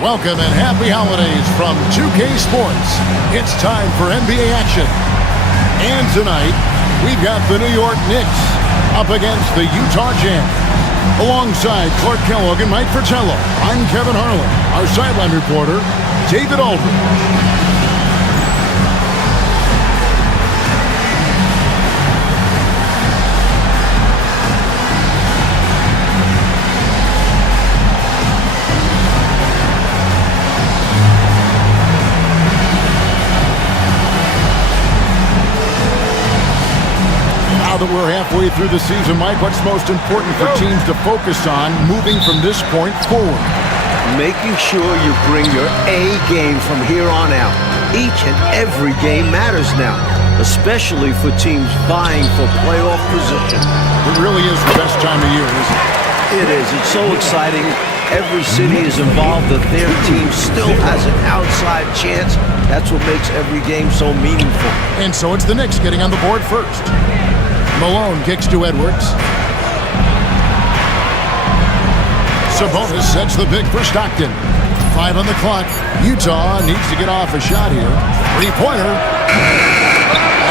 Welcome and happy holidays from 2K Sports. It's time for NBA action. And tonight, we've got the New York Knicks up against the Utah Jazz. Alongside Clark Kellogg and Mike Fratello, I'm Kevin Harlan. Our sideline reporter, David Aldridge. That we're halfway through the season, Mike, what's most important for teams to focus on moving from this point forward? Making sure you bring your A game from here on out. Each and every game matters now, especially for teams vying for playoff position. It really is the best time of year, isn't it? It is. It's so exciting. Every city is involved that their team still has an outside chance. That's what makes every game so meaningful. And so it's the Knicks getting on the board first. Malone kicks to Edwards. Sabonis sets the pick for Stockton. 5 on the clock. Utah needs to get off a shot here. Three-pointer.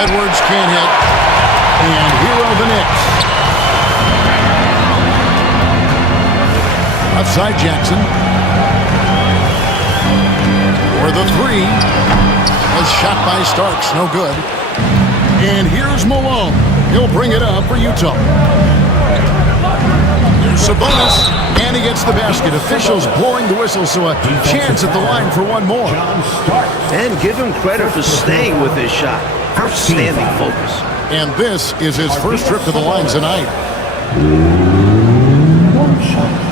Edwards can't hit. And here are the Knicks. Outside Jackson. For the three. A shot by Starks. No good. And here's Malone. He'll bring it up for Utah. Here's Sabonis, and he gets the basket. Officials blowing the whistle, so a chance at the line for one more. And give him credit for staying with his shot. Outstanding focus. And this is his first trip to the line tonight. One shot.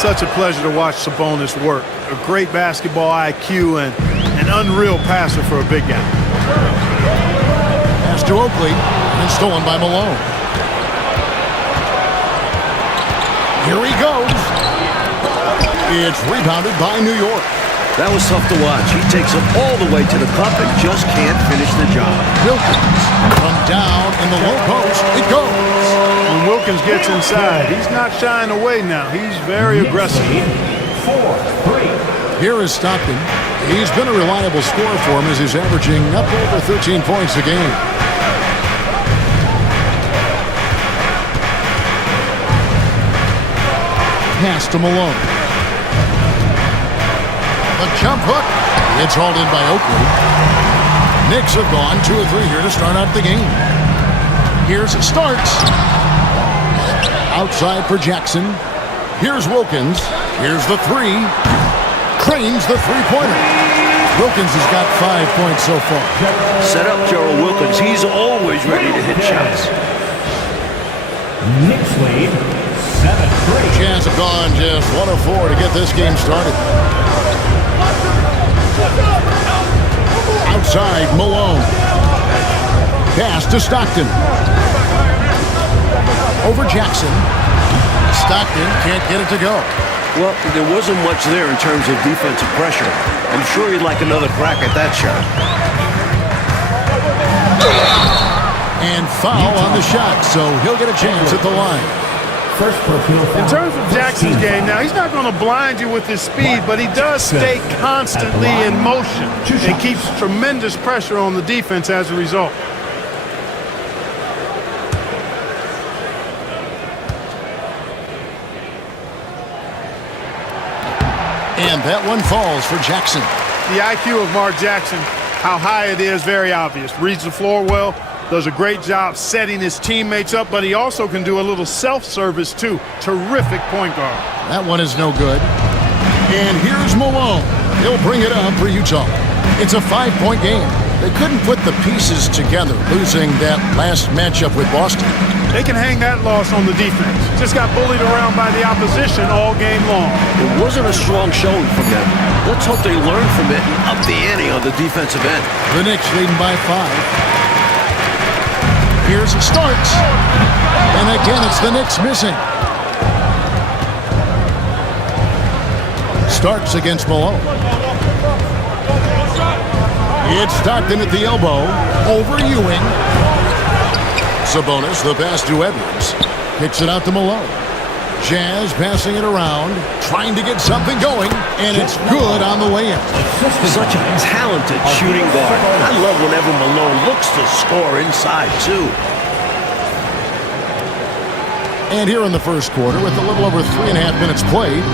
Such a pleasure to watch Sabonis work. A great basketball IQ and an unreal passer for a big guy. Pass to Oakley, and stolen by Malone. Here he goes. It's rebounded by New York. That was tough to watch. He takes it all the way to the cup and just can't finish the job. Wilkins from down in the low post. It goes. When Wilkins gets inside, he's not shying away now. He's very aggressive. 4-3. Here is Stockton. He's been a reliable scorer for him as he's averaging up over 13 points a game. Pass to Malone. The jump hook. It's hauled in by Oakley. Knicks have gone 2 of 3 here to start out the game. Here's Starks. Outside for Jackson. Here's Wilkins. Here's the three. Cranes the three-pointer. Wilkins has got 5 points so far. Set up Gerald Wilkins. He's always ready to hit shots. Knicks lead 7-3. Jazz have gone just 1 of 4 to get this game started. Outside, Malone. Pass to Stockton. Over Jackson. Stockton can't get it to go. Well, there wasn't much there in terms of defensive pressure. I'm sure he'd like another crack at that shot. And foul on the shot, so he'll get a chance at the line. First personal foul. In terms of Jackson's game, now he's not going to blind you with his speed, but he does stay constantly in motion and keeps tremendous pressure on the defense as a result. And that one falls for Jackson. The IQ of Mark Jackson, how high it is, very obvious. Reads the floor well, does a great job setting his teammates up, but he also can do a little self-service too. Terrific point guard. That one is no good. And here's Malone. He'll bring it up for Utah. It's a 5-point game. They couldn't put the pieces together, losing that last matchup with Boston. They can hang that loss on the defense. Just got bullied around by the opposition all game long. It wasn't a strong showing from them. Let's hope they learn from it and up the ante on the defensive end. The Knicks leading by 5. Here's Starks. And again, it's the Knicks missing. Starks against Malone. It's Stockton at the elbow. Over Ewing. Sabonis, the pass to Edwards. Kicks it out to Malone. Jazz passing it around, trying to get something going, and it's good on the way in. Such a talented shooting guard. I love whenever Malone looks to score inside, too. And here in the first quarter, with a little over 3.5 minutes played,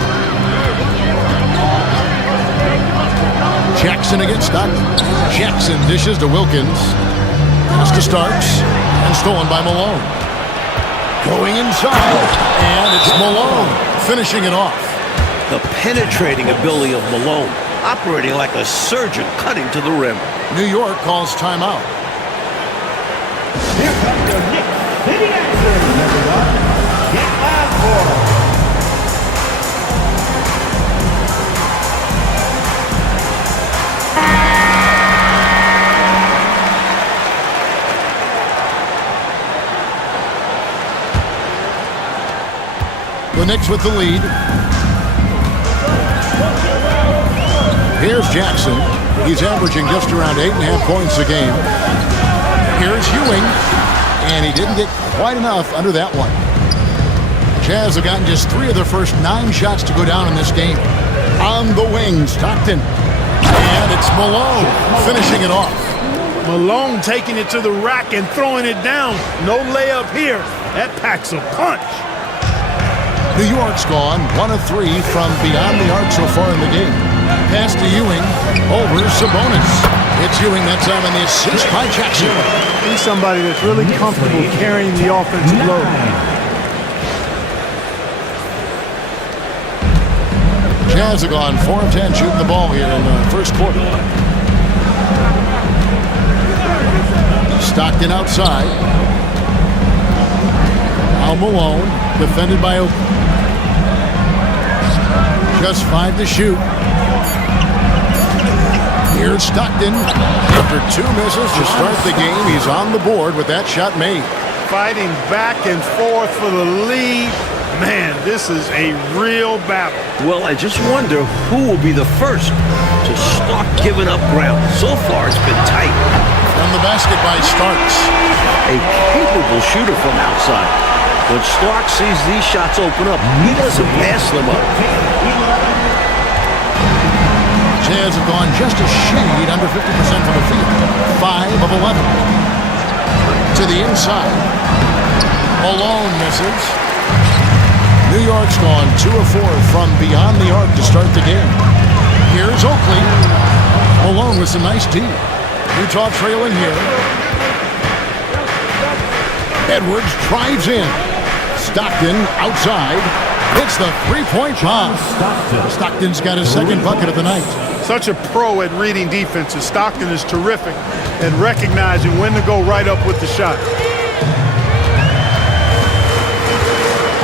Jackson against Stockton. Jackson dishes to Wilkins. Pass to Starks, and stolen by Malone. Going inside, and it's Malone finishing it off. The penetrating ability of Malone, operating like a surgeon cutting to the rim. New York calls timeout. Here comes the Knicks City Action, everyone. Get loud for The Knicks with the lead. Here's Jackson. He's averaging just around 8.5 points a game. Here's Ewing. And he didn't get quite enough under that one. Jazz have gotten just 3 of their first 9 shots to go down in this game. On the wing, Stockton. And it's Malone finishing it off. Malone taking it to the rack and throwing it down. No layup here. That packs a punch. New York's gone 1 of 3 from beyond the arc so far in the game. Pass to Ewing, over Sabonis. It's Ewing that time on the assist by Jackson. He's somebody that's really comfortable carrying the offensive load. Jazz have gone 4 of 10 shooting the ball here in the first quarter. Stockton outside. Al Malone, defended by Oakland. Just 5 to shoot. Here's Stockton. After 2 misses to start the game, he's on the board with that shot made. Fighting back and forth for the lead. Man, this is a real battle. Well, I just wonder who will be the first to start giving up ground. So far, it's been tight. From the basket by Starks. A capable shooter from outside. When Stark sees these shots open up, he doesn't pass them up. Jazz have gone just a shade under 50% from the field. 5 of 11. To the inside. Malone misses. New York's gone 2 of 4 from beyond the arc to start the game. Here's Oakley. Malone with some nice D. Utah trailing here. Edwards drives in. Stockton outside. It's the 3-point bomb. Stockton's got his second bucket of the night. Such a pro at reading defenses. Stockton is terrific at recognizing when to go right up with the shot.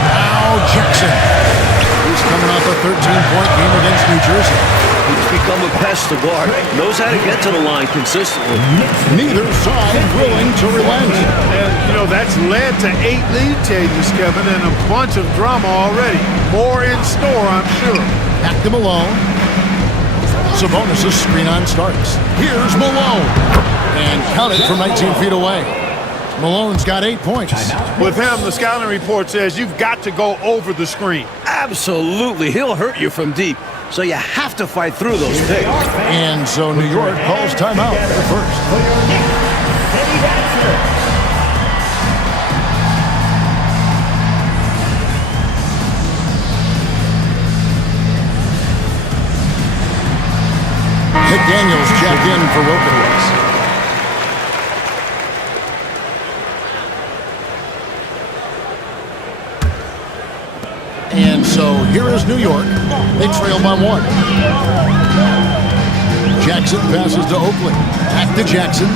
Now Jackson. He's coming off a 13-point game against New Jersey. He's become a pest to guard. Knows how to get to the line consistently. Neither side willing to relent. And, you know, that's led to 8 lead changes, Kevin, and a bunch of drama already. More in store, I'm sure. Back to Malone. Sabonis' screen on Starks. Here's Malone. And counted from 19 feet away. Malone's got 8 points. With him, the scouting report says you've got to go over the screen. Absolutely. He'll hurt you from deep. So you have to fight through those picks. And so New York calls timeout for the first. McDaniels checked in for Wilkins. And so here is New York. They trail by 1. Jackson passes to Oakley. Back to Jackson.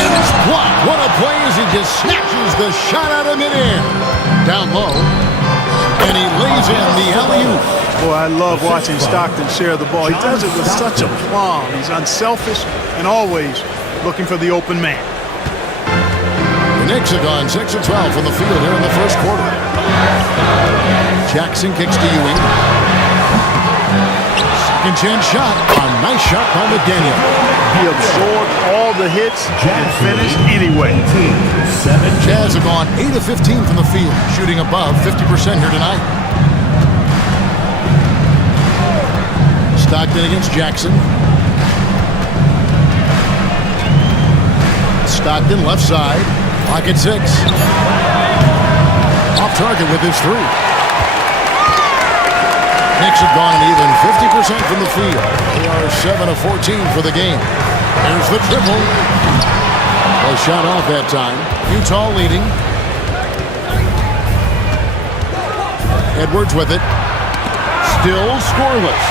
And it's blocked. What a play as he just snatches the shot out of midair. Down low. And he lays in the alley-oop. Boy, I love watching Stockton share the ball. He does it with such aplomb. He's unselfish and always looking for the open man. The Knicks have gone 6 of 12 from the field here in the first quarter. Jackson kicks to Ewing. Second chance shot on Nice shot by McDaniel. He absorbed all the hits and finished anyway. Jazz have gone 8 of 15 from the field, shooting above 50% here tonight. Stockton against Jackson. Stockton left side. Pocket 6. Off target with his 3. Knicks have gone an even 50% from the field. They are 7 of 14 for the game. There's the triple. A shot off that time. Utah leading. Edwards with it. Still scoreless.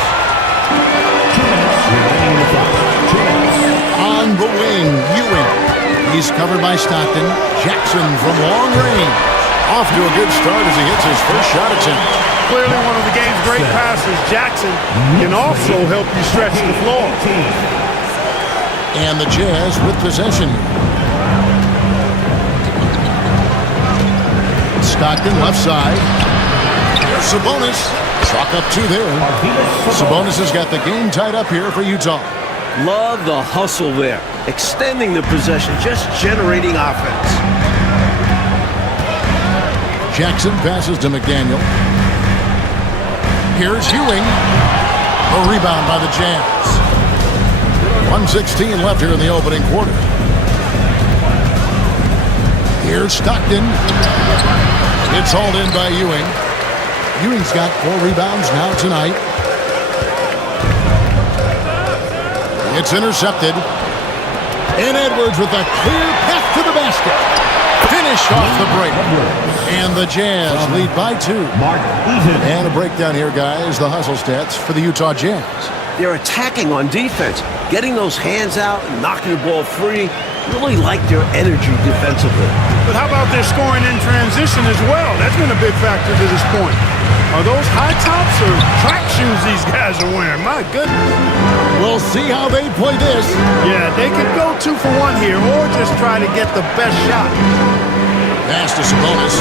On the wing, Ewing. He's covered by Stockton. Jackson from long range. Off to a good start as he hits his first shot attempt. Clearly one of the game's great passes. Jackson can also help you stretch the floor. And the Jazz with possession. Stockton left side. There's Sabonis. Chalk up 2 there. Sabonis has got the game tied up here for Utah. Love the hustle there. Extending the possession, just generating offense. Jackson passes to McDaniel. Here's Ewing. A rebound by the Jazz. 1:16 left here in the opening quarter. Here's Stockton. It's hauled in by Ewing. Ewing's got 4 rebounds now tonight. It's intercepted. And Edwards with a clear path to the basket. Finished off the break. And the Jazz lead by 2. And a breakdown here, guys. The hustle stats for the Utah Jazz. They're attacking on defense, getting those hands out and knocking the ball free. Really like their energy defensively. But how about their scoring in transition as well? That's been a big factor to this point. Are those high tops or track shoes these guys are wearing? My goodness. We'll see how they play this. Yeah, they could go 2 for 1 here or just try to get the best shot. Pass to Sabonis.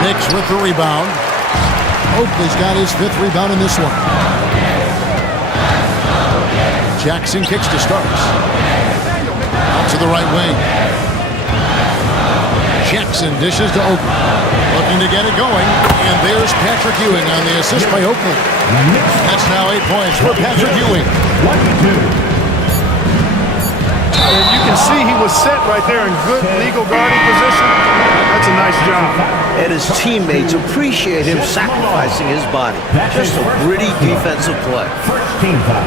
Knicks with the rebound. Oakley's got his 5th rebound in this one. Jackson kicks to Starks. Out to the right wing. Jackson dishes to Oakley. Looking to get it going. And there's Patrick Ewing on the assist by Oakley. That's now 8 points for Patrick Ewing. And you can see he was set right there in good legal guarding position. That's a nice job. And his teammates appreciate him sacrificing his body. Just a gritty defensive play. First team foul.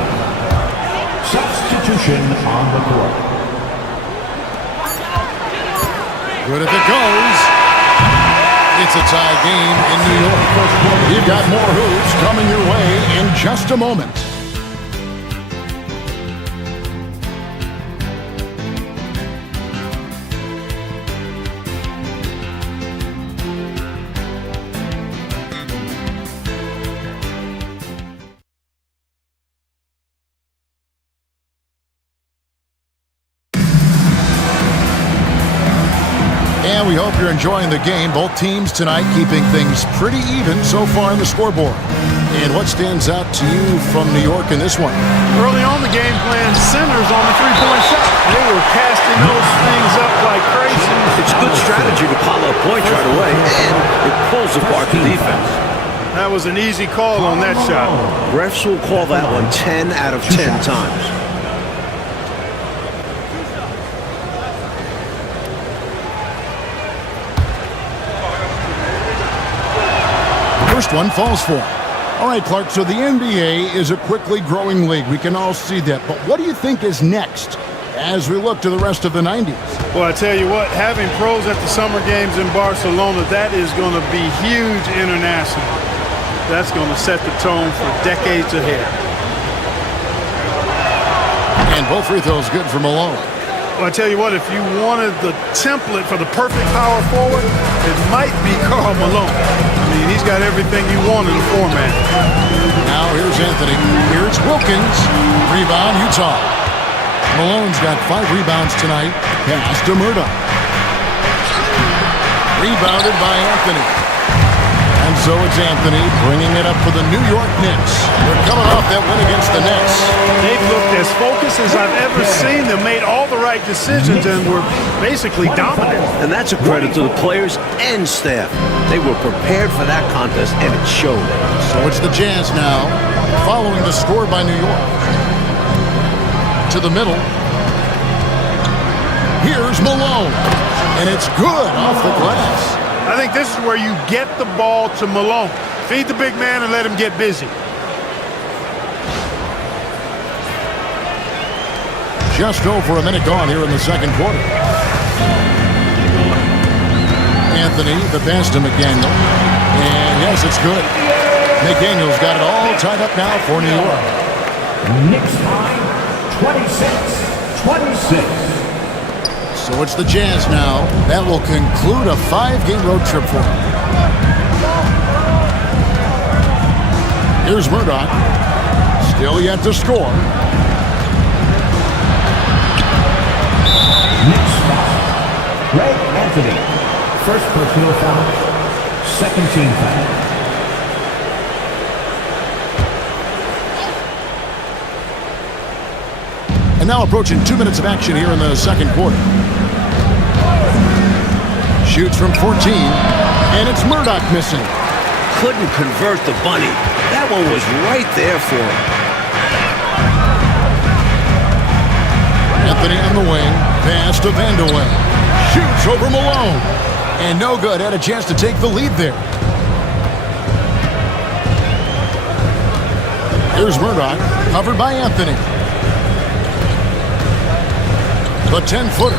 Substitution on the court. Good if it goes. It's a tie game in New York. You've got more hoops coming your way in just a moment. And we hope you're enjoying the game. Both teams tonight keeping things pretty even so far in the scoreboard. And what stands out to you from New York in this one? Early on the game plan, centers on the three-point shot. They were casting those things up like crazy. It's good strategy to follow points right away, and it pulls apart the defense. That was an easy call on that shot. Refs will call that one 10 out of 10 times. First one falls for him. All right, Clark, so the NBA is a quickly growing league. We can all see that. But what do you think is next as we look to the rest of the 90s? Well, I tell you what, having pros at the Summer Games in Barcelona, that is going to be huge internationally. That's going to set the tone for decades ahead. And both free throws good for Malone. Well, I tell you what, if you wanted the template for the perfect power forward, it might be Karl Malone. I mean, he's got everything you want in the format. Now here's Anthony. Here's Wilkins. Rebound, Utah. Malone's got 5 rebounds tonight. Pass to Murdoch. Rebounded by Anthony. And So it's Anthony bringing it up for the New York Knicks. They're coming off that win against the Knicks. They've looked as focused as I've ever seen them, made all the right decisions, and were basically dominant. And that's a credit to the players and staff. They were prepared for that contest, and it showed. So it's the Jazz now, following the score by New York. To the middle. Here's Malone. And it's good off the glass. I think this is where you get the ball to Malone. Feed the big man and let him get busy. Just over a minute gone here in the second quarter. Anthony, the pass to McDaniel. And yes, it's good. McDaniel's got it all tied up now for New York. Knicks time, 26-26. So it's the Jazz now. That will conclude a 5-game road trip for them. Here's Murdoch. Still yet to score. Knicks foul. Greg Anthony. First personal foul. Second team foul. And now approaching 2 minutes of action here in the second quarter. Shoots from 14, and it's Murdoch missing. Couldn't convert the bunny. That one was right there for him. Anthony on the wing, pass to Vandeweghe. Shoots over Malone, and no good. Had a chance to take the lead there. Here's Murdoch, covered by Anthony. The 10-footer.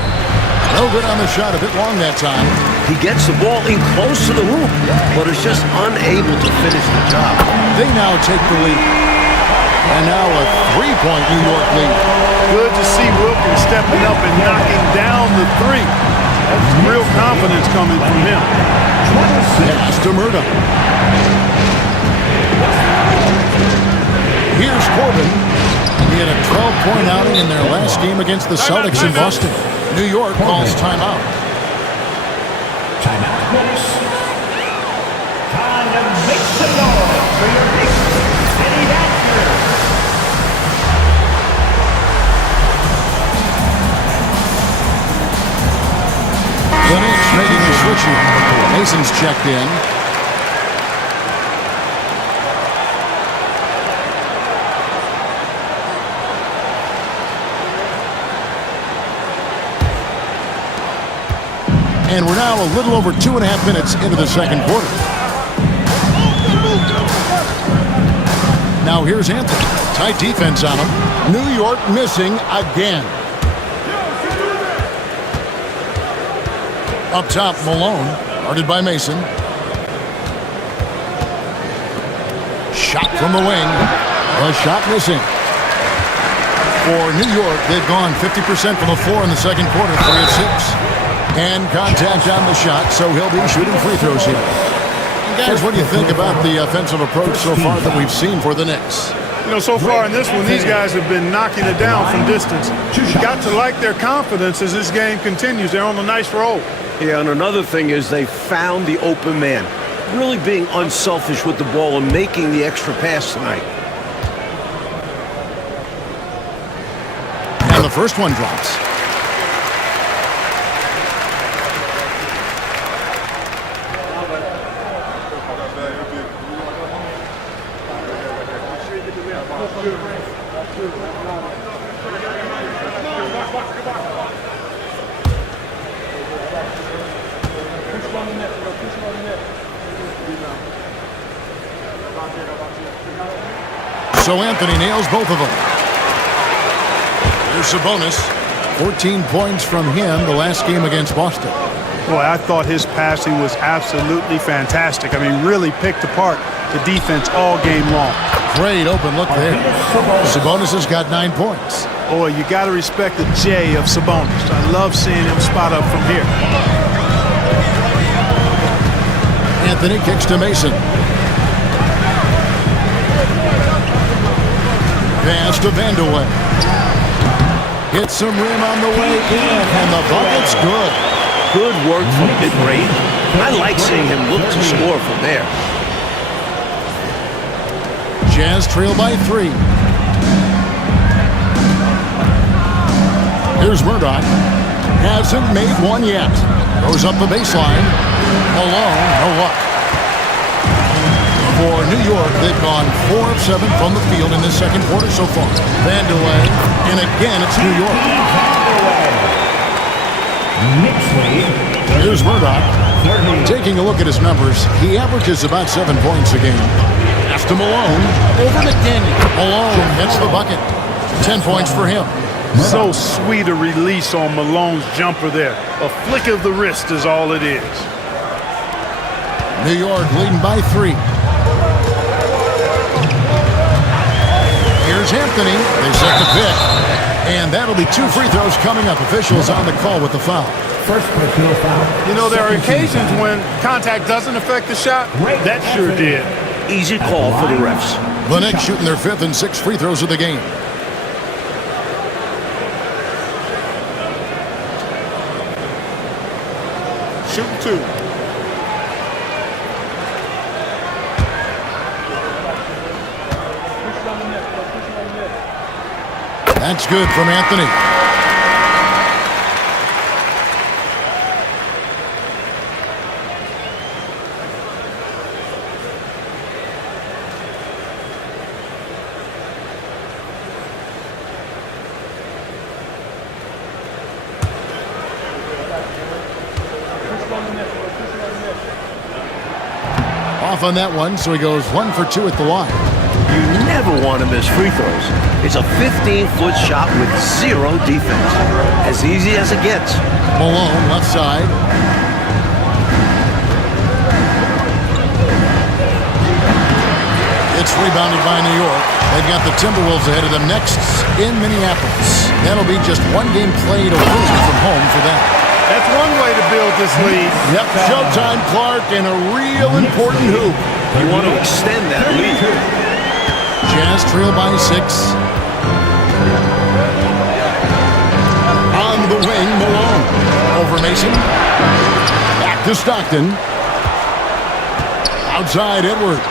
No good on the shot, a bit long that time. He gets the ball in close to the hoop, but is just unable to finish the job. They now take the lead. And now a 3-point New York lead. Good to see Wilkins stepping up and knocking down the three. That's real confidence coming from him. Pass to Murdoch. Here's Corbin. He had a 12-point outing in their last game against the Celtics in Boston. New York calls timeout. Timeout, Knicks. Time to make some noise for your Knicks City Masters. The Knicks making a switch here. Mason's checked in. And we're now a little over 2.5 minutes into the second quarter. Now here's Anthony. Tight defense on him. New York missing again. Up top, Malone. Guarded by Mason. Shot from the wing. A shot missing. For New York, they've gone 50% from the floor in the second quarter, 3 of 6. And contact on the shot, so he'll be shooting free throws here. Guys, what do you think about the offensive approach so far that we've seen for the Knicks? You know, so far in this one, these guys have been knocking it down from distance. You've got to like their confidence as this game continues. They're on a nice roll. Yeah, and another thing is they found the open man. Really being unselfish with the ball and making the extra pass tonight. And the first one drops. So Anthony nails both of them. Here's Sabonis. 14 points from him the last game against Boston. Boy, I thought his passing was absolutely fantastic. I mean, really picked apart the defense all game long. Great open look there. Sabonis has got 9 points. Boy, you got to respect the J of Sabonis. I love seeing him spot up from here. Anthony kicks to Mason. Pass to Vandeweghe. Hits some rim on the way in, and the bucket's good. Good work from mid-range. I like seeing him look to score from there. Jazz trail by 3. Here's Murdoch. Hasn't made one yet. Goes up the baseline. Malone, no luck. For New York, they've gone 4 of 7 from the field in this second quarter so far. Vandeweghe, and again, it's New York. Here's Murdoch. Taking a look at his numbers, he averages about 7 points a game. Pass to Malone. Over to McDaniel. Malone gets the bucket. 10 points for him. So sweet a release on Malone's jumper there. A flick of the wrist is all it is. New York leading by 3. Here's Anthony. They set the pick. And that'll be 2 free throws coming up. Officials on the call with the foul. First personal foul. You know, there are occasions when contact doesn't affect the shot. That sure did. Easy call for the refs. The Knicks shooting their 5th and 6th free throws of the game. Shoot 2. That's good from Anthony. Off on that one, so he goes 1 for 2 at the line. You never want to miss free throws. It's a 15-foot shot with 0 defense. As easy as it gets. Malone, left side. It's rebounded by New York. They've got the Timberwolves ahead of them next in Minneapolis. That'll be just 1 game played away from home for them. That's one way to build this lead. Yep, showtime, Clark, and a real important hoop. You want to extend that lead. Jazz trail by 6. On the wing, Malone. Over Mason. Back to Stockton. Outside, Edwards.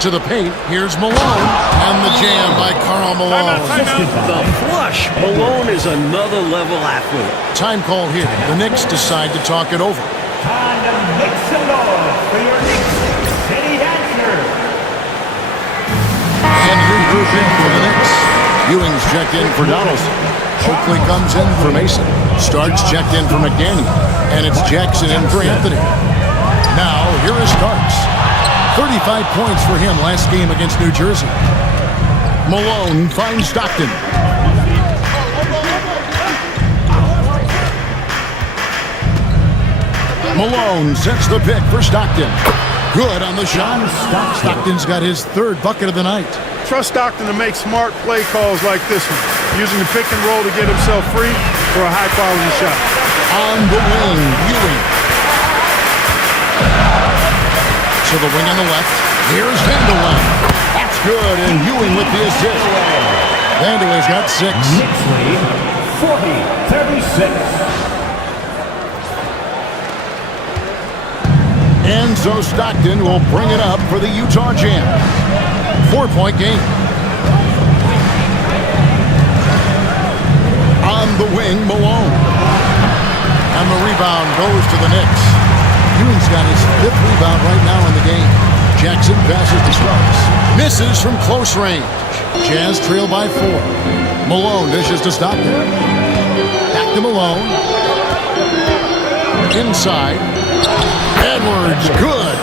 To the paint, here's Malone. And the jam by Karl Malone. The flush. Malone is another level athlete. Time call here. The Knicks decide to talk it over. Time to make some noise for your Knicks City Dancer. And regroup in for the Knicks. Ewing's checked in for Donaldson. Oakley comes in for Mason. Starks checked in for McDaniel. And it's Jackson in for Anthony. Now, here is Starks. 35 points for him last game against New Jersey. Malone finds Stockton. Malone sets the pick for Stockton. Good on the shot. Stockton's got his 3rd bucket of the night. Trust Stockton to make smart play calls like this one, using the pick and roll to get himself free for a high-quality shot. On the wing, Ewing. To the wing on the left. Here's Vandeweghe. That's good, and Ewing with the assist. Vandeweghe's got 6. Knicks lead 40-36. And so Stockton will bring it up for the Utah Jam. 4-point game. On the wing, Malone. And the rebound goes to the Knicks. Ewing's got his 5th rebound right now in the game. Jackson passes to Starks. Misses from close range. Jazz trail by 4. Malone dishes to Stockton. Back to Malone. Inside. Edwards, good.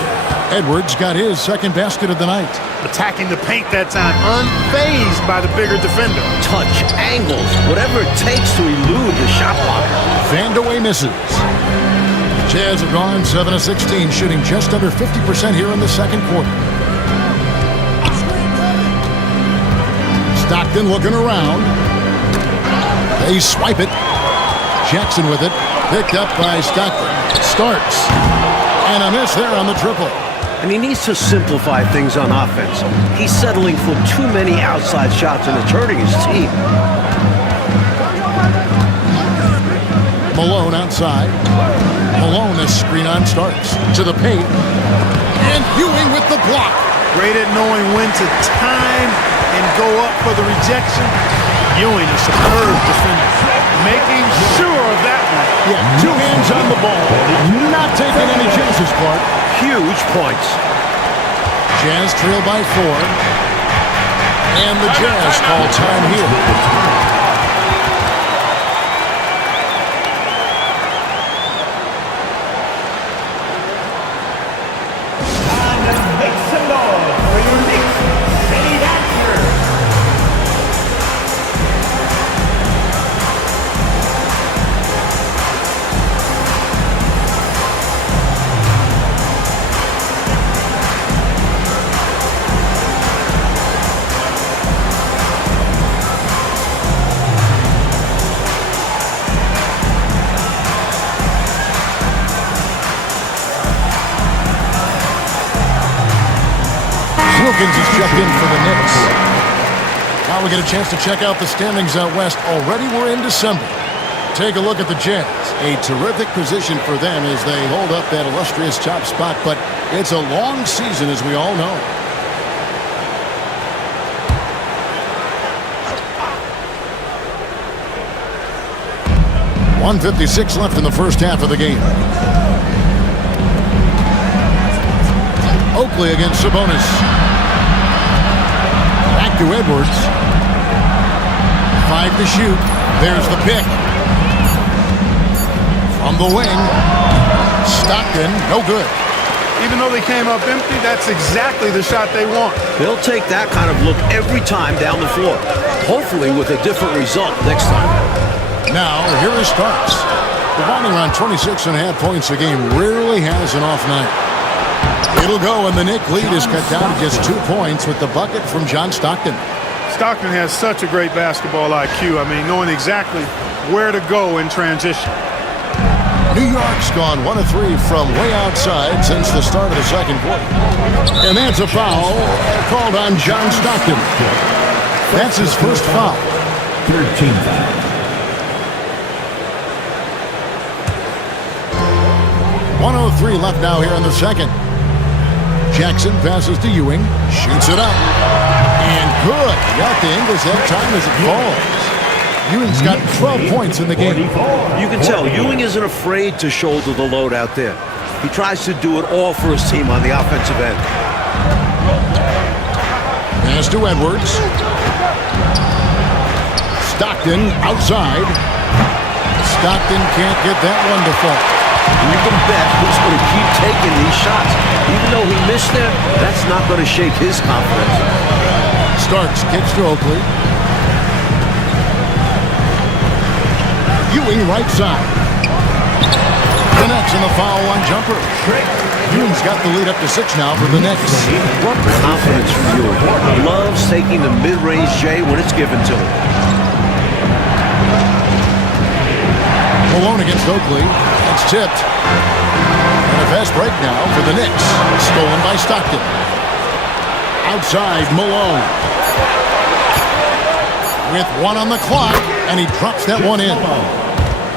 Edwards got his 2nd basket of the night. Attacking the paint that time, unfazed by the bigger defender. Touch, angles, whatever it takes to elude the shot blocker. Vandeweghe misses. Jazz have gone 7 of 16, shooting just under 50% here in the second quarter. Stockton looking around. They swipe it. Jackson with it. Picked up by Stockton. Starks. And a miss there on the triple. And he needs to simplify things on offense. He's settling for too many outside shots and it's hurting his team. Malone outside. Malone, a screen on Starks. To the paint. And Ewing with the block. Great at knowing when to time and go up for the rejection. Ewing, a superb defender, making sure of that one. Yeah, two hands on the ball. Not taking any chances, Clark. Huge points. Jazz trail by 4. And the Jazz call time here. Wilkins has checked in for the Knicks. Now we get a chance to check out the standings out west. Already we're in December. Take a look at the Jazz. A terrific position for them as they hold up that illustrious top spot, but it's a long season, as we all know. .156 left in the first half of the game. Oakley against Sabonis. Back to Edwards. 5 to shoot. There's the pick. From the wing. Stockton, no good. Even though they came up empty, that's exactly the shot they want. They'll take that kind of look every time down the floor. Hopefully with a different result next time. Now, here is Starks. Providing around 26.5 points a game, rarely has an off night. It'll go, and the Knick lead is cut down to just 2 points with the bucket from John Stockton. Stockton has such a great basketball IQ. I mean, knowing exactly where to go in transition. New York's gone 1 of 3 from way outside since the start of the second quarter. And that's a foul called on John Stockton. That's his first foul. 13 foul. 1:03 left now here in the second. Jackson passes to Ewing, shoots it up, and good. Got the Ingles that time as it falls. Ewing's got 12 points in the game. You can tell Ewing isn't afraid to shoulder the load out there. He tries to do it all for his team on the offensive end. Pass to Edwards. Stockton outside. Stockton can't get that one to fall. And you can bet he's going to keep taking these shots. Even though he missed there, that's not going to shake his confidence. Starks kicks to Oakley. Ewing right side. Connects in the foul line jumper. Ewing's got the lead up to 6 now for the Knicks. What confidence from Ewing. Loves taking the mid-range J when it's given to him. Malone against Oakley. It's tipped. And a fast break now for the Knicks. Stolen by Stockton. Outside, Malone. With 1 on the clock, and he drops that one in.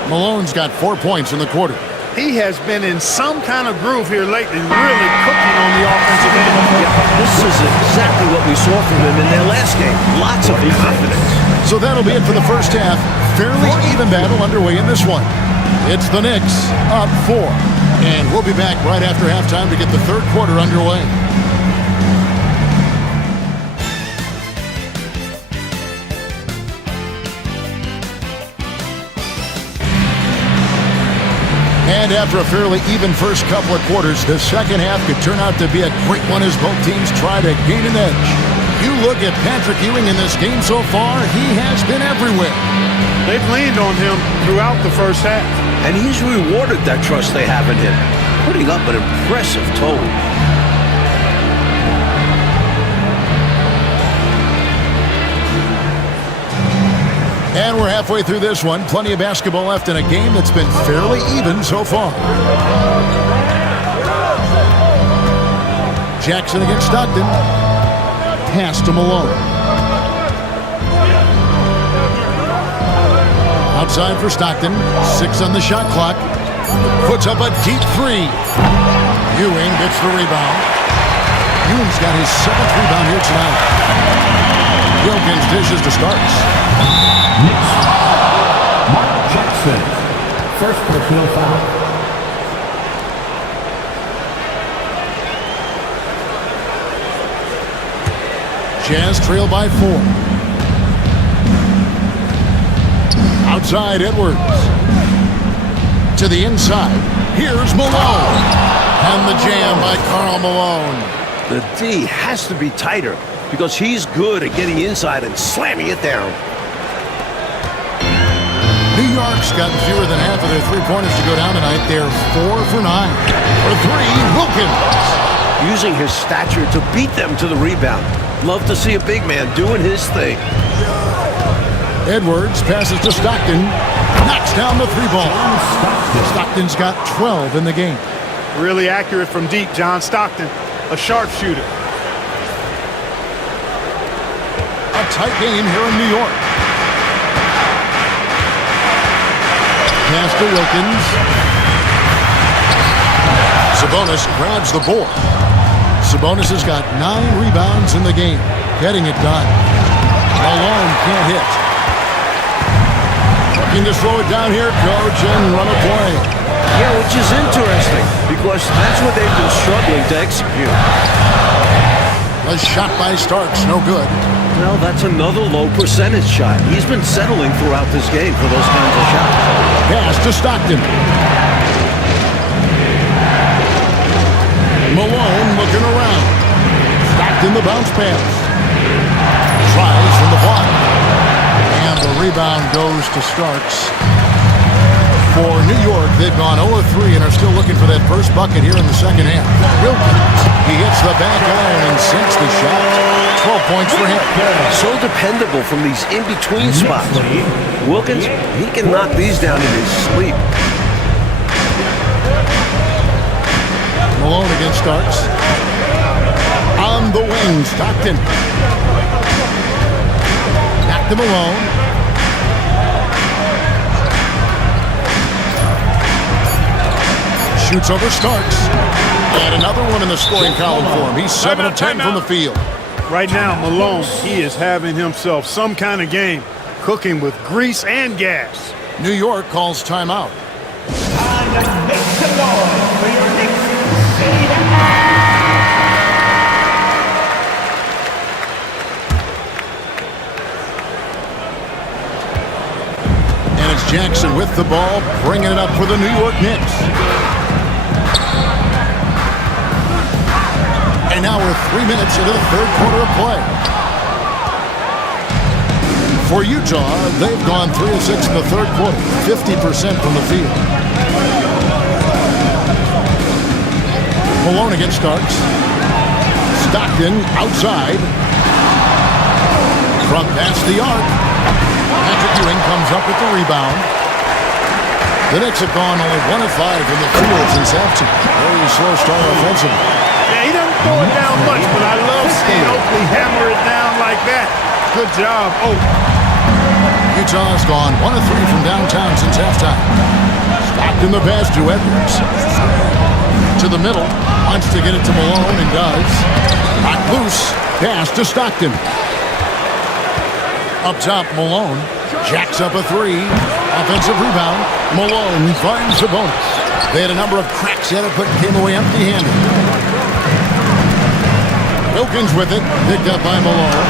Malone's got 4 points in the quarter. He has been in some kind of groove here lately, really cooking on the offensive end. Yeah, this is exactly what we saw from him in their last game. Lots of confidence. So that'll be it for the first half. Fairly even battle underway in this one. It's the Knicks up 4. And we'll be back right after halftime to get the third quarter underway. And after a fairly even first couple of quarters, the second half could turn out to be a great one as both teams try to gain an edge. You look at Patrick Ewing in this game so far, he has been everywhere. They've leaned on him throughout the first half. And he's rewarded that trust they have in him, putting up an impressive total. And we're halfway through this one. Plenty of basketball left in a game that's been fairly even so far. Jackson against Stockton. Pass to Malone. Outside for Stockton. 6 on the shot clock. Puts up a deep 3. Ewing gets the rebound. Ewing's got his 7th rebound here tonight. Wilkins dishes to Starks. Knicks foul. Mark Jackson. First personal foul. Jazz trail by 4. Outside Edwards. To the inside. Here's Malone. And the jam by Karl Malone. The D has to be tighter because he's good at getting inside and slamming it down. New York's got fewer than half of their three-pointers to go down tonight. They're 4 for 9. For 3, Wilkins. Using his stature to beat them to the rebound. Love to see a big man doing his thing. Edwards passes to Stockton. Knocks down the 3-ball. Stockton's got 12 in the game. Really accurate from deep, John Stockton. A sharpshooter. A tight game here in New York. Pass to Wilkins. Sabonis grabs the board. Sabonis has got 9 rebounds in the game. Getting it done. Malone can't hit. Looking to throw it down here, coach, and run a play. Yeah, which is interesting because that's what they've been struggling to execute. A shot by Starks, no good. Well, that's another low percentage shot. He's been settling throughout this game for those kinds of shots. Pass to Stockton. Malone looking around. Stockton the bounce pass. Tries from the block. And the rebound goes to Starks. For New York, they've gone 0-3 and are still looking for that first bucket here in the second half. Wilkins, he hits the back iron and sinks the shot. 12 points for him. So dependable from these in-between spots. Wilkins, he can knock these down in his sleep. Malone against Starks. On the wing, Stockton. Back to Malone. Shoots over Starks. And another one in the scoring column for him. He's 7 of 10 from the field. Right now, Malone, he is having himself some kind of game, cooking with grease and gas. New York calls timeout. Time to make some noise for your Knicks. And it's Jackson with the ball, bringing it up for the New York Knicks. And now we're 3 minutes into the third quarter of play. For Utah, they've gone 3 of 6 in the third quarter, 50% from the field. Malone against Starks. Stockton outside. From past the arc. Patrick Ewing comes up with the rebound. The Knicks have gone only 1 of 5 from the field since halftime. Very slow start offensively. Yeah, he doesn't throw it down much, but I love seeing Oakley hammer it down like that. Good job, Oakley. Utah's gone 1 of 3 from downtown since halftime. Stockton the pass to Edwards. To the middle. Wants to get it to Malone and does. Knocked loose. Pass to Stockton. Up top, Malone. Jacks up a 3. Offensive rebound. Malone finds Sabonis. They had a number of cracks at it, but came away empty-handed. Wilkins with it. Picked up by Malone.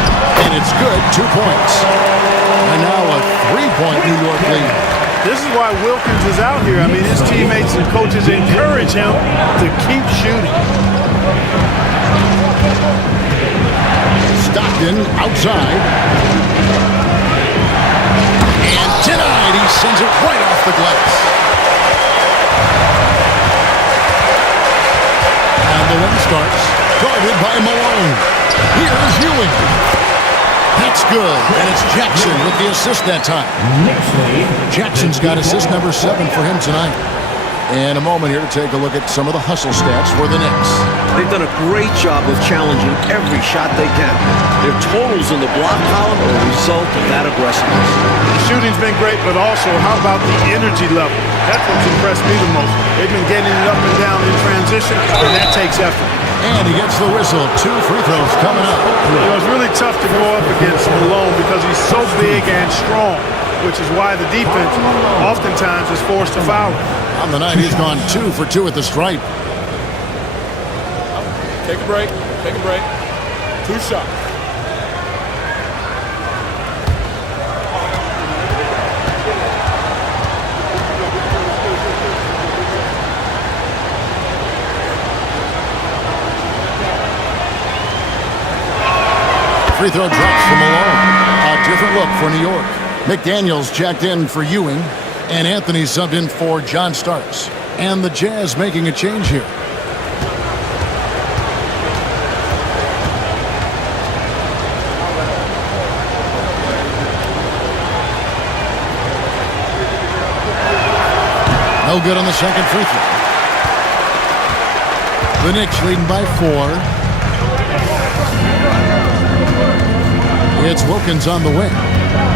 And it's good. 2 points. And now a 3-point New York lead. This is why Wilkins is out here. I mean, his teammates and coaches encourage him to keep shooting. Stockton outside. And denied. He sends it right off the glass. And the win starts. Guarded by Malone. Here's Ewing. That's good. And it's Jackson with the assist that time. Jackson's got assist number 7 for him tonight. And a moment here to take a look at some of the hustle stats for the Knicks. They've done a great job of challenging every shot they can. Their totals in the block column are a result of that aggressiveness. The shooting's been great, but also how about the energy level? That's what's impressed me the most. They've been getting it up and down in transition and that takes effort. And he gets the whistle. 2 free throws coming up. It's really tough to go up against Malone because he's so big and strong, which is why the defense oftentimes is forced to foul him. On the night, he's gone 2 for 2 at the stripe. Take a break. Take a break. 2 shots. Free throw drops from Malone. A different look for New York. McDaniels checked in for Ewing, and Anthony subbed in for John Starks. And the Jazz making a change here. No good on the second free throw. The Knicks leading by 4. It's Wilkins on the wing.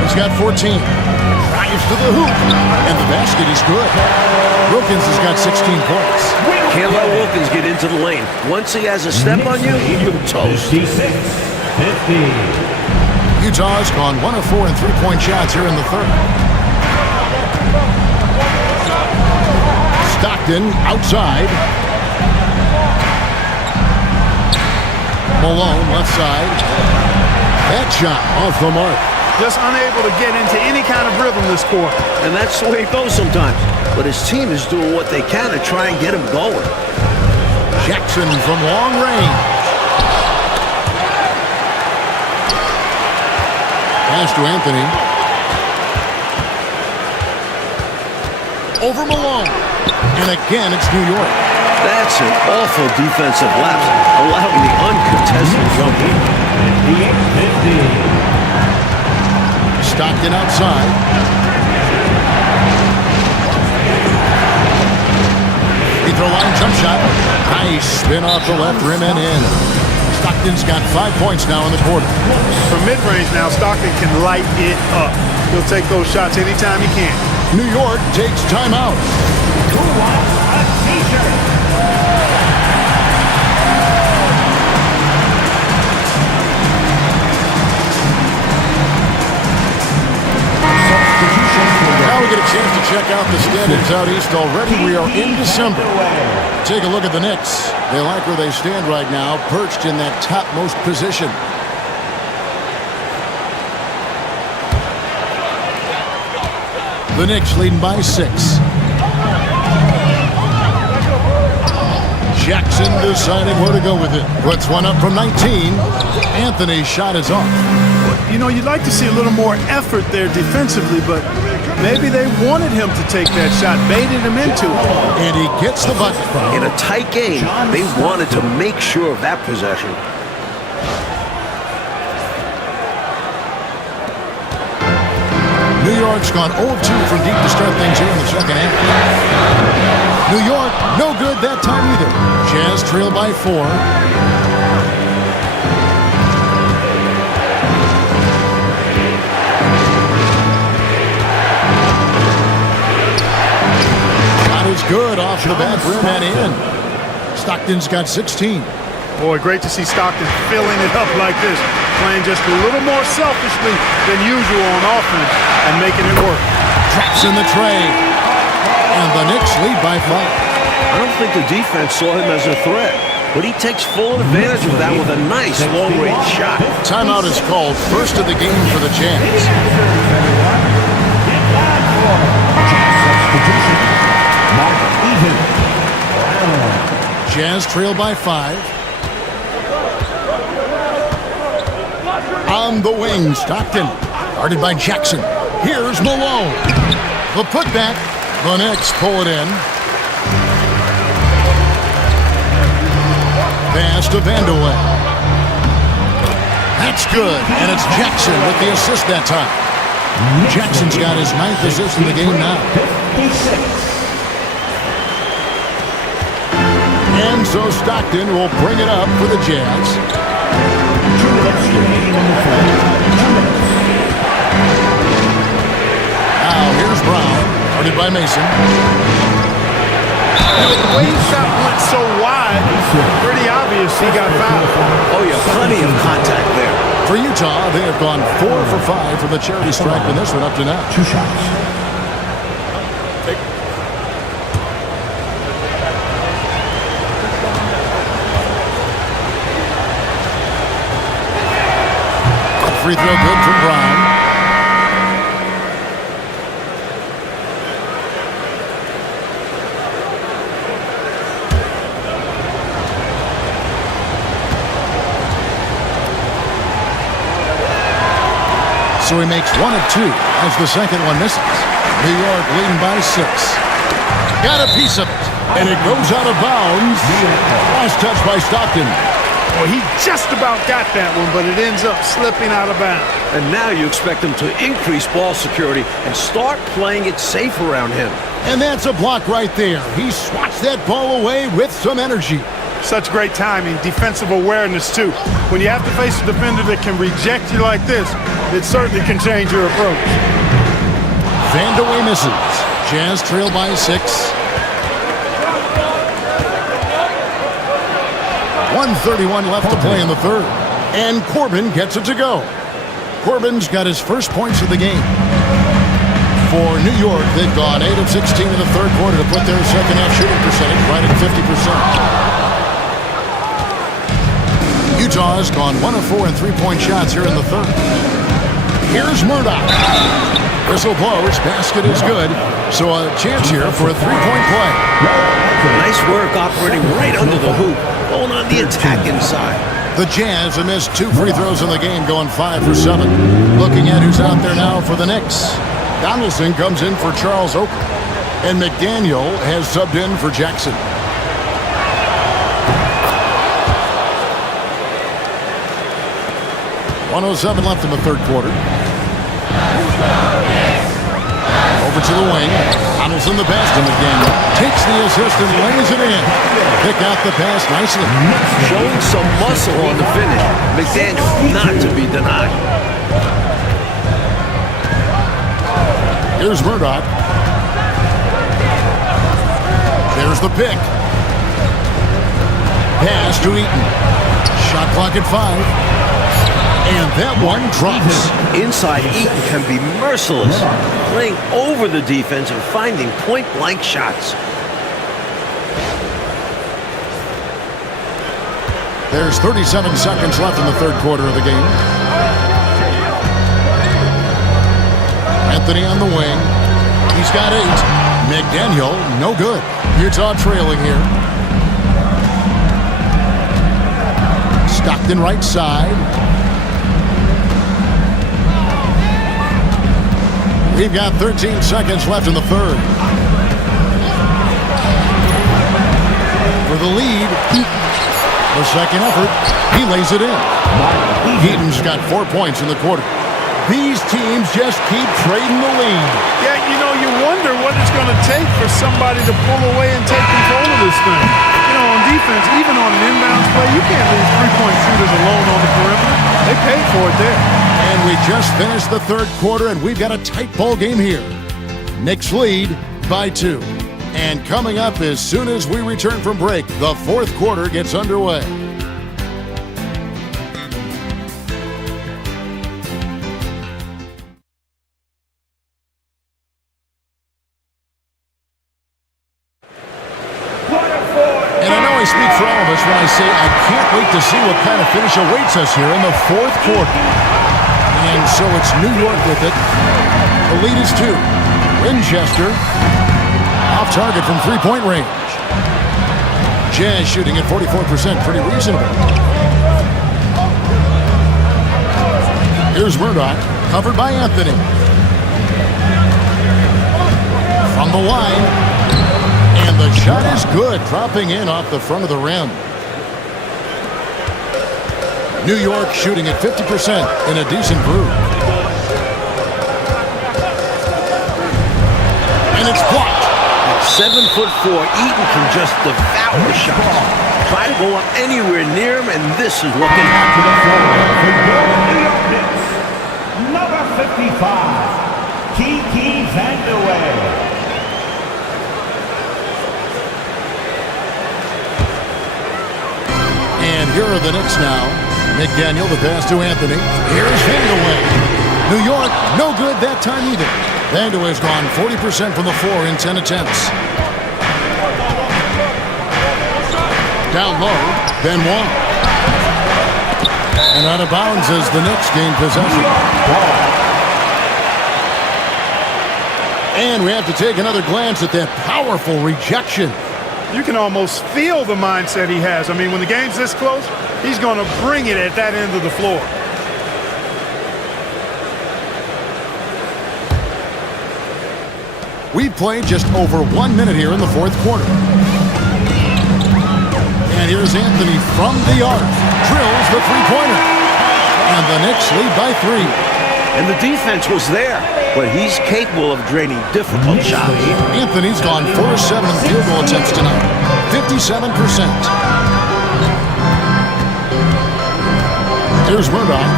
He's got 14. Drives to the hoop. And the basket is good. Wilkins has got 16 points. Can't let Wilkins get into the lane. Once he has a step on you, you're toast. 56-50. Utah's gone 1 of 4 in three-point shots here in the third. Stockton outside. Malone left side. That shot off the mark. Just unable to get into any kind of rhythm this quarter. And that's the way it goes sometimes. But his team is doing what they can to try and get him going. Jackson from long range. Pass to Anthony. Over Malone. And again, it's New York. That's an awful defensive lapse, allowing the uncontested jumper. 58-50. Stockton outside. Free throw line jump shot. Nice spin off the left rim and in. Stockton's got 5 points now in the quarter. From mid-range now, Stockton can light it up. He'll take those shots anytime he can. New York takes timeout. Who wants a t-shirt? Now we get a chance to check out the standings out east already. We are in December. Take a look at the Knicks. They like where they stand right now, perched in that topmost position. The Knicks leading by 6. Jackson deciding where to go with it. Puts one up from 19. Anthony's shot is off. You know, you'd like to see a little more effort there defensively, but maybe they wanted him to take that shot, baited him into it. And he gets the bucket. In a tight game, they wanted to make sure of that possession. New York's gone 0-2 from deep to start things here in the second half. New York, no good that time either. Jazz trail by 4. Is good off the back rim and in. Stockton's got 16. Boy, great to see Stockton filling it up like this, playing just a little more selfishly than usual on offense and making it work. Drops in the tray. And the Knicks lead by 5. I don't think the defense saw him as a threat, but he takes full advantage of that with a nice long-range shot. Timeout is called. First of the game for the Jazz. Jazz trail by 5. On the wing, Stockton. Guarded by Jackson. Here's Malone. The putback. The Knicks pull it in. Pass to Vandeweghe. That's good. And it's Jackson with the assist that time. Jackson's got his 9th assist in the game now. 56. And so Stockton will bring it up for the Jazz. 2 minutes remaining in the fourth. 2 minutes. Now here's Brown, guarded by Mason. The way he shot went so wide, he got fouled. Oh, yeah, plenty of contact there. For Utah, they have gone 4 for 5 from the charity stripe in this one up to now. 2 shots. Free throw good from Brown. So he makes 1 of 2 as the second one misses. New York leading by 6. Got a piece of it, and it goes out of bounds. Last touch by Stockton. Well, he just about got that one, but it ends up slipping out of bounds. And now you expect him to increase ball security and start playing it safe around him. And that's a block right there. He swats that ball away with some energy. Such great timing, defensive awareness, too. When you have to face a defender that can reject you like this, it certainly can change your approach. Vandeweghe misses. Jazz trail by 6. 1:31 left to play in the third. And Corbin gets it to go. Corbin's got his first points of the game. For New York, they've gone 8 of 16 in the third quarter to put their second half shooting percentage right at 50%. Utah has gone 1 of 4 in three-point shots here in the third. Here's Murdoch. Whistle blows, basket is good. So a chance here for a three-point play. Nice work operating right under the hoop, going on the attack inside. The Jazz have missed 2 free throws in the game, going 5 for 7. Looking at who's out there now for the Knicks. Donaldson comes in for Charles Oakley. And McDaniel has subbed in for Jackson. .107 left in the third quarter. Over to the wing. Donaldson the pass to McDaniel. Takes the assist and lays it in. Pick out the pass nicely. Showing some muscle on the finish. McDaniel not to be denied. Here's Murdoch. There's the pick. Pass to Eaton. Shot clock at 5. And that one drops. Inside, Eaton can be merciless, playing over the defense and finding point-blank shots. There's 37 seconds left in the third quarter of the game. Anthony on the wing. He's got 8. McDaniel, no good. Utah trailing here. Stockton right side. We've got 13 seconds left in the third. For the lead, the second effort, he lays it in. Heaton's got 4 points in the quarter. These teams just keep trading the lead. Yeah, you know, you wonder what it's going to take for somebody to pull away and take control of this thing. You know, on defense, even on an inbounds play, you can't leave three-point shooters alone on the perimeter. They paid for it there. And we just finished the third quarter, and we've got a tight ball game here. Knicks lead by 2. And coming up as soon as we return from break, the fourth quarter gets underway. And I know I speak for all of us when I say I can't wait to see what kind of finish awaits us here in the fourth quarter. And so it's New York with it. The lead is 2. Winchester off target from three-point range. Jazz shooting at 44%, pretty reasonable. Here's Murdoch, covered by Anthony. From the line, and the shot is good, dropping in off the front of the rim. New York shooting at 50% in a decent groove. And it's blocked. At 7'4", Eaton can just devour shots. Try to go up anywhere near him, and this is what can happen. New York Knicks, number 55, Kiki Vandeweghe. And Here are the Knicks now. McDaniel, the pass to Anthony. Here's Vandeweghe. New York, no good that time either. Vandeweghe's gone 40% from the floor in 10 attempts. Down low, Benoit. And out of bounds as the Knicks gain possession. Ball. And we have to take another glance at that powerful rejection. You can almost feel the mindset he has. I mean, when the game's this close, he's going to bring it at that end of the floor. We've played just over 1 minute here in the fourth quarter. And here's Anthony from the arc. Drills the three-pointer. And the Knicks lead by 3. And the defense was there, but he's capable of draining difficult shots. Anthony's gone 4 of 7 in field goal attempts tonight. 57%. Here's Murdoch.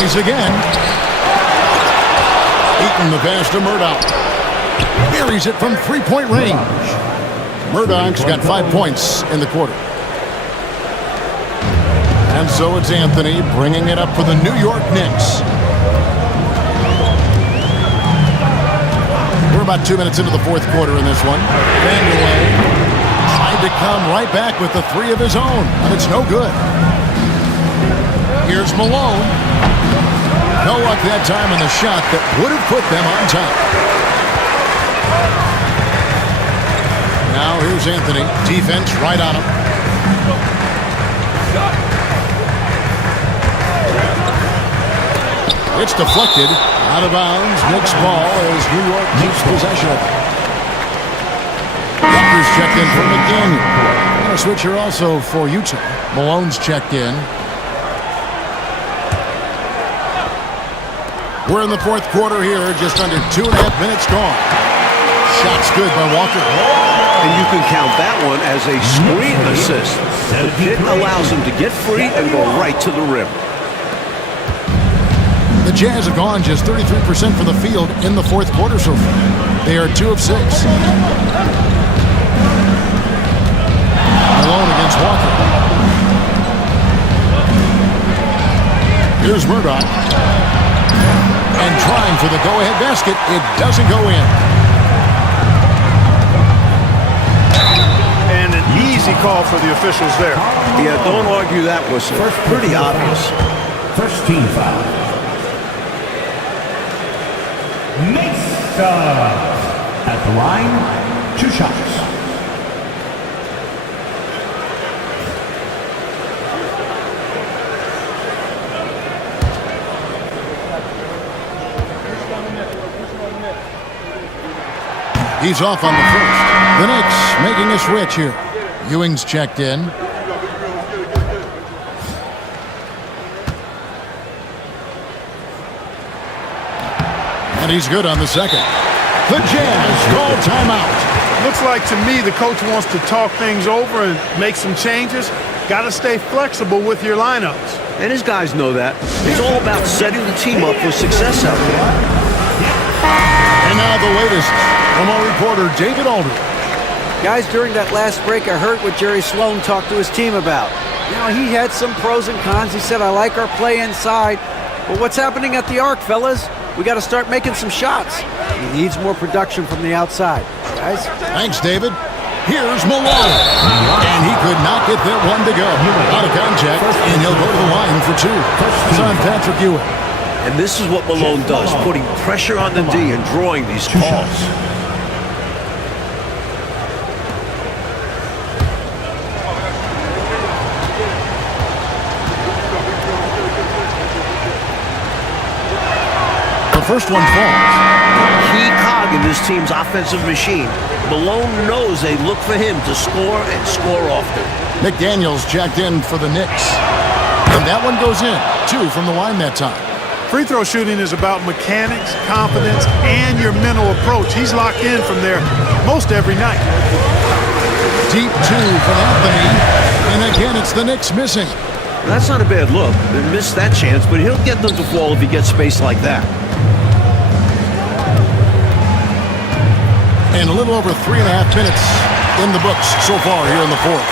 Tries again. Eaton the pass to Murdoch. Buries it from three-point range. Murdoch's got 5 points in the quarter. And so it's Anthony bringing it up for the New York Knicks. We're about 2 minutes into the fourth quarter in this one. Vandeweghe tried to come right back with the 3 of his own, but it's no good. Here's Malone. No luck that time on the shot that would have put them on top. Now here's Anthony. Defense right on him. It's deflected. Out of bounds. Knicks ball as New York keeps possession. Rutgers checked in for McDaniel. And a switch here also for Utah. Malone's checked in. We're in the fourth quarter here. Just under 2.5 minutes gone. Shot's good by Walker. And you can count that one as a screen assist. The pick allows him to get free and go right to the rim. The Jazz have gone just 33% from the field in the fourth quarter so far. They are 2 of 6. Malone against Walker. Here's Murdoch. And trying for the go-ahead basket. It doesn't go in. And an easy call for the officials there. Yeah, don't argue that whistle. Pretty obvious. First team foul. Mesa at the line, 2 shots. He's off on the first. The Knicks making a switch here. Ewing's checked in. And he's good on the second. The Jazz call timeout. Looks like to me the coach wants to talk things over and make some changes. Got to stay flexible with your lineups. And his guys know that. It's all about setting the team up for success out there. And now the latest from our reporter, David Aldridge. Guys, during that last break, I heard what Jerry Sloan talked to his team about. You know, he had some pros and cons. He said, I like our play inside. But what's happening at the arc, fellas? We got to start making some shots. He needs more production from the outside. Guys? Thanks, David. Here's Malone. And he could not get that one to go. Out of contact, and he'll go to the line for 2. It's on Patrick Ewing. And this is what Malone does, putting pressure on the D and drawing these calls. The first one falls. Key cog in this team's offensive machine. Malone knows they look for him to score and score often. McDaniel's checked in for the Knicks. And that one goes in. 2 from the line that time. Free throw shooting is about mechanics, confidence, and your mental approach. He's locked in from there most every night. Deep 2 from Anthony. And again, it's the Knicks missing. That's not a bad look. They missed that chance, but he'll get them to fall if he gets space like that. And a little over 3.5 minutes in the books so far here in the fourth.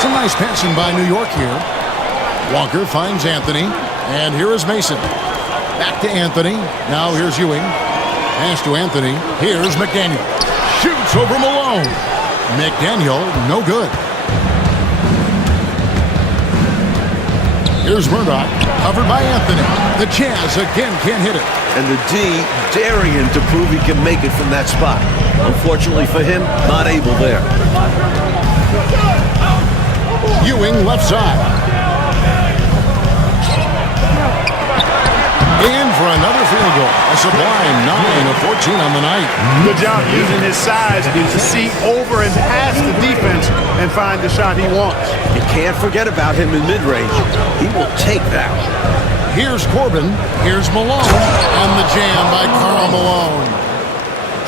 Some nice passing by New York here. Walker finds Anthony, and here is Mason. Back to Anthony. Now here's Ewing. Pass to Anthony. Here's McDaniel. Shoots over Malone. McDaniel, no good. Here's Murdoch, covered by Anthony. The Jazz again can't hit it. And the D daring him to prove he can make it from that spot. Unfortunately for him, not able there. Ewing left side. In for another field goal. A sublime 9 of 14 on the night. Good job using his size to see over and past the defense and find the shot he wants. You can't forget about him in mid-range. He will take that. Here's Corbin. Here's Malone. And the jam by Karl Malone.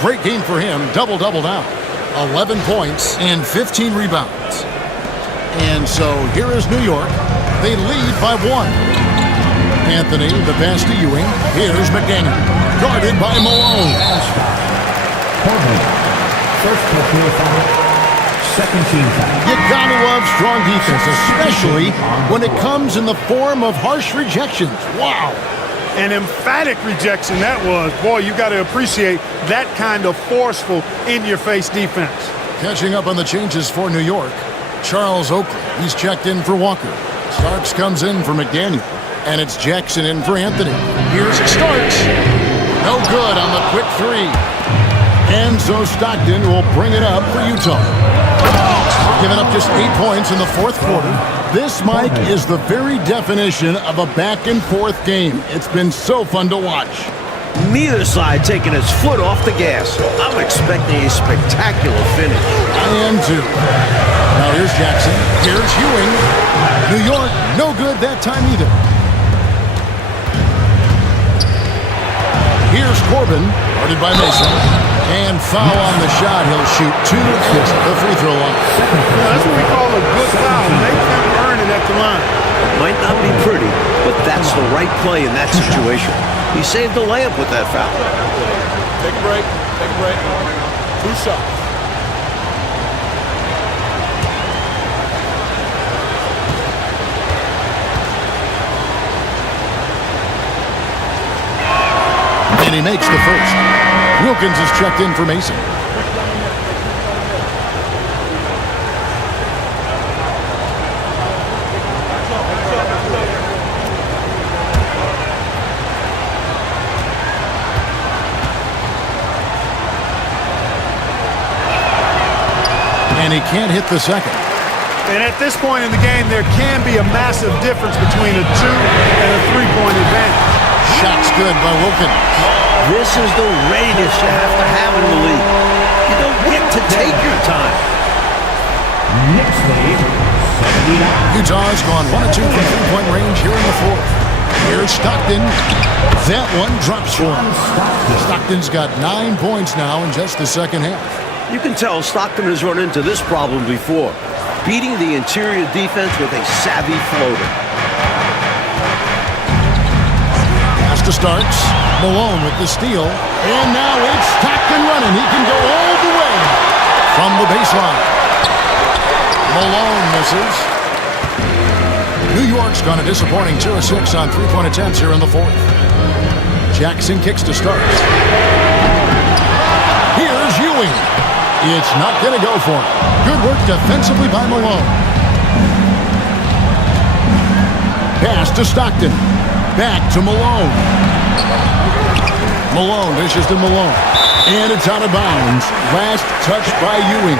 Great game for him. Double-double now. 11 points and 15 rebounds. And so here is New York. They lead by 1. Anthony, the pass to Ewing. Here's McDaniel. Guarded by Malone. First personal foul, second team foul. You gotta love strong defense, especially when it comes in the form of harsh rejections. Wow. An emphatic rejection that was. Boy, you got to appreciate that kind of forceful, in-your-face defense. Catching up on the changes for New York. Charles Oakley, he's checked in for Walker. Starks comes in for McDaniel. And it's Jackson in for Anthony. Here's Starks. No good on the quick three. And so Stockton will bring it up for Utah. Giving up just 8 points in the fourth quarter. This, Mike, is the very definition of a back-and-forth game. It's been so fun to watch. Neither side taking its foot off the gas. I'm expecting a spectacular finish. I am too. Now here's Jackson. Here's Ewing. New York, no good that time either. Here's Corbin, guarded by Mason. And foul on the shot. He'll shoot 2 at the free throw line. That's what we call a good foul. Make them earn it at the line. Might not be pretty, but that's the right play in that situation. He saved the layup with that foul. Take a break. Take a break. 2 shots. And he makes the first. Wilkins is checked in for Mason. And he can't hit the second. And at this point in the game, there can be a massive difference between a 2 and a 3-point advantage. Shot's good by Wilkins. This is the readiness you have to have in the league. You don't get to take your time. Knicks lead, 79. Utah's gone 1 of 2 from three-point range here in the fourth. Here's Stockton. That one drops for him. Stockton's got 9 points now in just the second half. You can tell Stockton has run into this problem before, beating the interior defense with a savvy floater. Pass to Starks. Malone with the steal. And now it's Stockton running. He can go all the way from the baseline. Malone misses. New York's gone a disappointing 2 of 6 on three-point attempts here in the fourth. Jackson kicks to Starks. Here's Ewing. It's not going to go for him. Good work defensively by Malone. Pass to Stockton. Back to Malone. Malone dishes to Malone. And it's out of bounds. Last touch by Ewing.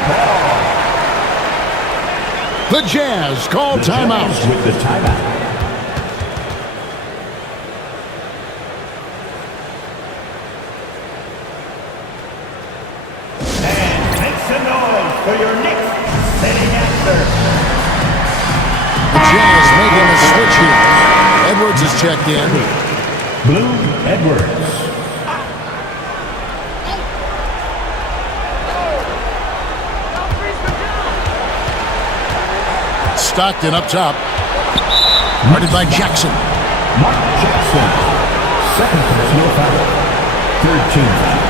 The Jazz call timeout. With the timeout. For your Knicks, setting after. The Jazz making a switch here. Edwards is checked in. Blue Edwards. Stockton up top. Guarded by Jackson. Mark Jackson. Second personal foul. Third team foul.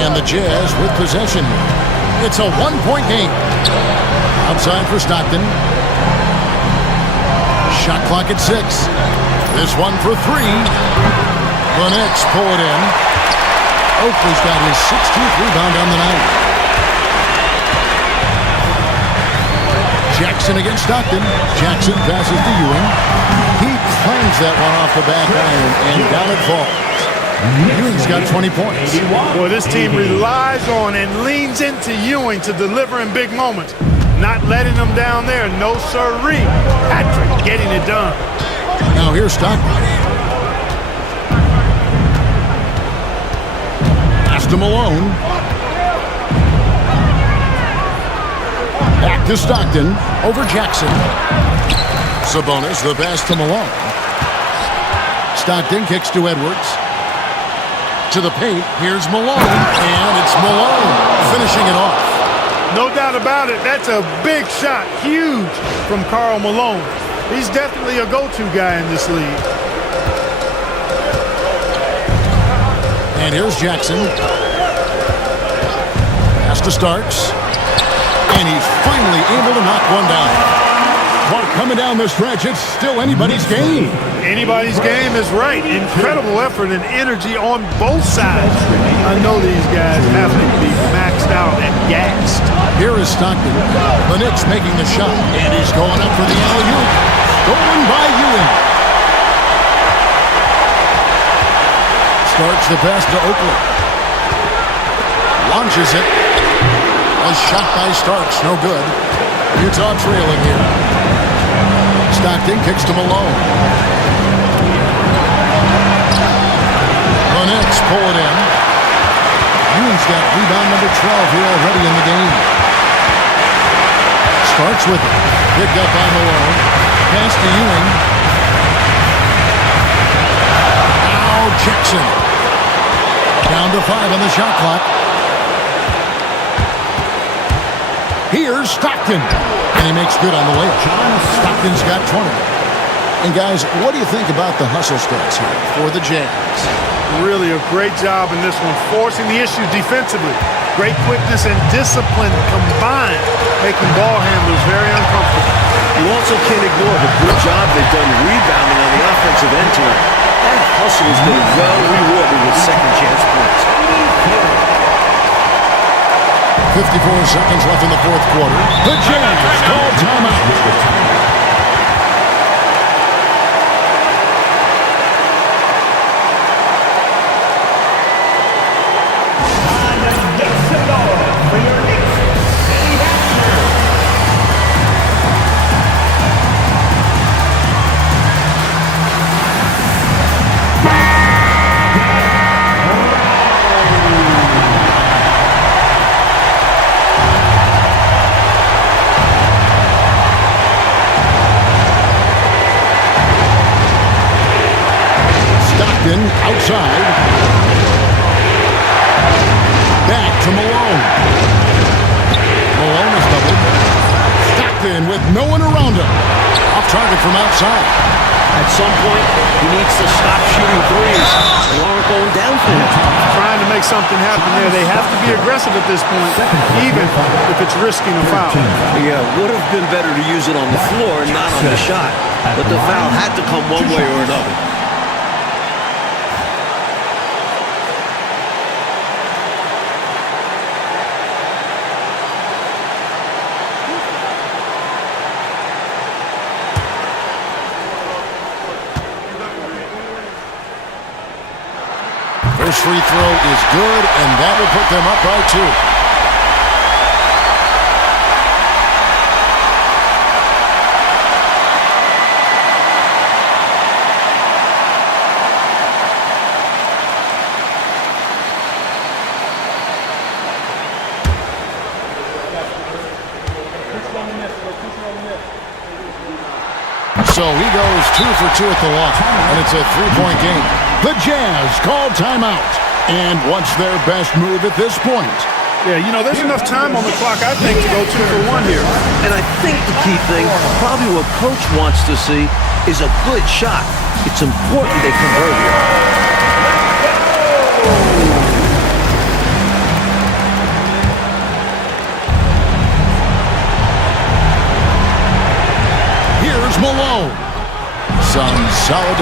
And the Jazz with possession here. It's a one-point game. Outside for Stockton. Shot clock at 6. This one for 3. The Knicks pull it in. Oakley's got his 16th rebound on the night. Jackson against Stockton. Jackson passes to Ewing. He clangs that one off the back iron, and down it falls. Ewing's got 20 points. Boy, this team relies on and leans into Ewing to deliver in big moments. Not letting them down there. No sirree. Patrick getting it done. Now here's Stockton. Pass to Malone. Back to Stockton. Over Jackson. Sabonis, the pass to Malone. Stockton kicks to Edwards. To the paint. Here's Malone. And it's Malone finishing it off. No doubt about it. That's a big shot. Huge from Karl Malone. He's definitely a go-to guy in this league. And here's Jackson. Pass to Starks. And he's finally able to knock one down. Clark coming down the stretch. It's still anybody's game. Anybody's game is right. Incredible effort and energy on both sides. I know these guys have to be maxed out and gassed. Here is Stockton. The Knicks making the shot. And he's going up for the alley-oop. Stolen by Ewing. Starts the pass to Oakley. Launches it. A shot by Starks. No good. Utah trailing here. Stockton kicks to Malone. The Knicks pull it in. Ewing's got rebound number 12 here already in the game. Starks with it. Picked up by Malone. Pass to Ewing. Now Jackson. Down to 5 on the shot clock. Here's Stockton. And he makes good on the layup. Stockton's got 20. And guys, what do you think about the hustle stats here for the Jazz? Really a great job in this one, forcing the issue defensively. Great quickness and discipline combined, making ball handlers very uncomfortable. You also can't ignore the good job they've done rebounding on the offensive end tonight. That hustle has been well rewarded with second chance points. 54 seconds left in the fourth quarter. The Jazz call timeout. Outside. Back to Malone. Malone is doubled. Stockton with no one around him. Off target from outside. At some point, he needs to stop shooting threes. They aren't going down for him. Trying to make something happen there. They have to be aggressive at this point, even if it's risking a foul. Yeah, would have been better to use it on the floor and not on the shot. But the foul had to come one way or another. First free throw is good, and that will put them up by 2. So he goes 2 for 2 at the line, and it's a 3-point game. The Jazz call timeout, and what's their best move at this point? Yeah, you know, there's enough time on the clock, I think, to go 2 for 1 here. And I think the key thing, probably what Coach wants to see, is a good shot. It's important they convert here.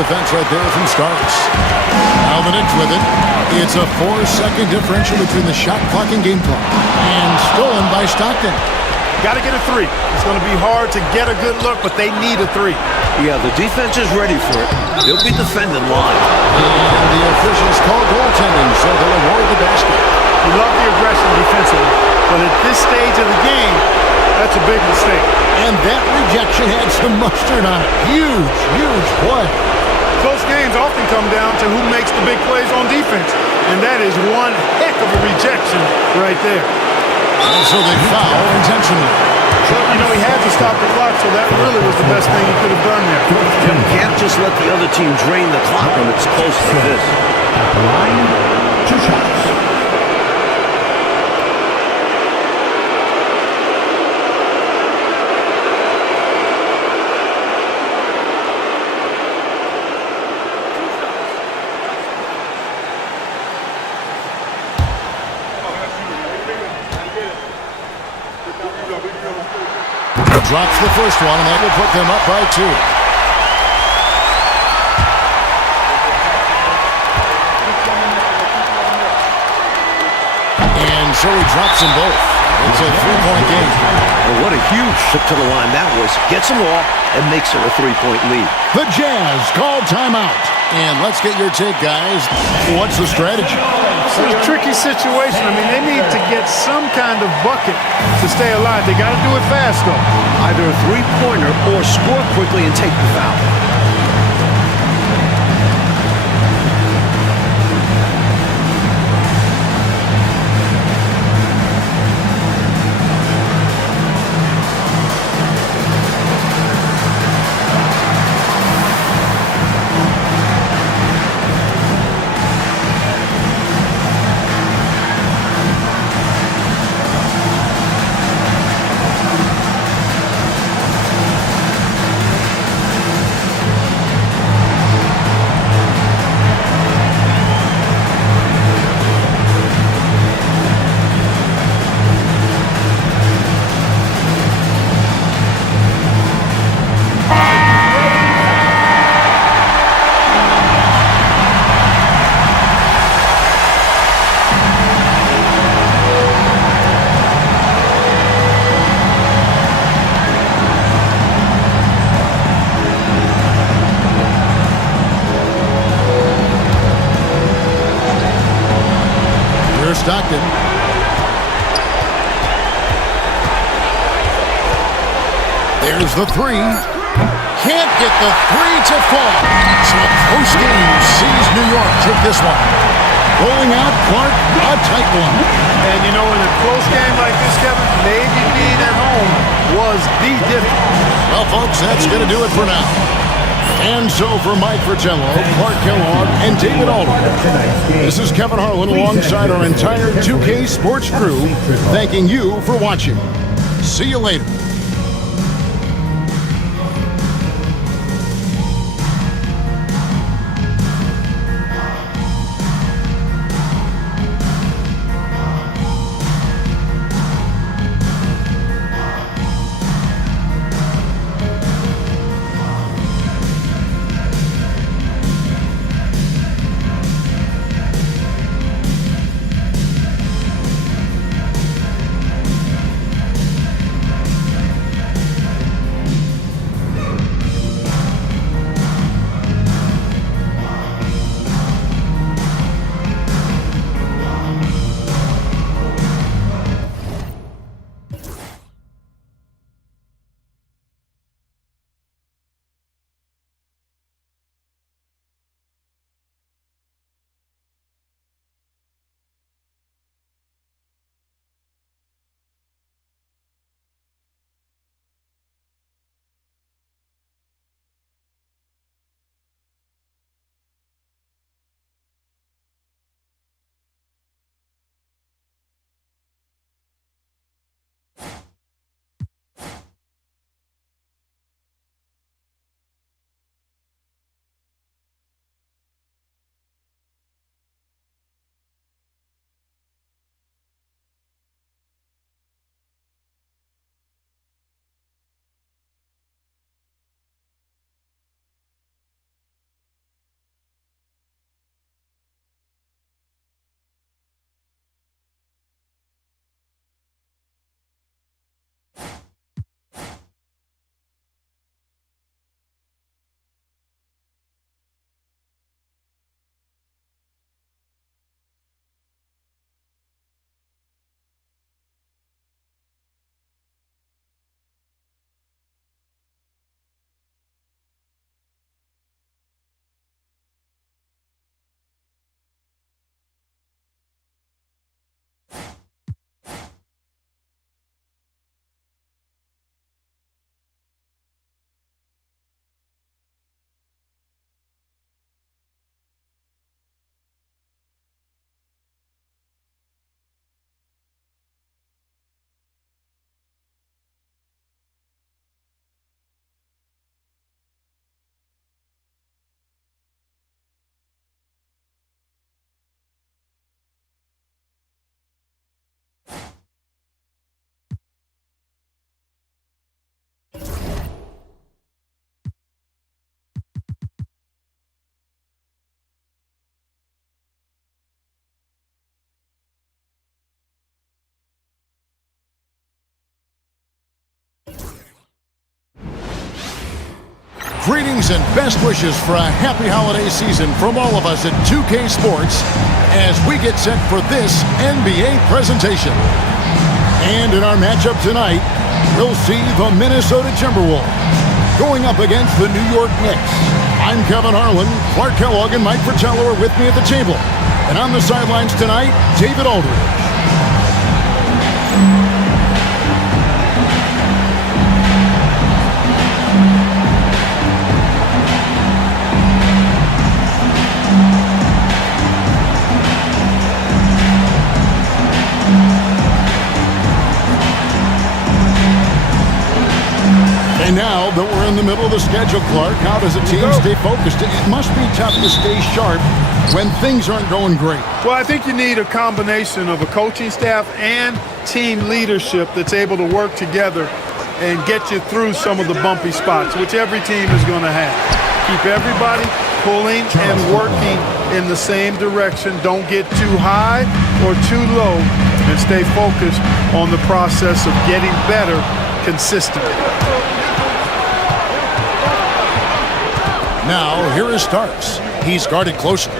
defense right there from Starks. Now the Knicks with it. It's a 4-second differential between the shot clock and game clock. And stolen by Stockton. Got to get a three. It's going to be hard to get a good look, but they need a three. Yeah, the defense is ready for it. They'll be defending line. And the officials call goaltending, so they'll award the basket. We love the aggression defensively, but at this stage of the game, that's a big mistake. And that rejection had some mustard on it. Huge, huge play. Close games often come down to who makes the big plays on defense, and that is one heck of a rejection right there. And so they foul intentionally. But, you know, he had to stop the clock, so that really was the best thing he could have done there. You can't just let the other team drain the clock when it's close like this. At the line, 2 shots. Drops the first one, and that will put them up by 2. And so he drops them both. It's a 3-point game. Well, what a huge trip to the line that was. Gets them off and makes it a 3-point lead. The Jazz call timeout. And let's get your take, guys. What's the strategy? It's a tricky situation. I mean, they need to get some kind of bucket to stay alive. They got to do it fast, though. Either a three-pointer or score quickly and take the foul. Stockton. There's the 3. Can't get the 3 to fall. So a close game sees New York take this one. Rolling out Clark, a tight one. And, you know, in a close game like this, Kevin, maybe being at home was the difference. Well, folks, that's going to do it for now. And so for Mike Fratello, Clark Kellogg, and David Aldridge, this is Kevin Harlan alongside our entire 2K Sports crew, thanking you for watching. See you later. Greetings and best wishes for a happy holiday season from all of us at 2K Sports as we get set for this NBA presentation. And in our matchup tonight, we'll see the Minnesota Timberwolves going up against the New York Knicks. I'm Kevin Harlan. Clark Kellogg and Mike Fratello are with me at the table. And on the sidelines tonight, David Aldridge. And now that we're in the middle of the schedule, Clark, how does a team stay focused? It must be tough to stay sharp when things aren't going great. Well, I think you need a combination of a coaching staff and team leadership that's able to work together and get you through some of the bumpy spots, which every team is going to have. Keep everybody pulling and working in the same direction. Don't get too high or too low, and stay focused on the process of getting better consistently. Now, here is Starks. He's guarded closely.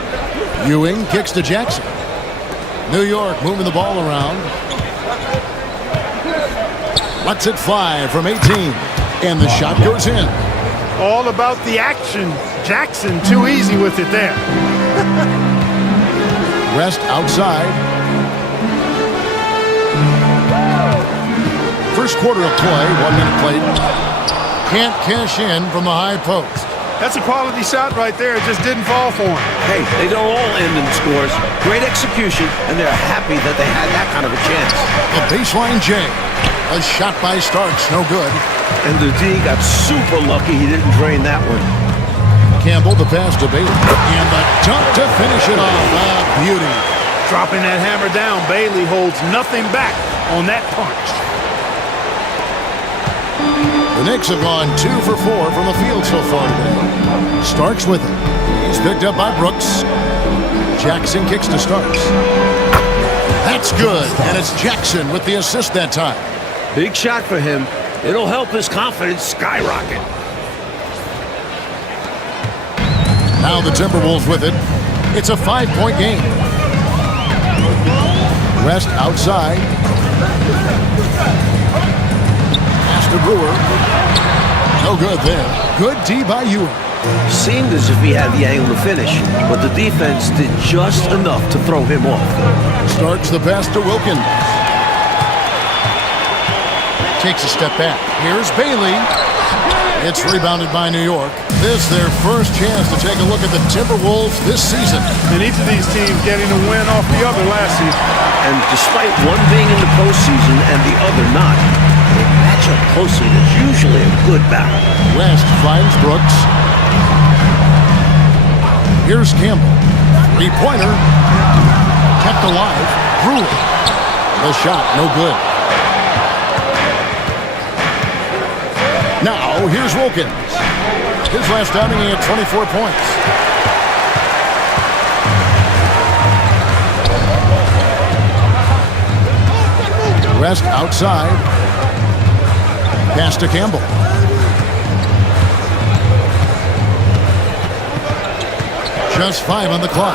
Ewing kicks to Jackson. New York moving the ball around. Lets it fly from 18. And the shot goes in. All about the action. Jackson too easy with it there. West outside. First quarter of play, 1 minute played. Can't cash in from the high post. That's a quality shot right there. It just didn't fall for him. Hey, they don't all end in scores. Great execution, and they're happy that they had that kind of a chance. The baseline J. A shot by Starks, no good. And the D got super lucky he didn't drain that one. Campbell, the pass to Bailey. And the dunk to finish it off. Ah, beauty. Dropping that hammer down, Bailey holds nothing back on that punch. The Knicks have gone 2 for 4 from the field so far today. Starks with it. He's picked up by Brooks. Jackson kicks to Starks. That's good, and it's Jackson with the assist that time. Big shot for him. It'll help his confidence skyrocket. Now the Timberwolves with it. It's a 5-point game. West outside. Pass to Brewer. No good there. Good D by Ewing. Seemed as if he had the angle to finish, but the defense did just enough to throw him off. Starts the pass to Wilkins. Takes a step back. Here's Bailey. It's rebounded by New York. This is their first chance to take a look at the Timberwolves this season. And each of these teams getting a win off the other last season. And despite one being in the postseason and the other not, they match up closely. It's usually a good battle. West finds Brooks. Here's Campbell. Three-pointer. Kept alive. Brewer. The shot, no good. Now, here's Wilkins. His last outing, he had 24 points. West outside. Pass to Campbell. Just 5 on the clock.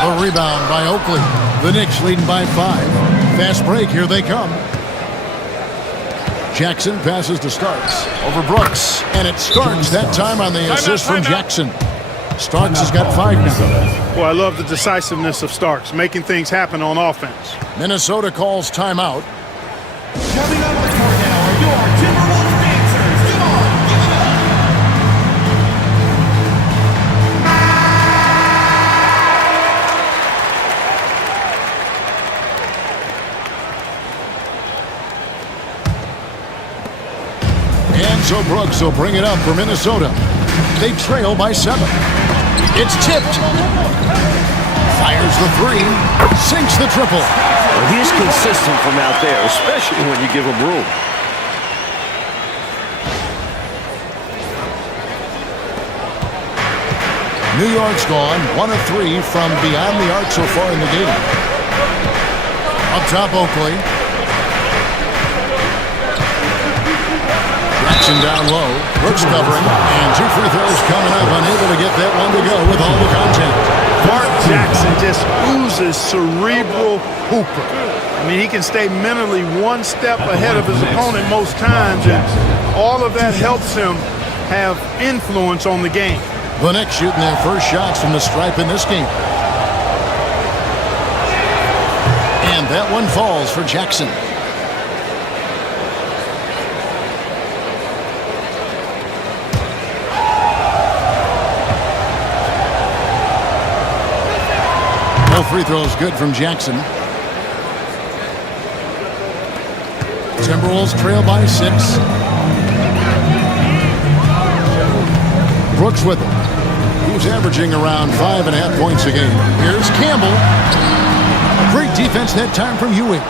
A rebound by Oakley. The Knicks leading by 5. Fast break, here they come. Jackson passes to Starks. Over Brooks. And it Starks that time on the assist from Jackson. Starks has got 5 now. Well, I love the decisiveness of Starks, making things happen on offense. Minnesota calls timeout. Coming up the court now are your Timberwolves dancers. Come on, give it up. And so Brooks will bring it up for Minnesota. They trail by 7. It's tipped. Fires the 3. Sinks the triple. Well, he's consistent from out there, especially when you give him room. New York's gone 1 of 3 from beyond the arc so far in the game. Up top, Oakley. Jackson down low. Brooks covering. And 2 free throws coming up. Unable to get that one to go with all the contact. Mark Jackson just oozes cerebral hooper. I mean, he can stay mentally one step ahead of his opponent most times, and all of that helps him have influence on the game. The Knicks shooting their first shots from the stripe in this game. And that one falls for Jackson. No free throws good from Jackson. Timberwolves trail by 6. Brooks with it. He's averaging around 5.5 points a game. Here's Campbell. Great defense that time from Ewing.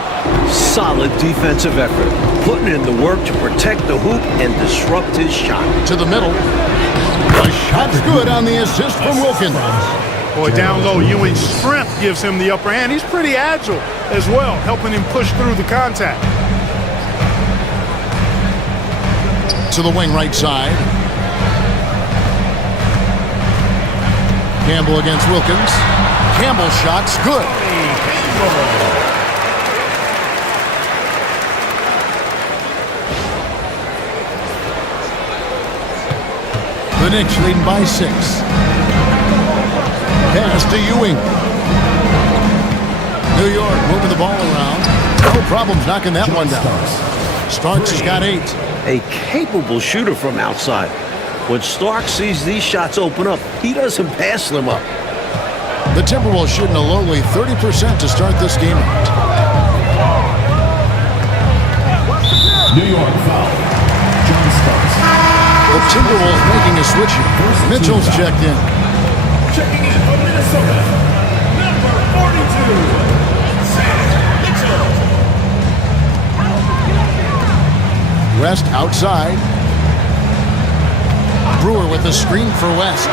Solid defensive effort. Putting in the work to protect the hoop and disrupt his shot. To the middle. The shot's good on the assist from Wilkins. Boy, down low, Ewing's strength gives him the upper hand. He's pretty agile as well, helping him push through the contact. To the wing right side. Campbell against Wilkins. Campbell's shot's good. The Knicks leading by 6. Pass to Ewing. New York moving the ball around. No problems knocking that one down. Starks has got 8. A capable shooter from outside. When Stark sees these shots open up, he doesn't pass them up. The Timberwolves shooting a lowly 30% to start this game out. New York foul. John Starks. The Timberwolves making a switch here. Mitchell's checked in. Checking in from Minnesota, number 42, Sam Mitchell. West outside. Brewer with the screen for West.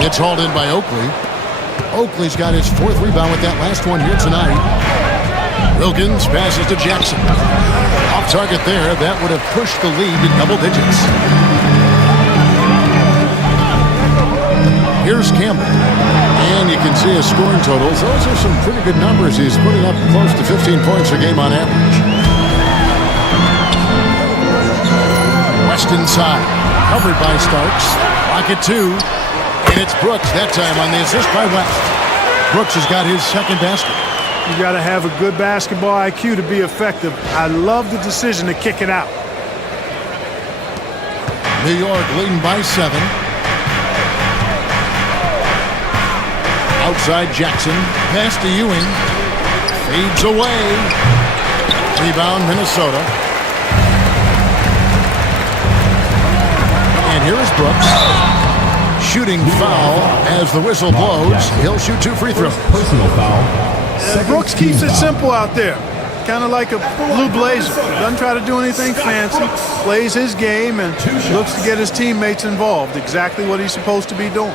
It's hauled in by Oakley. Oakley's got his 4th rebound with that last one here tonight. Wilkins passes to Jackson. Off target there. That would have pushed the lead to double digits. Here's Campbell. And you can see his scoring totals. Those are some pretty good numbers. He's putting up close to 15 points a game on average. West inside. Covered by Starks. Pocket 2. And it's Brooks that time on the assist by West. Brooks has got his second basket. You got to have a good basketball IQ to be effective. I love the decision to kick it out. New York leading by 7. Outside Jackson. Pass to Ewing. Fades away. Rebound Minnesota. And here is Brooks. Shooting foul as the whistle blows. He'll shoot 2 free throws. Personal foul. Brooks keeps it simple out there. Kind of like a blue blazer. Doesn't try to do anything fancy. Plays his game and looks to get his teammates involved. Exactly what he's supposed to be doing.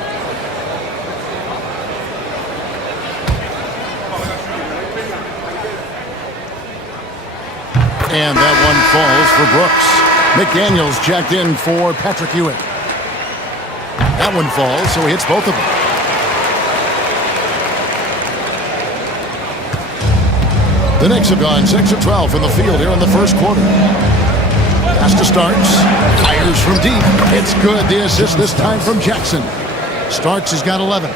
And that one falls for Brooks. McDaniels checked in for Patrick Ewing. That one falls, so he hits both of them. The Knicks have gone 6 of 12 from the field here in the first quarter. Pass to Starks. Fires from deep. It's good. The assist this time from Jackson. Starks has got 11.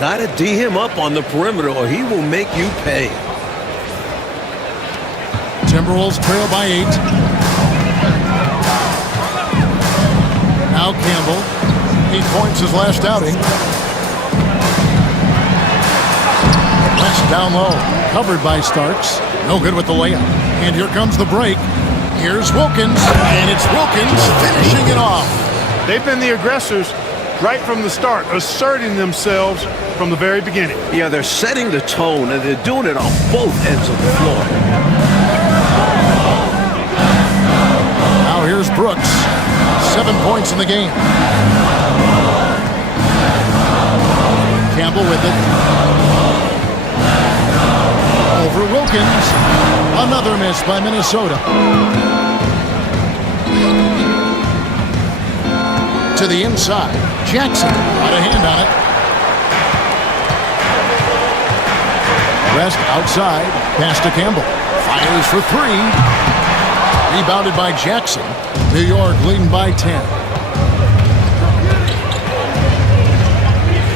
Gotta D him up on the perimeter or he will make you pay. Timberwolves trail by 8. Now Campbell. 8 points his last outing. West down low. Covered by Starks. No good with the layup. And here comes the break. Here's Wilkins. And it's Wilkins finishing it off. They've been the aggressors right from the start, asserting themselves from the very beginning. Yeah, they're setting the tone, and they're doing it on both ends of the floor. Now here's Brooks. 7 points in the game. Campbell with it. Over Wilkins. Another miss by Minnesota. to the inside. Jackson got a hand on it. West outside. Pass to Campbell. Fires for three. Rebounded by Jackson. New York leading by 10.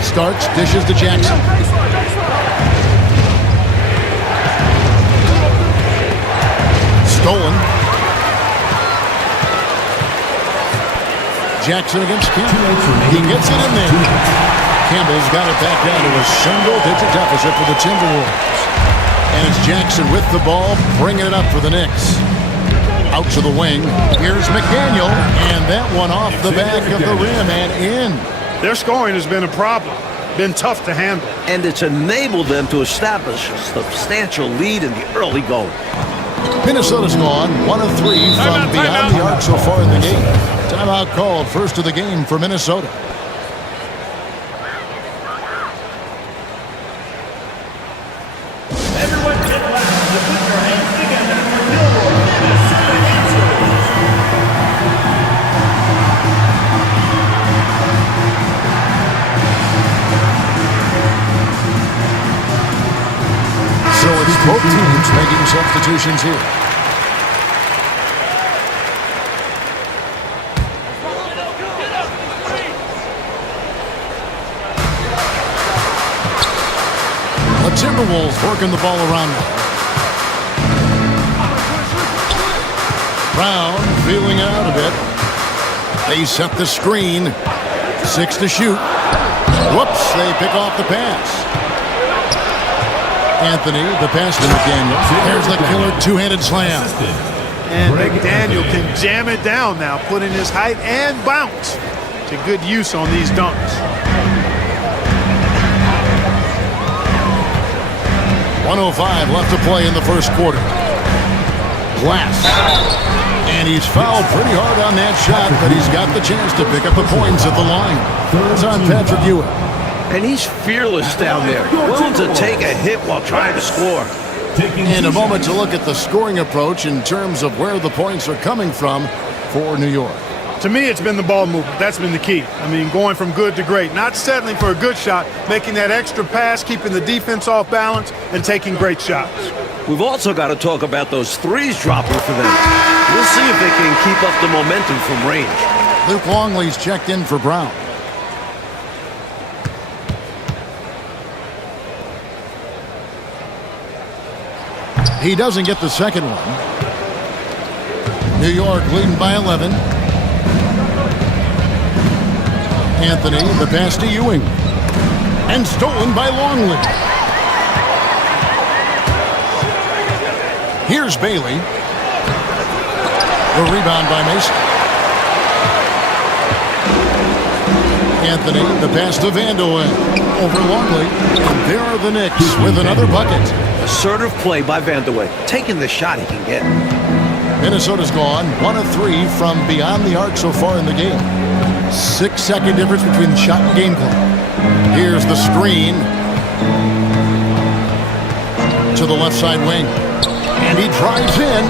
Starts, dishes to Jackson. Stolen. Jackson against Campbell. He gets it in there. Campbell's got it back down to a single-digit deficit for the Timberwolves. And it's Jackson with the ball, bringing it up for the Knicks. Out to the wing. Here's McDaniel, and that one off the back of the rim and in. Their scoring has been a problem. Been tough to handle. And it's enabled them to establish a substantial lead in the early going. Minnesota's gone 1 of 3 from beyond the arc so far in the game. Timeout called, first of the game for Minnesota. Everyone get loud to put your hands together for Timberwolves Minnesota answers. So it's both teams making substitutions here. The Timberwolves working the ball around now. Brown feeling it out a bit. They set the screen. 6 to shoot. Whoops, they pick off the pass. Anthony, the pass to McDaniel. There's the killer two-handed slam. And McDaniel can jam it down now, putting his height and bounce to good use on these dunks. 1:05 left to play in the first quarter. Glass. And he's fouled pretty hard on that shot, but he's got the chance to pick up the points at the line. It's on Patrick Ewing. And he's fearless down there, willing to take a hit while trying to score. And a moment to look at the scoring approach in terms of where the points are coming from for New York. To me, it's been the ball movement. That's been the key. I mean, going from good to great. Not settling for a good shot, making that extra pass, keeping the defense off balance, and taking great shots. We've also got to talk about those threes dropping for them. We'll see if they can keep up the momentum from range. Luke Longley's checked in for Brown. He doesn't get the second one. New York leading by 11. Anthony, the pass to Ewing. And stolen by Longley. Here's Bailey. The rebound by Mason. Anthony, the pass to Vanderwyn. Over Longley. And there are the Knicks with another bucket. Assertive play by Vanderwyn, taking the shot he can get. Minnesota's gone 1 of 3 from beyond the arc so far in the game. 6-second difference between the shot and game clock. Here's the screen to the left side wing. And he drives in.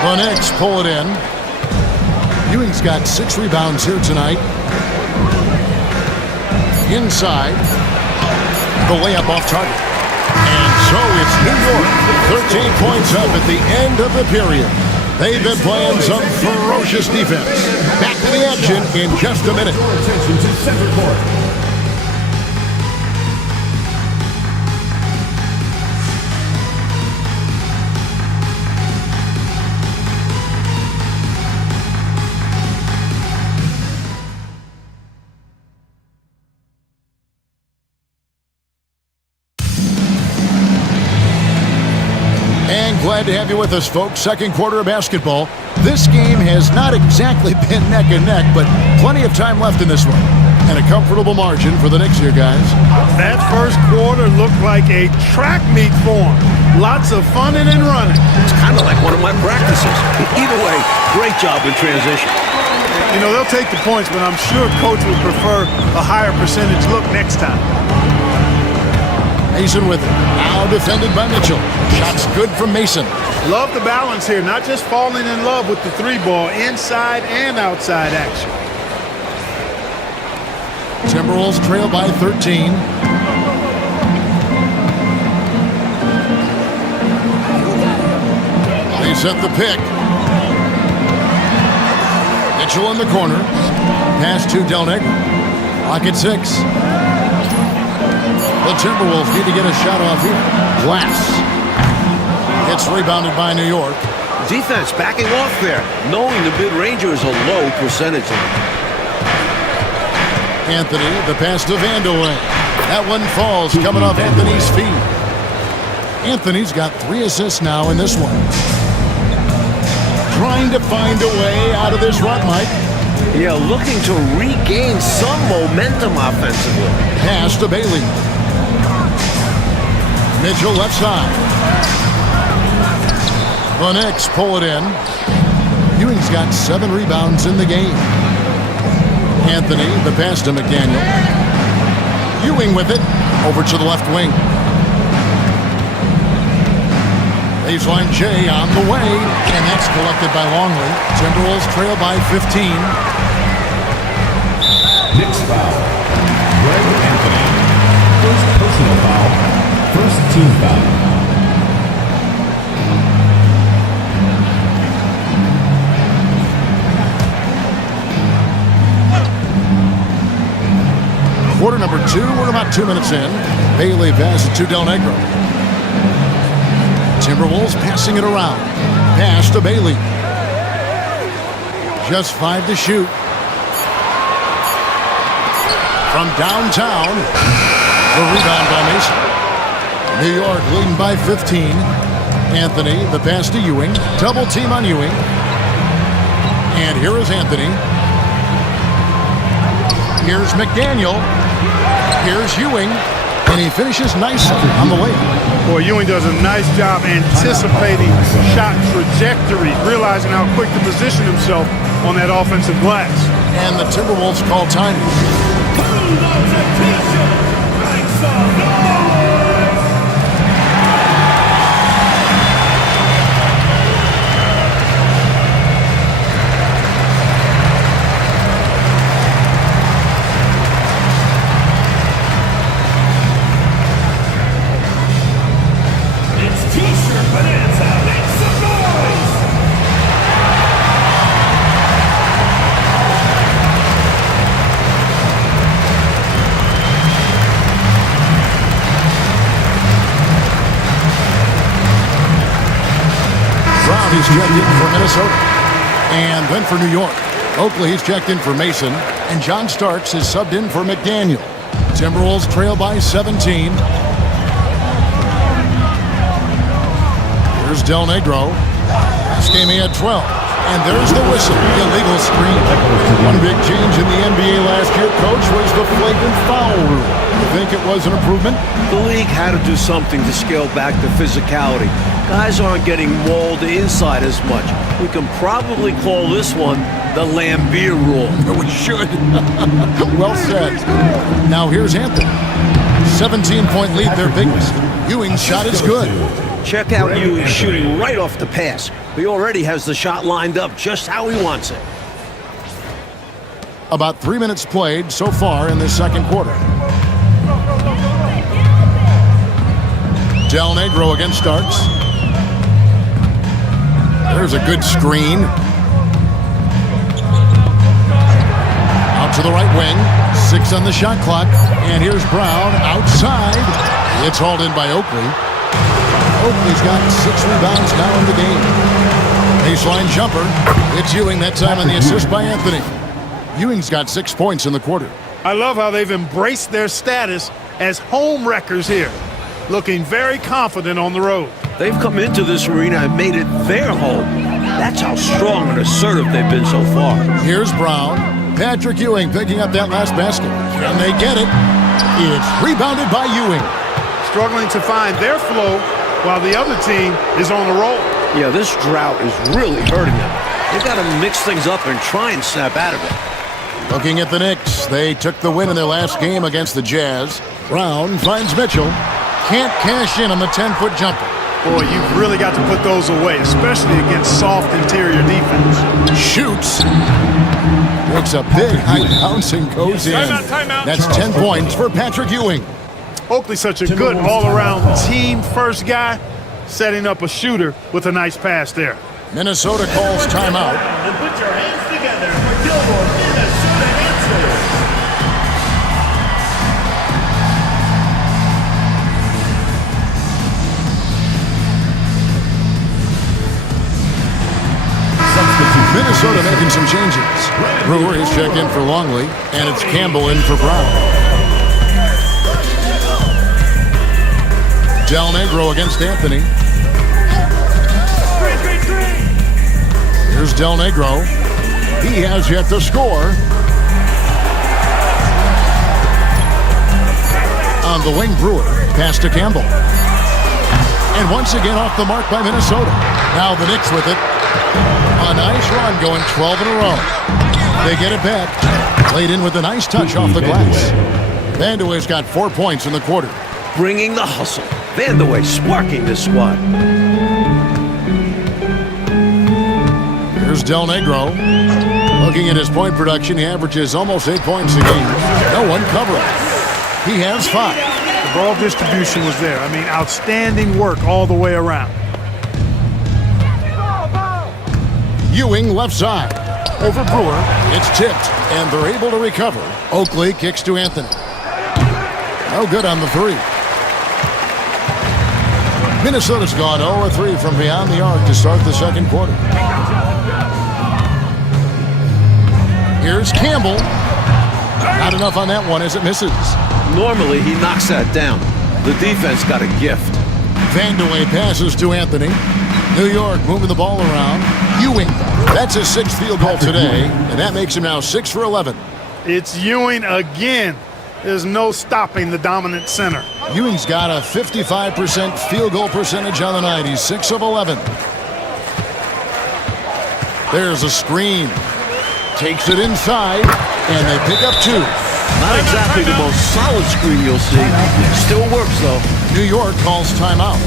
The Knicks pull it in. Ewing's got 6 rebounds here tonight. Inside. The layup off target. And so it's New York. 13 points up at the end of the period. They've been playing some ferocious defense. Back to the action in just a minute. Attention to center court. Glad to have you with us, folks. Second quarter of basketball. This game has not exactly been neck and neck, but plenty of time left in this one. And a comfortable margin for the Knicks here, guys. That first quarter looked like a track meet for them. Lots of funning and running. It's kind of like one of my practices. Either way, great job in transition. You know, they'll take the points, but I'm sure Coach would prefer a higher percentage look next time. Mason with it. Now defended by Mitchell. Shots good from Mason. Love the balance here, not just falling in love with the three ball, inside and outside action. Timberwolves trail by 13. They set the pick. Mitchell in the corner. Pass to Del Negro. Clock at 6. The Timberwolves need to get a shot off here. Glass. It's rebounded by New York. Defense backing off there, knowing the mid-ranger is a low percentage. Anthony, the pass to Vanderlei. That one falls, coming off Anthony's feet. Anthony's got 3 assists now in this one. Trying to find a way out of this rut, Mike. Yeah, looking to regain some momentum offensively. Pass to Bailey. Mitchell left side. The Knicks pull it in. Ewing's got 7 rebounds in the game. Anthony, the pass to McDaniel. Ewing with it. Over to the left wing. Baseline J on the way. And that's collected by Longley. Timberwolves trail by 15. Knicks foul. Greg Anthony. First personal foul. First team foul. Quarter number 2, we're about 2 minutes in. Bailey passes to Del Negro. Timberwolves passing it around. Pass to Bailey. Just 5 to shoot. From downtown, the rebound by Mason. New York leading by 15. Anthony, the pass to Ewing. Double team on Ewing. And here is Anthony. Here's McDaniel. Here's Ewing, and he finishes nicely on the way. Boy, Ewing does a nice job anticipating shot trajectory, realizing how quick to position himself on that offensive glass. And the Timberwolves call time. He's checked in for Minnesota. And then for New York. Oakley, he's checked in for Mason. And John Starks is subbed in for McDaniel. Timberwolves trail by 17. Here's Del Negro. This game he had 12. And there's the whistle. The illegal screen. One big change in the NBA last year, Coach, was the flagrant foul rule. You think it was an improvement? The league had to do something to scale back the physicality. Guys aren't getting mauled inside as much. We can probably call this one the Lambeer rule. We should. Well said. Now here's Anthony. 17-point lead, their biggest. Ewing's shot is good. Check out Ewing shooting right off the pass. He already has the shot lined up just how he wants it. About 3 minutes played so far in this second quarter. Del Negro against Starks. There's a good screen. Out to the right wing. 6 on the shot clock. And here's Brown outside. It's hauled in by Oakley. Oakley's got 6 rebounds now in the game. Baseline jumper. It's Ewing that time on the assist by Anthony. Ewing's got 6 points in the quarter. I love how they've embraced their status as home wreckers here, looking very confident on the road. They've come into this arena and made it their home. That's how strong and assertive they've been so far. Here's Brown. Patrick Ewing picking up that last basket. And they get it. It's rebounded by Ewing. Struggling to find their flow while the other team is on the roll. Yeah, this drought is really hurting them. They've got to mix things up and try and snap out of it. Looking at the Knicks, they took the win in their last game against the Jazz. Brown finds Mitchell. Can't cash in on the 10-foot jumper. Boy, you've really got to put those away, especially against soft interior defense. Shoots. Makes a big high bouncing, goes in. Timeout. That's 10 points for Patrick Ewing. Oakley's such a good all-around team-first guy, setting up a shooter with a nice pass there. Minnesota calls timeout. And put your hands together for your Minnesota answer. Minnesota making some changes. Brewer is checked in for Longley, and it's Campbell in for Brown. Del Negro against Anthony. Here's Del Negro. He has yet to score. On the wing, Brewer. Pass to Campbell. And once again off the mark by Minnesota. Now the Knicks with it. A nice run going 12 in a row. They get it back. Played in with a nice touch off the glass. Vandeweghe's got 4 points in the quarter. Bringing the hustle. Vandeweghe sparking this squad. Here's Del Negro. Looking at his point production, he averages almost 8 points a game. No one covering. He has 5. The ball distribution was there. I mean, outstanding work all the way around. Ewing left side. Over Brewer. It's tipped, and they're able to recover. Oakley kicks to Anthony. No good on the 3. Minnesota's gone 0-3 from beyond the arc to start the second quarter. Here's Campbell. Not enough on that one as it misses. Normally, he knocks that down. The defense got a gift. Vandeweghe passes to Anthony. New York moving the ball around. Ewing. That's his 6th field goal today, and that makes him now 6 for 11. It's Ewing again. There's no stopping the dominant center. Ewing's got a 55% field goal percentage on the night. He's 6 of 11. There's a screen. Takes it inside, and they pick up 2. Not exactly the most solid screen you'll see. Still works, though. New York calls timeout.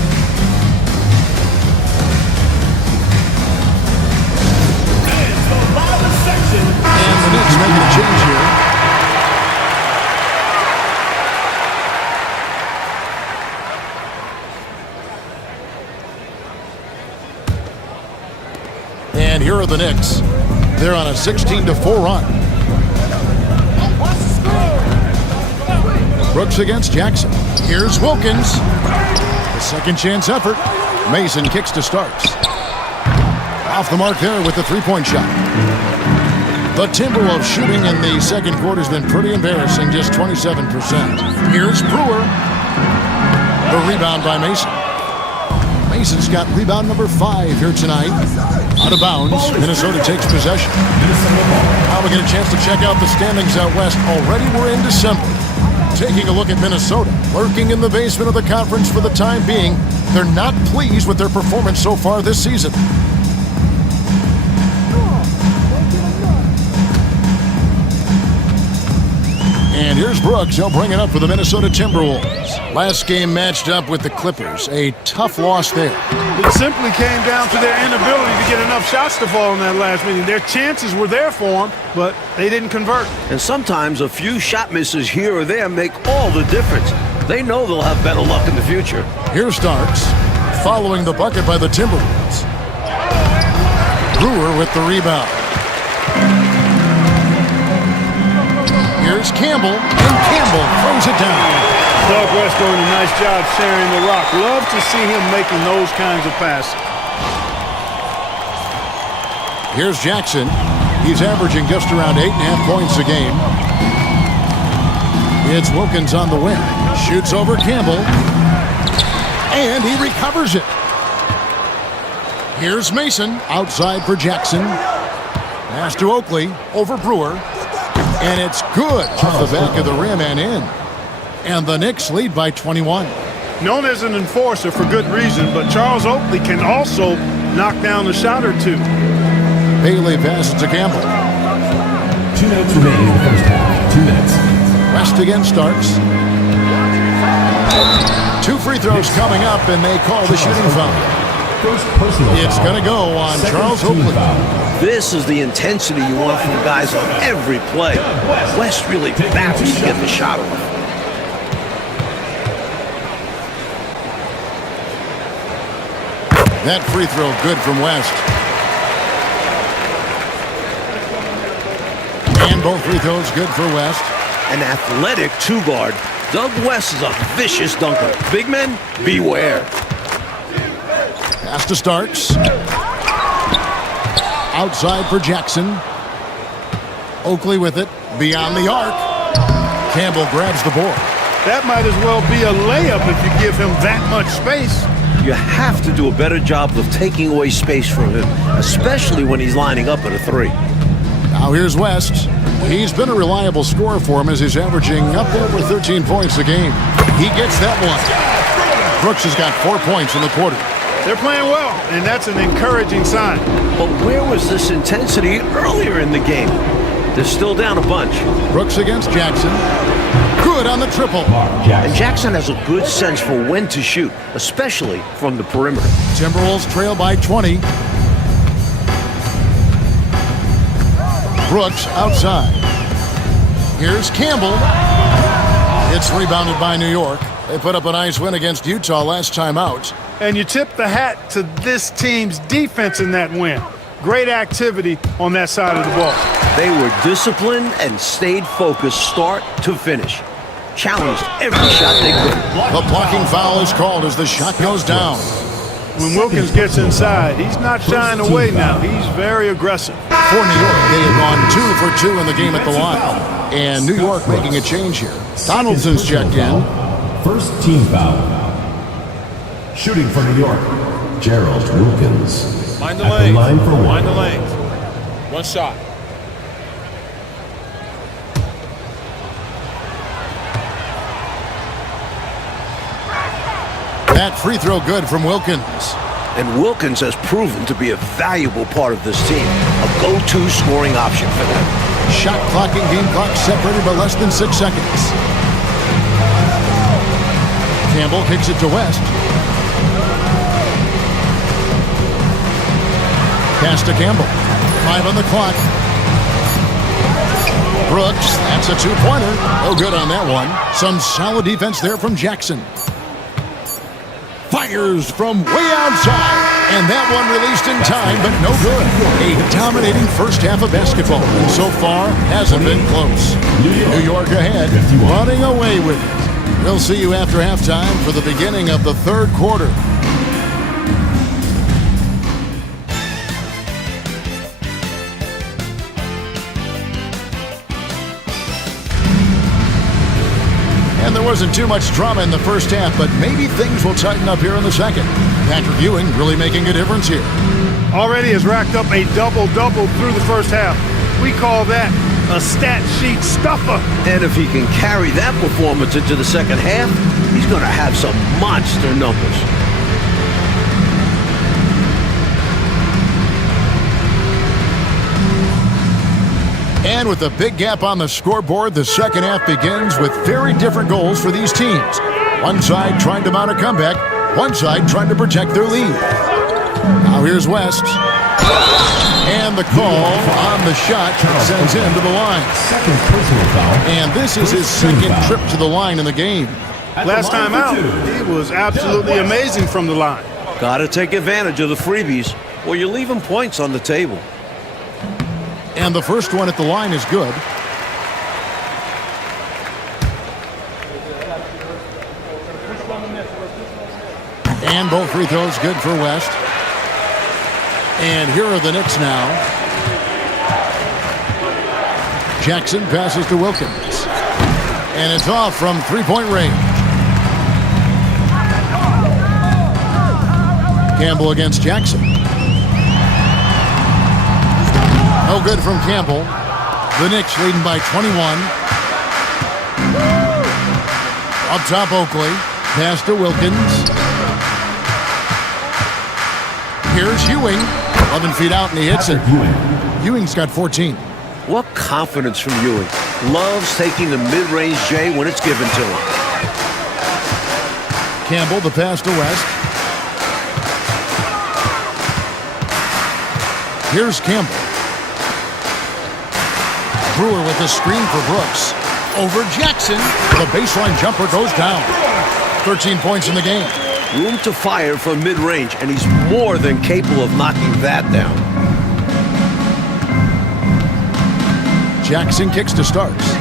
And the Knicks making a change here. And here are the Knicks. They're on a 16-4 run. Brooks against Jackson. Here's Wilkins. The second chance effort. Mason kicks to Starks. Off the mark there with the three-point shot. The Timberwolves shooting in the second quarter has been pretty embarrassing, just 27%. Here's Brewer. The rebound by Mason. Mason's got rebound number 5 here tonight. Out of bounds, Minnesota takes possession. Now we get a chance to check out the standings out west. Already we're in December. Taking a look at Minnesota, lurking in the basement of the conference for the time being. They're not pleased with their performance so far this season. And here's Brooks. He'll bring it up for the Minnesota Timberwolves. Last game matched up with the Clippers. A tough loss there. It simply came down to their inability to get enough shots to fall in that last meeting. Their chances were there for them, but they didn't convert. And sometimes a few shot misses here or there make all the difference. They know they'll have better luck in the future. Here's Starks, following the bucket by the Timberwolves. Brewer with the rebound. Here's Campbell, and Campbell throws it down. Southwest doing a nice job sharing the rock. Love to see him making those kinds of passes. Here's Jackson. He's averaging just around 8.5 points a game. It's Wilkins on the wing. Shoots over Campbell. And he recovers it. Here's Mason. Outside for Jackson. Pass to Oakley. Over Brewer. And it's good off the back of the rim and in. And the Knicks lead by 21. Known as an enforcer for good reason, but Charles Oakley can also knock down a shot or two. Bailey passes to Campbell. 2 minutes remaining in the first half. 2 minutes. West against Starks. 2 free throws coming up, and they call the shooting foul. First personal It's foul. going to go on Second Charles team Oakley. foul. This is the intensity you want from guys on every play. West really battles to get the shot off. That free throw good from West. And both free throws good for West. An athletic two-guard. Doug West is a vicious dunker. Big men, beware. Pass to Starks. Outside for Jackson. Oakley with it. Beyond the arc. Campbell grabs the board. That might as well be a layup if you give him that much space. You have to do a better job of taking away space from him, especially when he's lining up at a 3. Now here's West. He's been a reliable scorer for him as he's averaging up over 13 points a game. He gets that one. Brooks has got 4 points in the quarter. They're playing well, and that's an encouraging sign. But where was this intensity earlier in the game? They're still down a bunch. Brooks against Jackson. Good on the triple. And Jackson has a good sense for when to shoot, especially from the perimeter. Timberwolves trail by 20. Brooks outside. Here's Campbell. It's rebounded by New York. They put up a nice win against Utah last time out. And you tip the hat to this team's defense in that win. Great activity on that side of the ball. They were disciplined and stayed focused start to finish. Challenged every shot they could. The blocking foul is called as the shot goes down. When Wilkins gets inside, he's not shying away now. He's very aggressive. For New York, they have gone 2 for 2 in the game at the line. And New York making a change here. Donaldson's checked in. First team foul. Shooting for New York, Gerald Wilkins. Mind the At the lanes. line for one. Mind the lanes. One shot. That free throw good from Wilkins. And Wilkins has proven to be a valuable part of this team. A go-to scoring option for them. Shot clock and game clock separated by less than 6 seconds. Campbell kicks it to West. Pass to Campbell. 5 on the clock. Brooks, that's a 2-pointer. No good on that one. Some solid defense there from Jackson. Fires from way outside. And that one released in time, but no good. A dominating first half of basketball. And so far, hasn't been close. New York ahead, running away with it. We'll see you after halftime for the beginning of the third quarter. And there wasn't too much drama in the first half, but maybe things will tighten up here in the second. Patrick Ewing really making a difference here. Already has racked up a double-double through the first half. We call that a stat sheet stuffer. And if he can carry that performance into the second half, he's going to have some monster numbers. And with a big gap on the scoreboard, the second half begins with very different goals for these teams. One side trying to mount a comeback, one side trying to protect their lead. Now here's West. And the call on the shot sends him to the line. Second personal foul. And this is his second trip to the line in the game. Last time out, he was absolutely amazing from the line. Got to take advantage of the freebies, or you're leaving points on the table. And the first one at the line is good. And both free throws good for West. And here are the Knicks now. Jackson passes to Wilkins. And it's off from three-point range. Campbell against Jackson. No good from Campbell. The Knicks leading by 21. Up top, Oakley. Pass to Wilkins. Here's Ewing. 11 feet out, and he hits it. Ewing's got 14. What confidence from Ewing. Loves taking the mid-range J when it's given to him. Campbell, the pass to West. Here's Campbell. Brewer with the screen for Brooks. Over Jackson. The baseline jumper goes down. 13 points in the game. Room to fire from mid-range, and he's more than capable of knocking that down. Jackson kicks to Starks.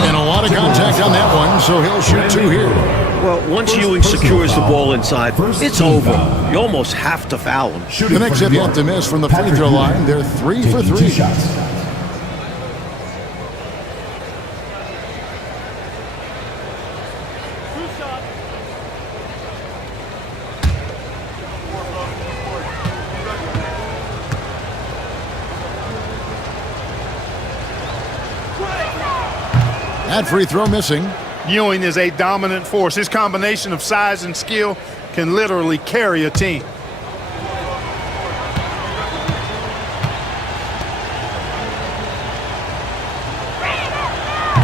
And a lot of contact on that one, so he'll shoot two here. Well, once Ewing secures the ball inside, it's over. You almost have to foul him. The Knicks have yet to miss from the free throw line. They're 3 for 3. That free throw missing. Ewing is a dominant force. His combination of size and skill can literally carry a team.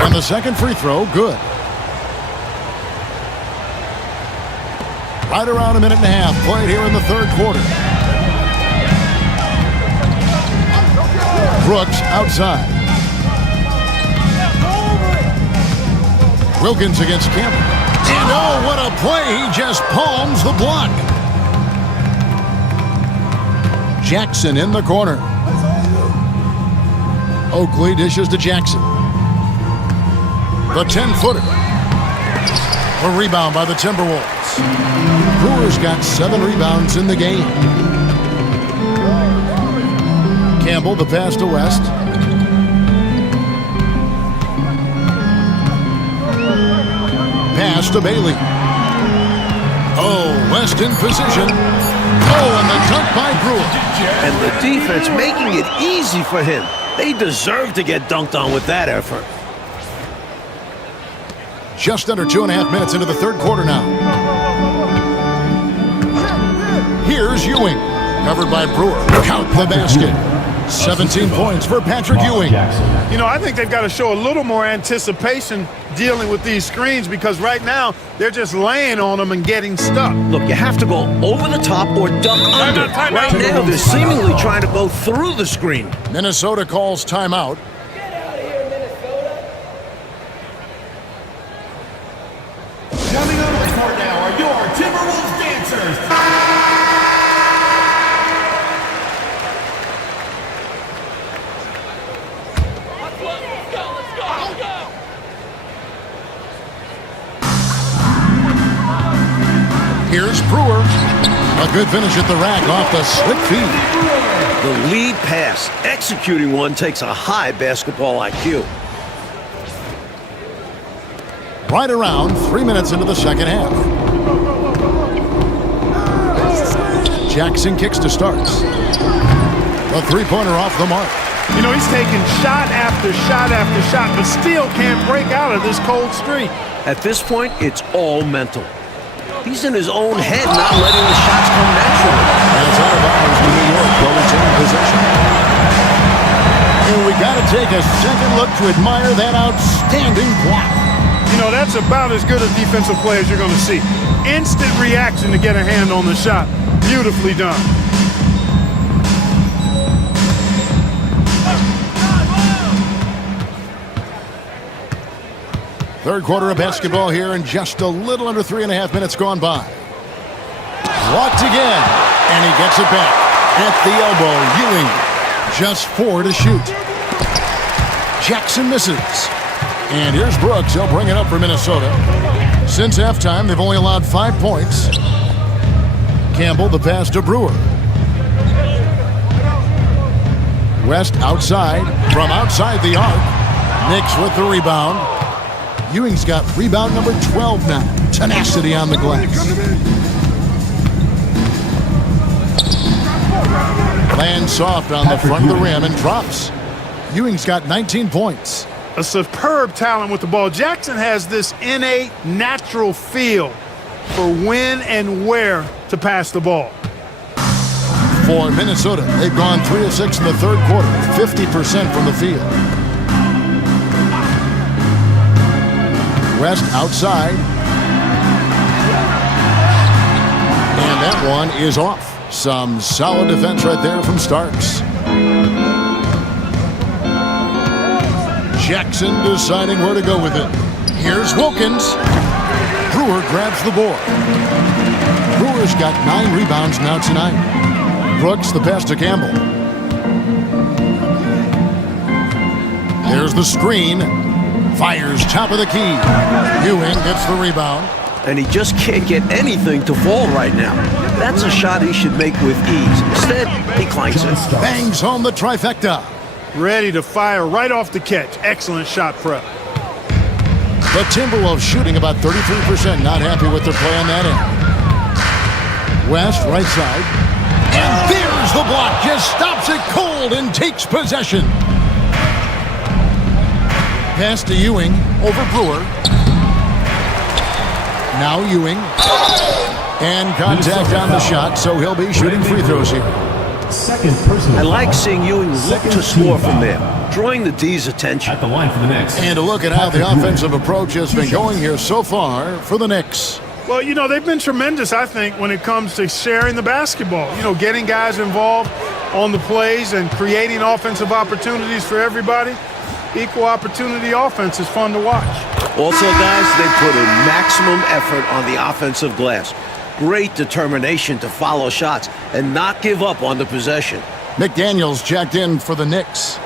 And the second free throw, good. Right around a minute and a half played here in the third quarter. Brooks outside. Wilkins against Campbell. And oh, what a play. He just palms the block. Jackson in the corner. Oakley dishes to Jackson. The 10-footer. A rebound by the Timberwolves. Brewer's got 7 rebounds in the game. Campbell, the pass to West. Pass to Bailey. Oh, West in position. Oh, and the dunk by Brewer. And the defense making it easy for him. They deserve to get dunked on with that effort. Just under 2.5 minutes into the third quarter now. Here's Ewing. Covered by Brewer. Count the basket. 17 points for Patrick Ewing. You know, I think they've got to show a little more anticipation dealing with these screens because right now they're just laying on them and getting stuck. Look, you have to go over the top or duck under. Right now, they're seemingly trying to go through the screen. Minnesota calls timeout. Coming onto the court now are your Timberwolves dancers. Here's Brewer. A good finish at the rack off the slick feed. The lead pass, executing one, takes a high basketball IQ. Right around 3 minutes into the second half. Jackson kicks to Starks. A three-pointer off the mark. You know, he's taking shot after shot after shot, but still can't break out of this cold streak. At this point, it's all mental. He's in his own head, not letting the shots come naturally. And it's out of bounds to New York, will retain possession. And we got to take a second look to admire that outstanding block. You know, that's about as good a defensive play as you're going to see. Instant reaction to get a hand on the shot. Beautifully done. Third quarter of basketball here, and just a little under 3.5 minutes gone by. Blocked again, and he gets it back. At the elbow, Ewing. Just 4 to shoot. Jackson misses. And here's Brooks. He'll bring it up for Minnesota. Since halftime, they've only allowed 5 points. Campbell, the pass to Brewer. West outside. From outside the arc. Knicks with the rebound. Ewing's got rebound number 12 now. Tenacity on the glass. Lands soft on the front of the rim and drops. Ewing's got 19 points. A superb talent with the ball. Jackson has this innate, natural feel for when and where to pass the ball. For Minnesota, they've gone 3 of 6 in the third quarter, 50% from the field. West outside. And that one is off. Some solid defense right there from Starks. Jackson deciding where to go with it. Here's Wilkins. Brewer grabs the board. Brewer's got 9 rebounds now tonight. Brooks the pass to Campbell. There's the screen. Fires top of the key. Ewing gets the rebound. And he just can't get anything to fall right now. That's a shot he should make with ease. Instead, he clanks it. Bangs home the trifecta. Ready to fire right off the catch. Excellent shot prep. The Timberwolves shooting about 33%. Not happy with their play on that end. West, right side. And there's the block. Just stops it cold and takes possession. Pass to Ewing over Brewer. Now Ewing. And contact on the shot, so he'll be shooting free throws here. Second personal I like foul. seeing Ewing look Second to score team from foul. there, drawing the D's attention. At the line for the Knicks. And a look at how the offensive approach has been going here so far for the Knicks. Well, you know, they've been tremendous, I think, when it comes to sharing the basketball. You know, getting guys involved on the plays and creating offensive opportunities for everybody. Equal opportunity offense is fun to watch. Also, guys, they put in maximum effort on the offensive glass. Great determination to follow shots and not give up on the possession. McDaniels checked in for the Knicks.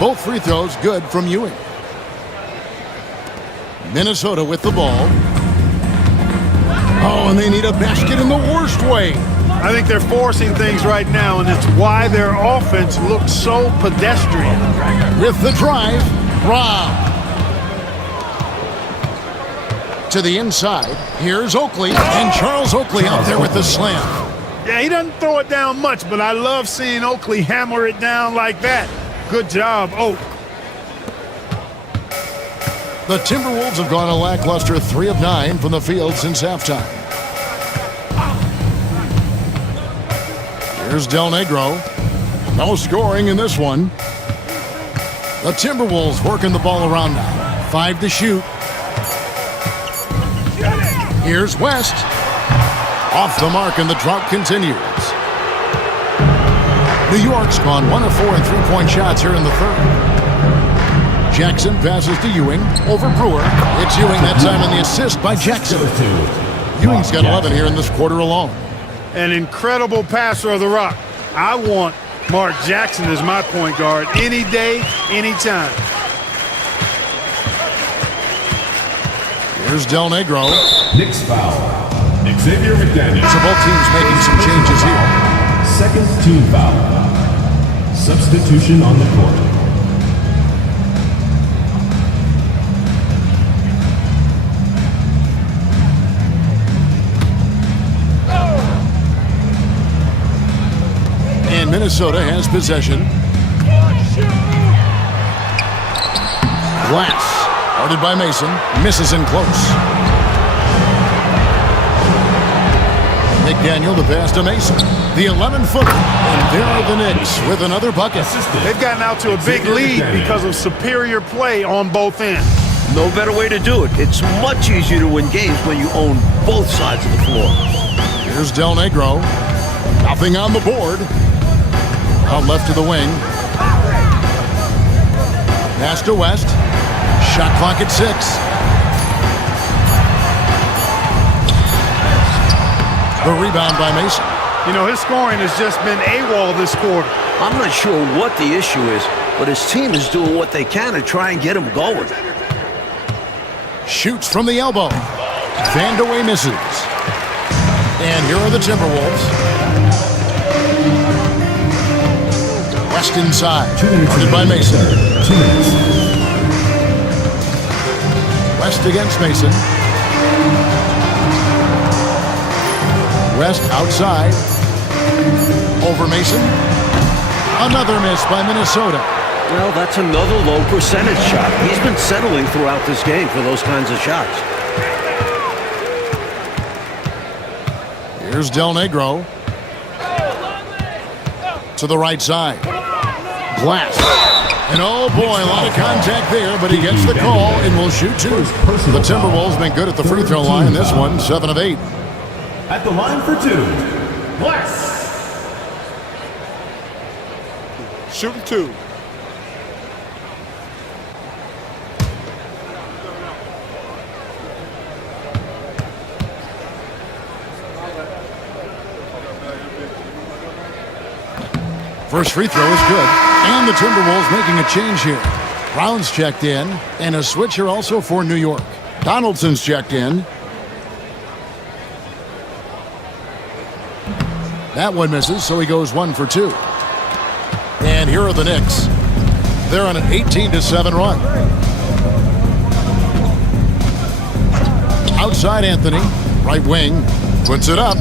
Both free throws good from Ewing. Minnesota with the ball. Oh, and they need a basket in the worst way. I think they're forcing things right now, and it's why their offense looks so pedestrian. With the drive, Rob. To the inside, here's Oakley, and Charles Oakley out there with the slam. Yeah, he doesn't throw it down much, but I love seeing Oakley hammer it down like that. Good job, Oak. The Timberwolves have gone a lackluster 3 of 9 from the field since halftime. Here's Del Negro. No scoring in this one. The Timberwolves working the ball around now. 5 to shoot. Here's West. Off the mark, and the drought continues. New York's gone 1 of 4 in three-point shots here in the third. Jackson passes to Ewing over Brewer. It's Ewing that time on the assist by Jackson. Ewing's got 11 here in this quarter alone. An incredible passer of the rock. I want Mark Jackson as my point guard any day, anytime. Here's Del Negro. Knicks foul. Xavier McDaniels. So both teams making some changes here. Second team foul. Substitution on the court. And Minnesota has possession. Glass. Guarded by Mason. Misses in close. McDaniel the pass to Mason. The 11-footer. And there are the Knicks with another bucket. They've gotten out to a big lead because of superior play on both ends. No better way to do it. It's much easier to win games when you own both sides of the floor. Here's Del Negro. Nothing on the board. Out left to the wing. Pass to West. Shot clock at 6. The rebound by Mason. You know, his scoring has just been AWOL this quarter. I'm not sure what the issue is, but his team is doing what they can to try and get him going. Shoots from the elbow. Fanned away, misses. And here are the Timberwolves. West inside. Guarded by Mason. 2 minutes. West against Mason. West outside. Over Mason. Another miss by Minnesota. Well, that's another low percentage shot. He's been settling throughout this game for those kinds of shots. Here's Del Negro. To the right side. Glass. And oh boy, a lot of contact there, but he gets the call and will shoot two. The Timberwolves been good at the free throw line. This one, 7 of 8. At the line for two, Glass. Shooting two. First free throw is good. And the Timberwolves making a change here. Brown's checked in, and a switch here also for New York. Donaldson's checked in. That one misses, so he goes 1 for 2. And here are the Knicks. They're on an 18-7 run. Outside Anthony, right wing, puts it up.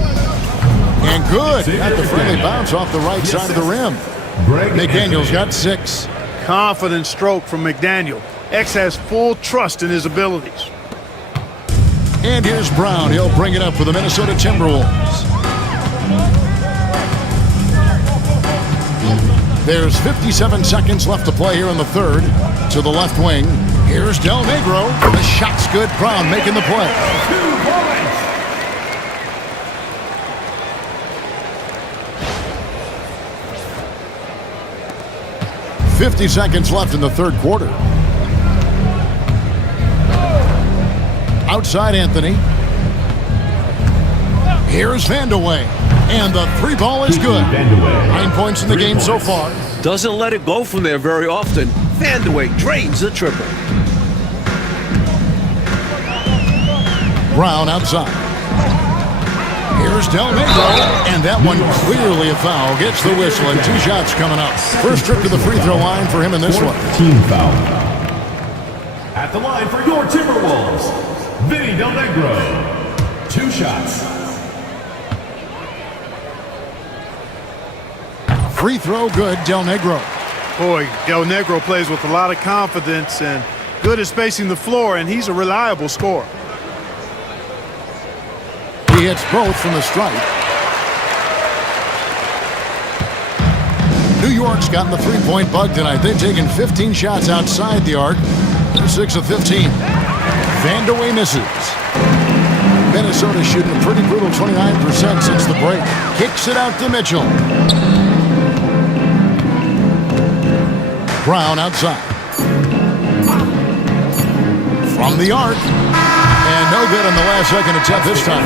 And good. Got the friendly bounce off the right side of the rim. McDaniel's got 6. Confident stroke from McDaniel. X has full trust in his abilities. And here's Brown. He'll bring it up for the Minnesota Timberwolves. There's 57 seconds left to play here in the third. To the left wing. Here's Del Negro. The shot's good. Brown making the play. 50 seconds left in the third quarter. Outside Anthony. Here's Vandeweghe. And the three ball is good. 9 points in the game so far. Doesn't let it go from there very often. Vandeweghe drains the triple. Brown outside. Here's Del Negro, and that one clearly a foul. Gets the whistle, and 2 shots coming up. First trip to the free throw line for him in this one. Team foul. At the line for your Timberwolves, Vinny Del Negro. 2 shots. Free throw good, Del Negro. Boy, Del Negro plays with a lot of confidence and good at spacing the floor, and he's a reliable scorer. He hits both from the stripe. New York's gotten the three-point bug tonight. They've taken 15 shots outside the arc. They're 6 of 15. Vandeweghe misses. Minnesota shooting a pretty brutal 29% since the break. Kicks it out to Mitchell. Brown outside. From the arc. And no good on the last second attempt this time.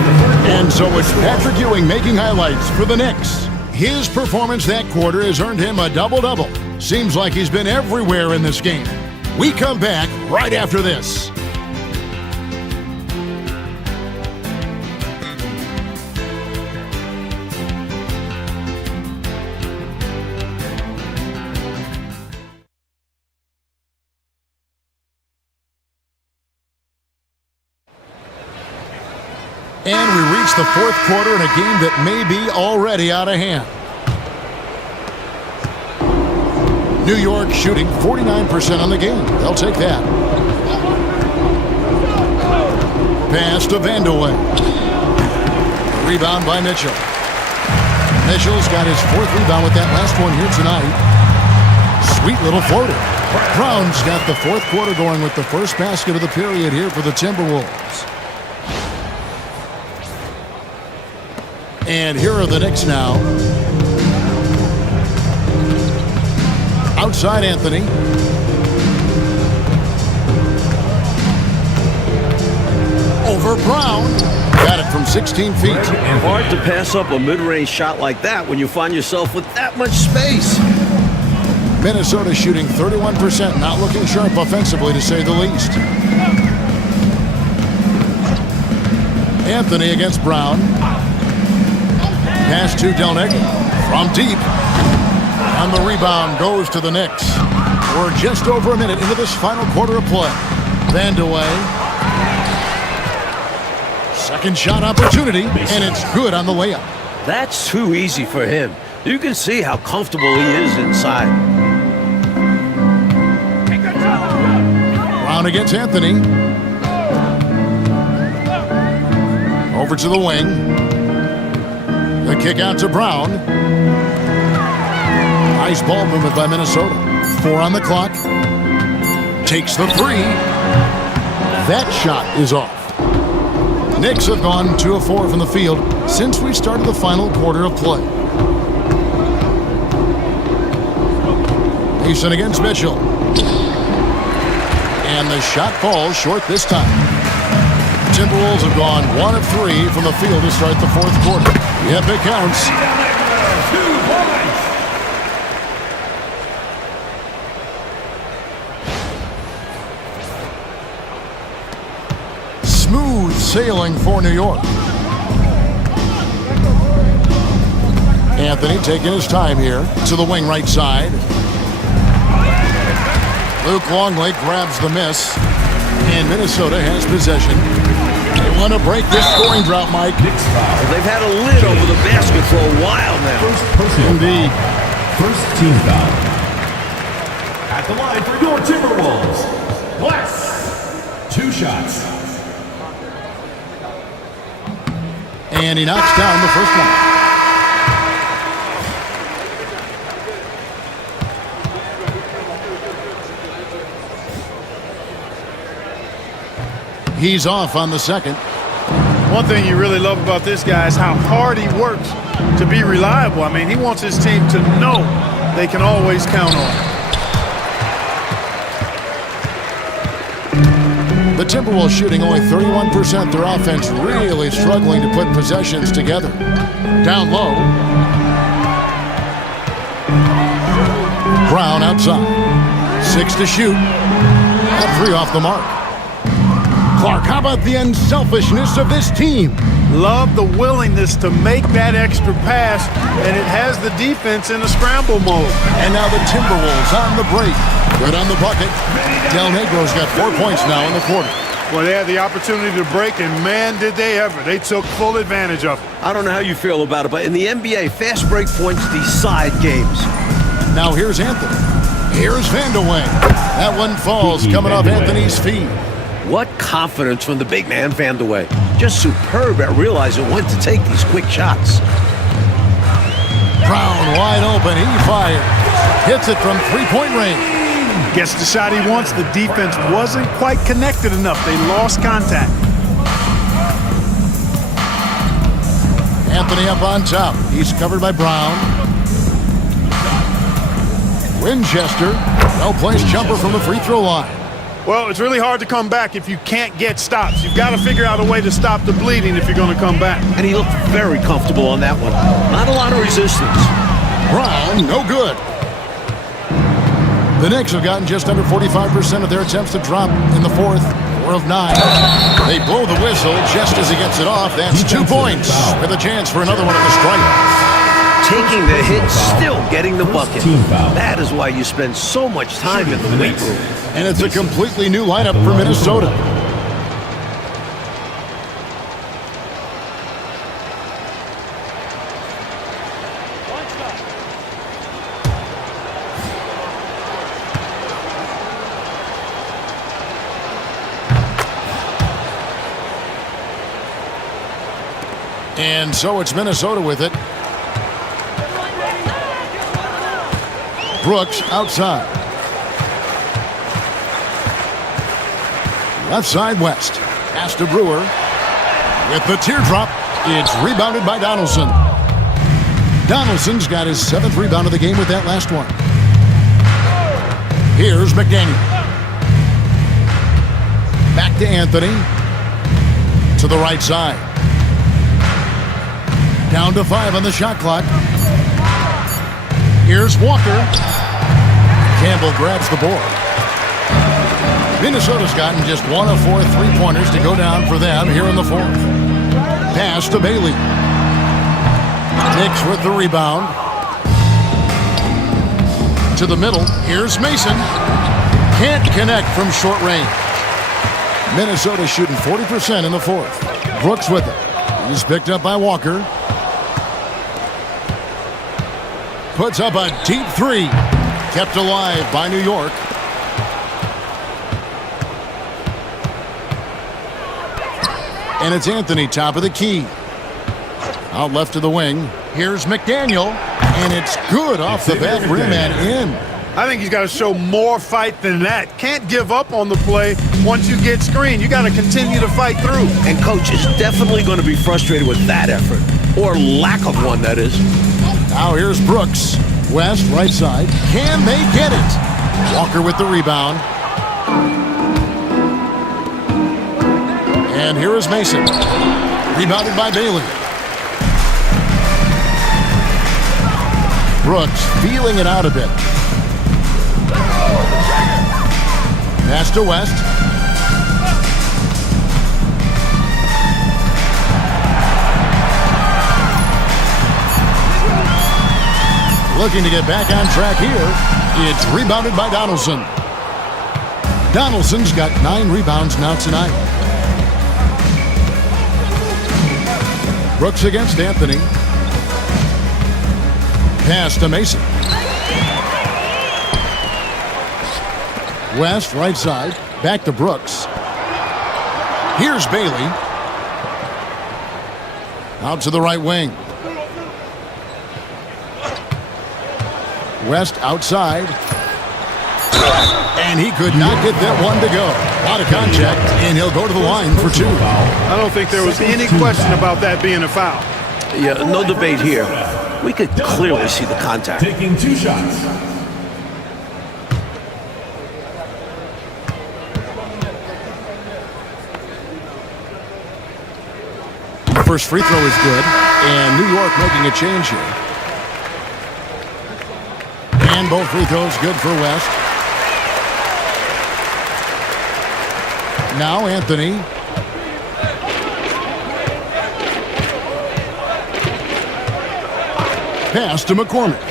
And so it's Patrick Ewing making highlights for the Knicks. His performance that quarter has earned him a double-double. Seems like he's been everywhere in this game. We come back right after this. And we reach the fourth quarter in a game that may be already out of hand. New York shooting 49% on the game. They'll take that. Pass to Vandeweghe. Rebound by Mitchell. Mitchell's got his 4th rebound with that last one here tonight. Sweet little floater. Brown's got the 4th quarter going with the first basket of the period here for the Timberwolves. And here are the Knicks now. Outside Anthony. Over Brown. Got it from 16 feet. Hard to pass up a mid-range shot like that when you find yourself with that much space. Minnesota shooting 31%, not looking sharp offensively to say the least. Anthony against Brown. Pass to Del Negro from deep. And the rebound goes to the Knicks. We're just over a minute into this final quarter of play. Vandeweghe. Second shot opportunity, and it's good on the layup. That's too easy for him. You can see how comfortable he is inside. Brown against Anthony. Over to the wing. The kick out to Brown. Nice ball movement by Minnesota. 4 on the clock. Takes the 3. That shot is off. Knicks have gone 2 of 4 from the field since we started the final quarter of play. Mason against Mitchell. And the shot falls short this time. Timberwolves have gone 1 of 3 from the field to start the fourth quarter. Yep, it counts. 2 points. Smooth sailing for New York. Anthony taking his time here to the wing right side. Luke Longley grabs the miss, and Minnesota has possession. They want to break this scoring drought, Mike. They've had a lid over the basket for a while now. First personal Indeed. foul. First team foul. At the line for your Timberwolves, Wes. 2 shots. And he knocks down the first one. He's off on the second. One thing you really love about this guy is how hard he works to be reliable. I mean, he wants his team to know they can always count on him. The Timberwolves shooting only 31%. Their offense really struggling to put possessions together. Down low. Brown outside. 6 to shoot. That 3 off the mark. Clark, how about the unselfishness of this team? Love the willingness to make that extra pass, and it has the defense in a scramble mode. And now the Timberwolves on the break. Good on the bucket. Del Negro's got 4 points now in the quarter. Well, they had the opportunity to break, and man, did they ever. They took full advantage of it. I don't know how you feel about it, but in the NBA, fast break points decide games. Now here's Anthony. Here's Vandeweghe. That one falls coming off Anthony's feet. What confidence from the big man, Vandeweghe. Just superb at realizing when to take these quick shots. Brown wide open. He fires. Hits it from 3-point range. Gets the shot he wants. The defense wasn't quite connected enough. They lost contact. Anthony up on top. He's covered by Brown. Winchester. Well-placed jumper from the free throw line. Well, it's really hard to come back if you can't get stops. You've got to figure out a way to stop the bleeding if you're going to come back. And he looked very comfortable on that one. Not a lot of resistance. Brown, no good. The Knicks have gotten just under 45% of their attempts to drop in the fourth. 4 of 9. They blow the whistle just as he gets it off. That's 2 points with a chance for another one at the stripe. Taking the hit, still getting the bucket. That is why you spend so much time in the weight room. And it's a completely new lineup for Minnesota. And so it's Minnesota with it. Brooks outside. Left side West. Pass to Brewer. With the teardrop, it's rebounded by Donaldson. Donaldson's got his 7th rebound of the game with that last one. Here's McDaniel. Back to Anthony. To the right side. Down to 5 on the shot clock. Here's Walker. Campbell grabs the board. Minnesota's gotten just 1 of 4 3-pointers to go down for them here in the fourth. Pass to Bailey. Knicks with the rebound. To the middle. Here's Mason. Can't connect from short range. Minnesota shooting 40% in the fourth. Brooks with it. He's picked up by Walker. Puts up a deep 3. Kept alive by New York. And it's Anthony, top of the key. Out left to the wing. Here's McDaniel, and it's good off the back rim and in. I think he's got to show more fight than that. Can't give up on the play once you get screened. You got to continue to fight through. And coach is definitely going to be frustrated with that effort, or lack of one, that is. Now here's Brooks. West, right side. Can they get it? Walker with the rebound. And here is Mason. Rebounded by Bailey. Brooks feeling it out a bit. Pass to West. Looking to get back on track here. It's rebounded by Donaldson. Donaldson's got 9 rebounds now tonight. Brooks against Anthony. Pass to Mason. West, right side. Back to Brooks. Here's Bailey. Out to the right wing. West outside. And he could not get that one to go. A lot of contact, and he'll go to the line for 2. I don't think there was any question about that being a foul. Yeah, no debate here. We could clearly see the contact. Taking 2 shots. The first free throw is good, and New York making a change here. And both free throws good for West. Now Anthony. Pass to McCormick.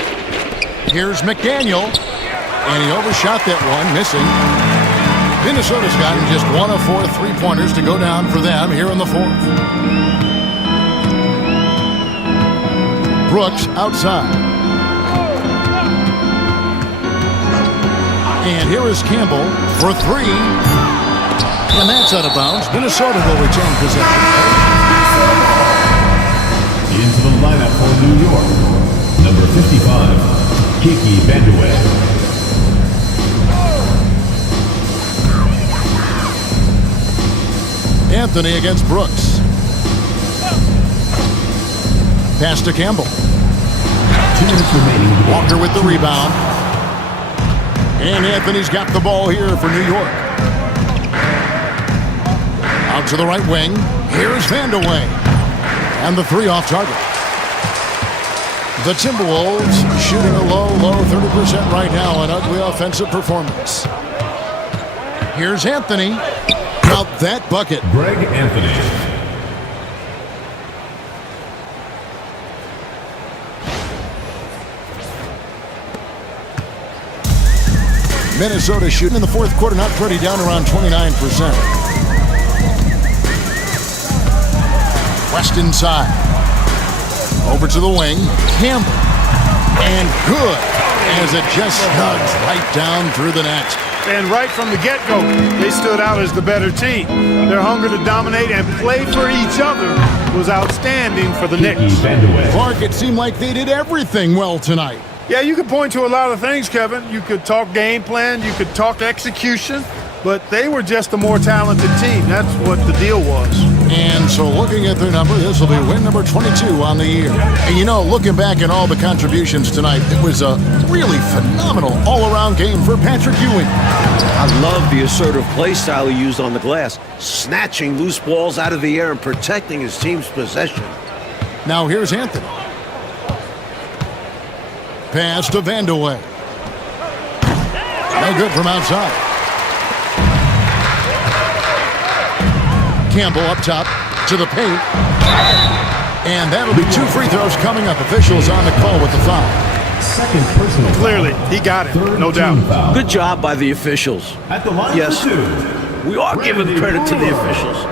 Here's McDaniel. And he overshot that one, missing. Minnesota's gotten just 1 of 4 3-pointers to go down for them here in the 4th. Brooks outside. And here is Campbell for 3. And that's out of bounds. Minnesota will retain possession. Into the lineup for New York, number 55, Kiki Vandeweghe. Anthony against Brooks. Pass to Campbell. 2 minutes remaining. Walker with the rebound. And Anthony's got the ball here for New York. Out to the right wing. Here's Vandeweghe. And the 3 off target. The Timberwolves shooting a low 30% right now. An ugly offensive performance. Here's Anthony. Out that bucket. Greg Anthony. Minnesota shooting in the 4th quarter, not pretty, down around 29%. West inside. Over to the wing. Campbell. And good as it just snugs right down through the net. And right from the get-go, they stood out as the better team. Their hunger to dominate and play for each other was outstanding for the Knicks. Clark, it seemed like they did everything well tonight. Yeah, you could point to a lot of things, Kevin. You could talk game plan, you could talk execution, but they were just a more talented team. That's what the deal was. And so looking at their number, this will be win number 22 on the year. And you know, looking back at all the contributions tonight, it was a really phenomenal all-around game for Patrick Ewing. I love the assertive play style he used on the glass, snatching loose balls out of the air and protecting his team's possession. Now here's Anthony. Pass to Vandeweghe. No good from outside. Campbell up top to the paint. And that'll be 2 free throws coming up. Officials on the call with the foul. Second personal. Clearly, he got it, no doubt. Good job by the officials. At the line Yes, for 2. we are giving credit to the officials.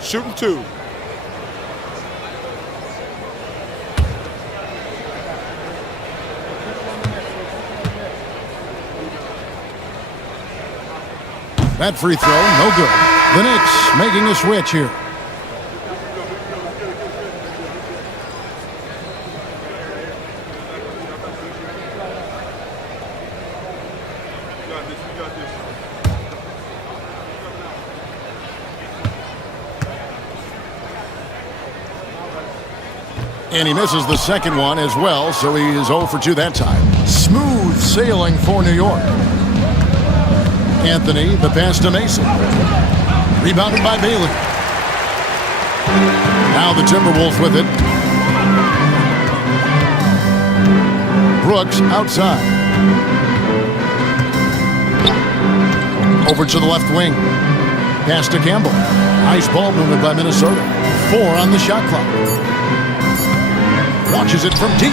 Shooting 2. That free throw, no good. The Knicks making a switch here. And he misses the second one as well, so he is 0 for 2 that time. Smooth sailing for New York. Anthony, the pass to Mason. Rebounded by Bailey. Now the Timberwolves with it. Brooks outside. Over to the left wing. Pass to Campbell. Nice ball movement by Minnesota. 4 on the shot clock. Launches it from deep.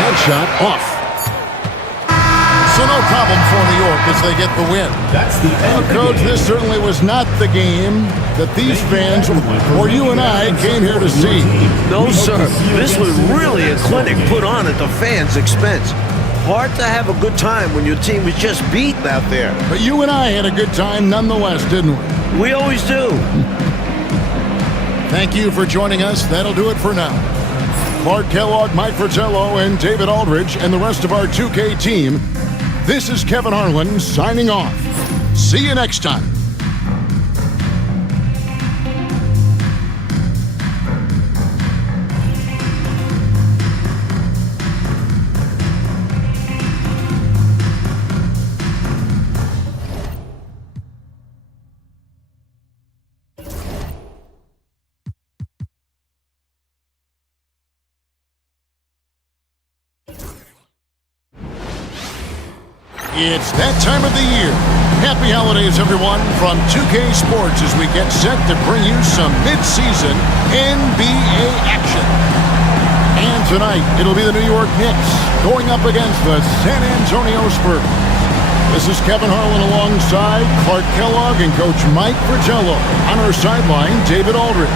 Headshot off. So no problem for New York as they get the win. That's the end of the Coach, game. this certainly was not the game that these fans or you and I came here to see. No, sir. This was really a clinic put on at the fans' expense. Hard to have a good time when your team was just beaten out there. But you and I had a good time nonetheless, didn't we? We always do. Thank you for joining us. That'll do it for now. Clark Kellogg, Mike Fratello, and David Aldridge, and the rest of our 2K team. This is Kevin Harlan signing off. See you next time. It's that time of the year. Happy holidays, everyone, from 2K Sports as we get set to bring you some mid-season NBA action. And tonight, it'll be the New York Knicks going up against the San Antonio Spurs. This is Kevin Harlan alongside Clark Kellogg and Coach Mike Fratello. On our sideline, David Aldridge.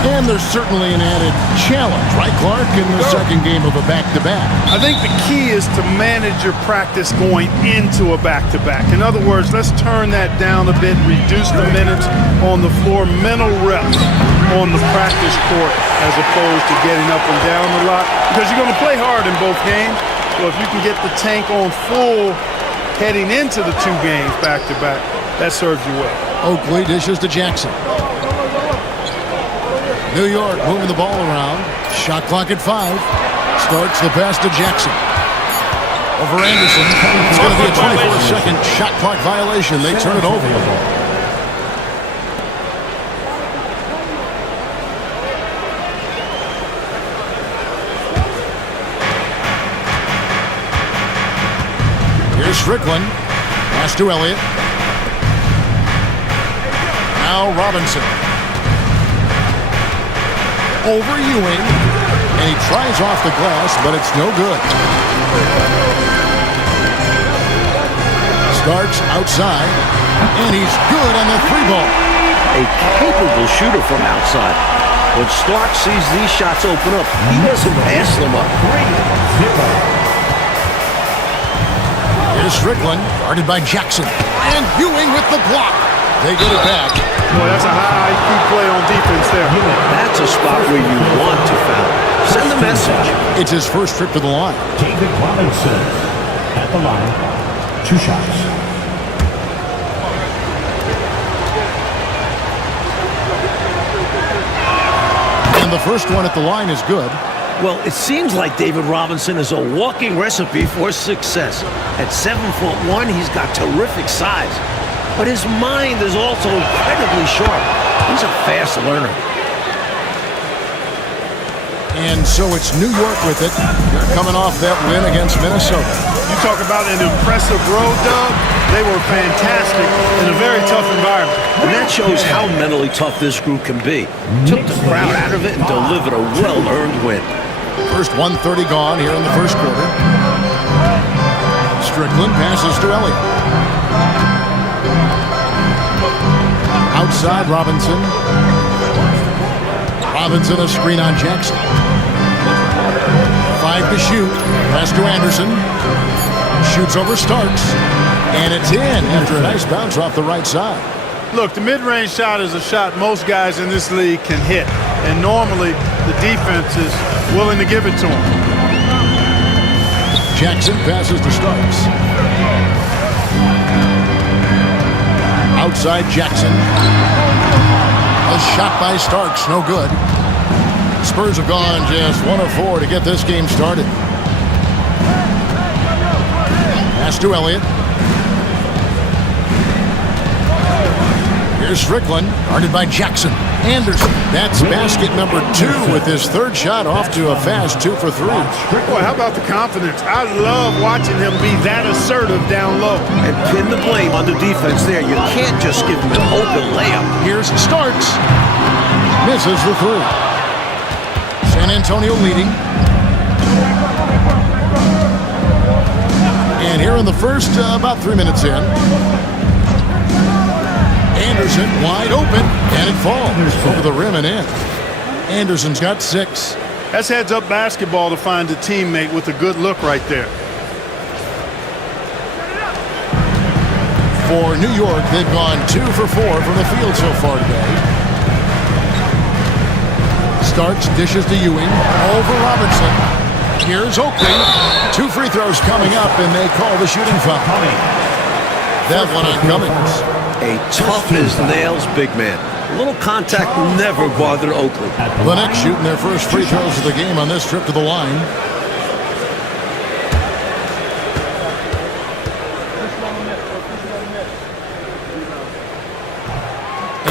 And there's certainly an added challenge, right, Clark, in the second game of a back-to-back. I think the key is to manage your practice going into a back-to-back. In other words, let's turn that down a bit, reduce the minutes on the floor, mental reps on the practice court as opposed to getting up and down a lot, because you're going to play hard in both games. So if you can get the tank on full heading into the 2 games back-to-back, that serves you well. Oakley dishes to Jackson. New York moving the ball around. Shot clock at 5. Starts the pass to Jackson. Over Anderson. It's going to be a 24-second shot clock violation. They turn it over. Here's Strickland. Pass to Elliott. Now Robinson. Over Ewing, and he tries off the glass, but it's no good. Starks outside, and he's good on the 3-ball. A capable shooter from outside. When Stark sees these shots open up, he doesn't pass them up. 3-0. Here's Strickland, guarded by Jackson, and Ewing with the block. They get it back. Boy, that's a high IQ play on defense there. That's a spot where you want to foul. Send a message. It's his first trip to the line. David Robinson at the line. 2 shots. And the first one at the line is good. Well, it seems like David Robinson is a walking recipe for success. At 7'1", he's got terrific size. But his mind is also incredibly sharp. He's a fast learner. And so it's New York with it. They're coming off that win against Minnesota. You talk about an impressive road dub. They were fantastic in a very tough environment. And that shows how mentally tough this group can be. Took the crowd out of it and delivered a well-earned win. First 1:30 gone here in the first quarter. Strickland passes to Elliott. Outside Robinson. Robinson a screen on Jackson. 5 to shoot. Pass to Anderson. Shoots over Starks. And it's in after a nice bounce off the right side. Look, the mid-range shot is a shot most guys in this league can hit. And normally, the defense is willing to give it to him. Jackson passes to Starks. Outside Jackson. A shot by Starks, no good. Spurs have gone just 1 of 4 to get this game started. Pass to Elliott. Here's Strickland, guarded by Jackson. Anderson, that's basket number 2 with his 3rd shot off to a fast 2 for 3. Boy, how about the confidence? I love watching him be that assertive down low. And pin the blame on the defense there. You can't just give him an open layup. Here's Starks. Misses the 3. San Antonio leading. And here in the first, about 3 minutes in. Anderson wide open, and it falls over the rim and in. Anderson's got 6. That's heads-up basketball to find a teammate with a good look right there. For New York, they've gone 2 for 4 from the field so far today. Starks dishes to Ewing, over Robinson. Here's Oakley. 2 free throws coming up, and they call the shooting foul. That one on Cummings. A tough-as-nails big man. A little contact never bothered Oakley. The Knicks shooting their first free throws of the game on this trip to the line.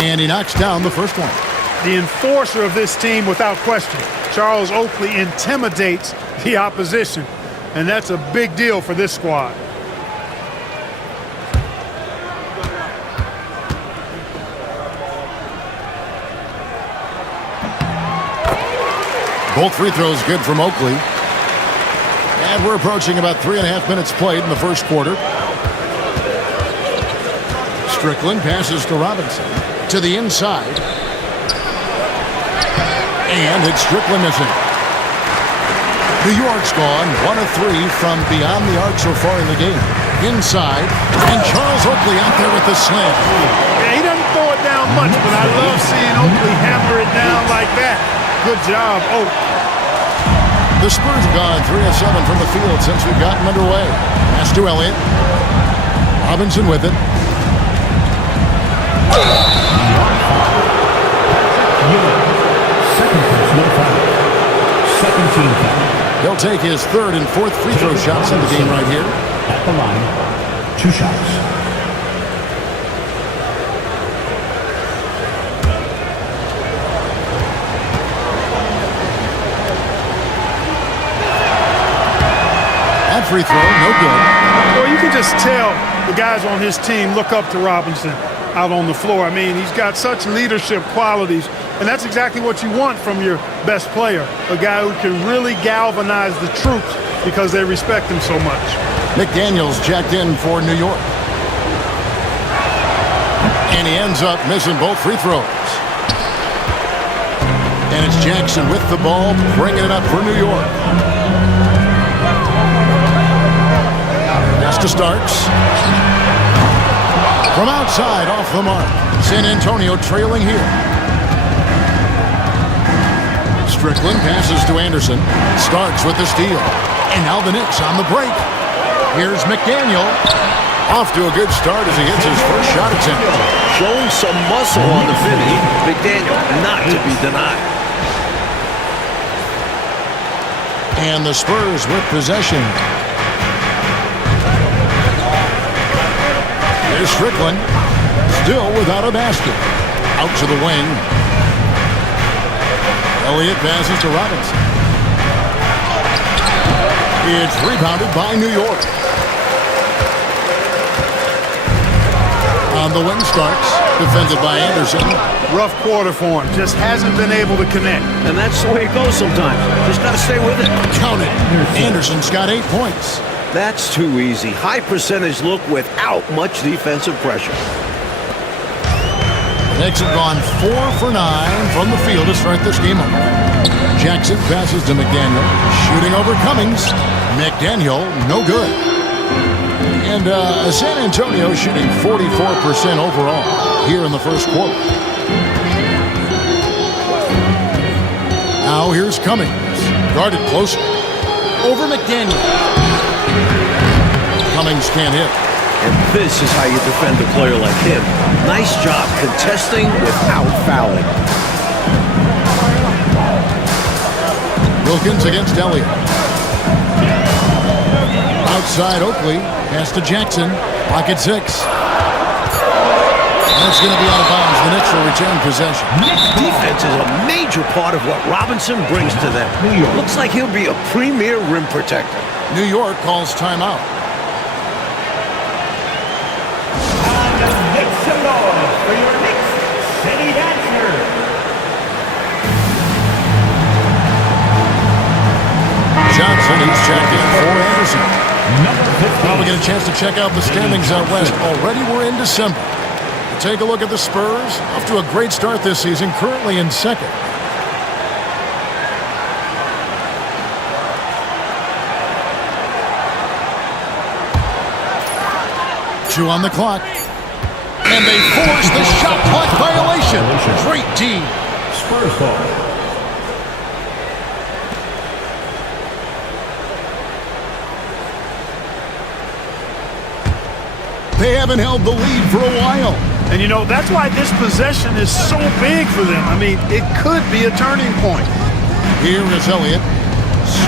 And he knocks down the first one. The enforcer of this team without question. Charles Oakley intimidates the opposition, and that's a big deal for this squad. Both free throws good from Oakley. And we're approaching about 3.5 minutes played in the first quarter. Strickland passes to Robinson. To the inside. And it's Strickland missing. New York's gone 1 of 3 from beyond the arc so far in the game. Inside. And Charles Oakley out there with the slam. Yeah, he doesn't throw it down much, but I love seeing Oakley hammer it down like that. Good job, Oakley. The Spurs have gone 3 of 7 from the field since we've gotten underway. Pass to Elliott. Robinson with it. Second team foul. He'll take his 3rd and 4th free throw shots in the game right here. At the line, 2 shots. Free throw, no good. Well, you can just tell the guys on his team look up to Robinson out on the floor. I mean, he's got such leadership qualities, and that's exactly what you want from your best player, a guy who can really galvanize the troops because they respect him so much. McDaniels checked in for New York. And he ends up missing both free throws. And it's Jackson with the ball, bringing it up for New York. To Starks. From outside, off the mark. San Antonio trailing here. Strickland passes to Anderson. Starks with the steal. And now the Knicks on the break. Here's McDaniel. Off to a good start as he hits his first shot attempt. Showing some muscle on the finish. McDaniel not to be denied. And the Spurs with possession. Here's Strickland, still without a basket. Out to the wing. Elliott passes to Robinson. It's rebounded by New York. On the wing, Starks, defended by Anderson. Rough quarter for him, just hasn't been able to connect. And that's the way it goes sometimes. Just got to stay with it. Count it. Anderson's got 8 points. That's too easy. High percentage look without much defensive pressure. Knicks have gone 4 for 9 from the field to start this game up. Jackson passes to McDaniel. Shooting over Cummings. McDaniel, no good. And And San Antonio shooting 44% overall here in the first quarter. Now here's Cummings. Guarded closer. Over McDaniel. Cummings can't hit. And this is how you defend a player like him. Nice job contesting without fouling. Wilkins against Elliott. Outside Oakley. Pass to Jackson. Pocket 6. That's going to be out of bounds. The Knicks will retain possession. Defense is a major part of what Robinson brings to them. Looks like he'll be a premier rim protector. New York calls timeout. Time to make some noise for your Knicks City Dancer. Johnson, he's checked in for Anderson. Number 15. Now we get a chance to check out the standings out west. Already we're in December. Take a look at the Spurs. Off to a great start this season, currently in second. Two on the clock. And they force the shot clock violation. Great team. Spurs ball. They haven't held the lead for a while. And, you know, that's why this possession is so big for them. I mean, it could be a turning point. Here is Elliott.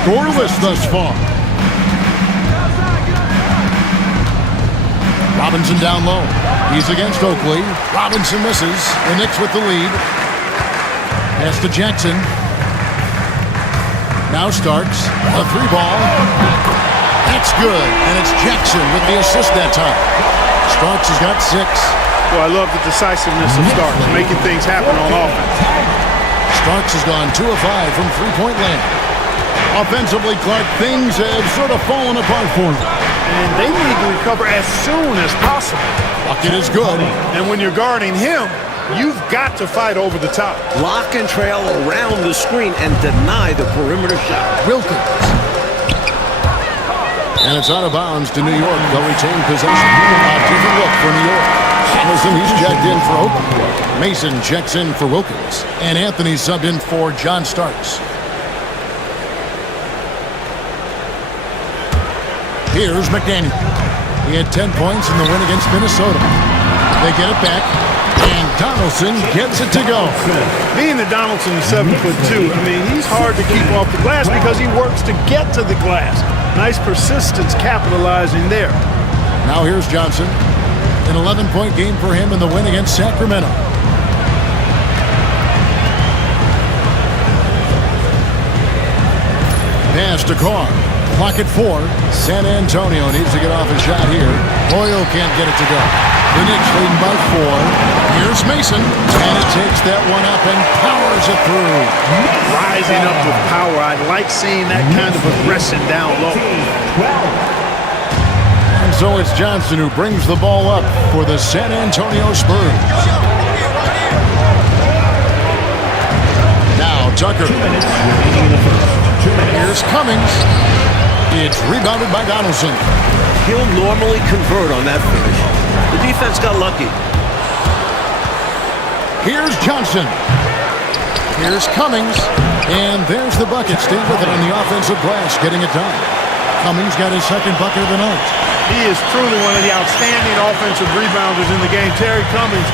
Scoreless thus far. Robinson down low. He's against Oakley. Robinson misses. The Knicks with the lead. Pass to Jackson. Now Starks. A 3-ball. That's good. And it's Jackson with the assist that time. Starks has got 6. Well, I love the decisiveness of Starks, making things happen on offense. Starks has gone 2 of 5 from three-point land. Offensively, Clark, things have sort of fallen apart for him. And they need to recover as soon as possible. Bucket is good. And when you're guarding him, you've got to fight over the top. Lock and trail around the screen and deny the perimeter shot. Wilkins. And it's out of bounds to New York. They'll retain possession. A different look for New York. Anderson, he's checked in for Oakley. Mason checks in for Wilkins. And Anthony subbed in for John Starks. Here's McDaniel. He had 10 points in the win against Minnesota. They get it back. And Donaldson gets it to go. Being that Donaldson is 7'2", I mean, he's hard to keep off the glass because he works to get to the glass. Nice persistence capitalizing there. Now here's Johnson. An 11-point game for him in the win against Sacramento. Pass to Carr. Clock at 4. San Antonio needs to get off a shot here. Boyle can't get it to go. The Knicks leading by 4. Here's Mason. And it takes that one up and powers it through. Rising up with power. I like seeing that kind of aggression down low. And so it's Johnson who brings the ball up for the San Antonio Spurs. Now Tucker. 2 minutes remaining in the first. 2 minutes. Here's Cummings. It's rebounded by Donaldson. He'll normally convert on that finish. The defense got lucky. Here's Johnson. Here's Cummings. And there's the bucket. Stay with it on the offensive glass, getting it done. Cummings got his second bucket of the night. He is truly one of the outstanding offensive rebounders in the game. Terry Cummings,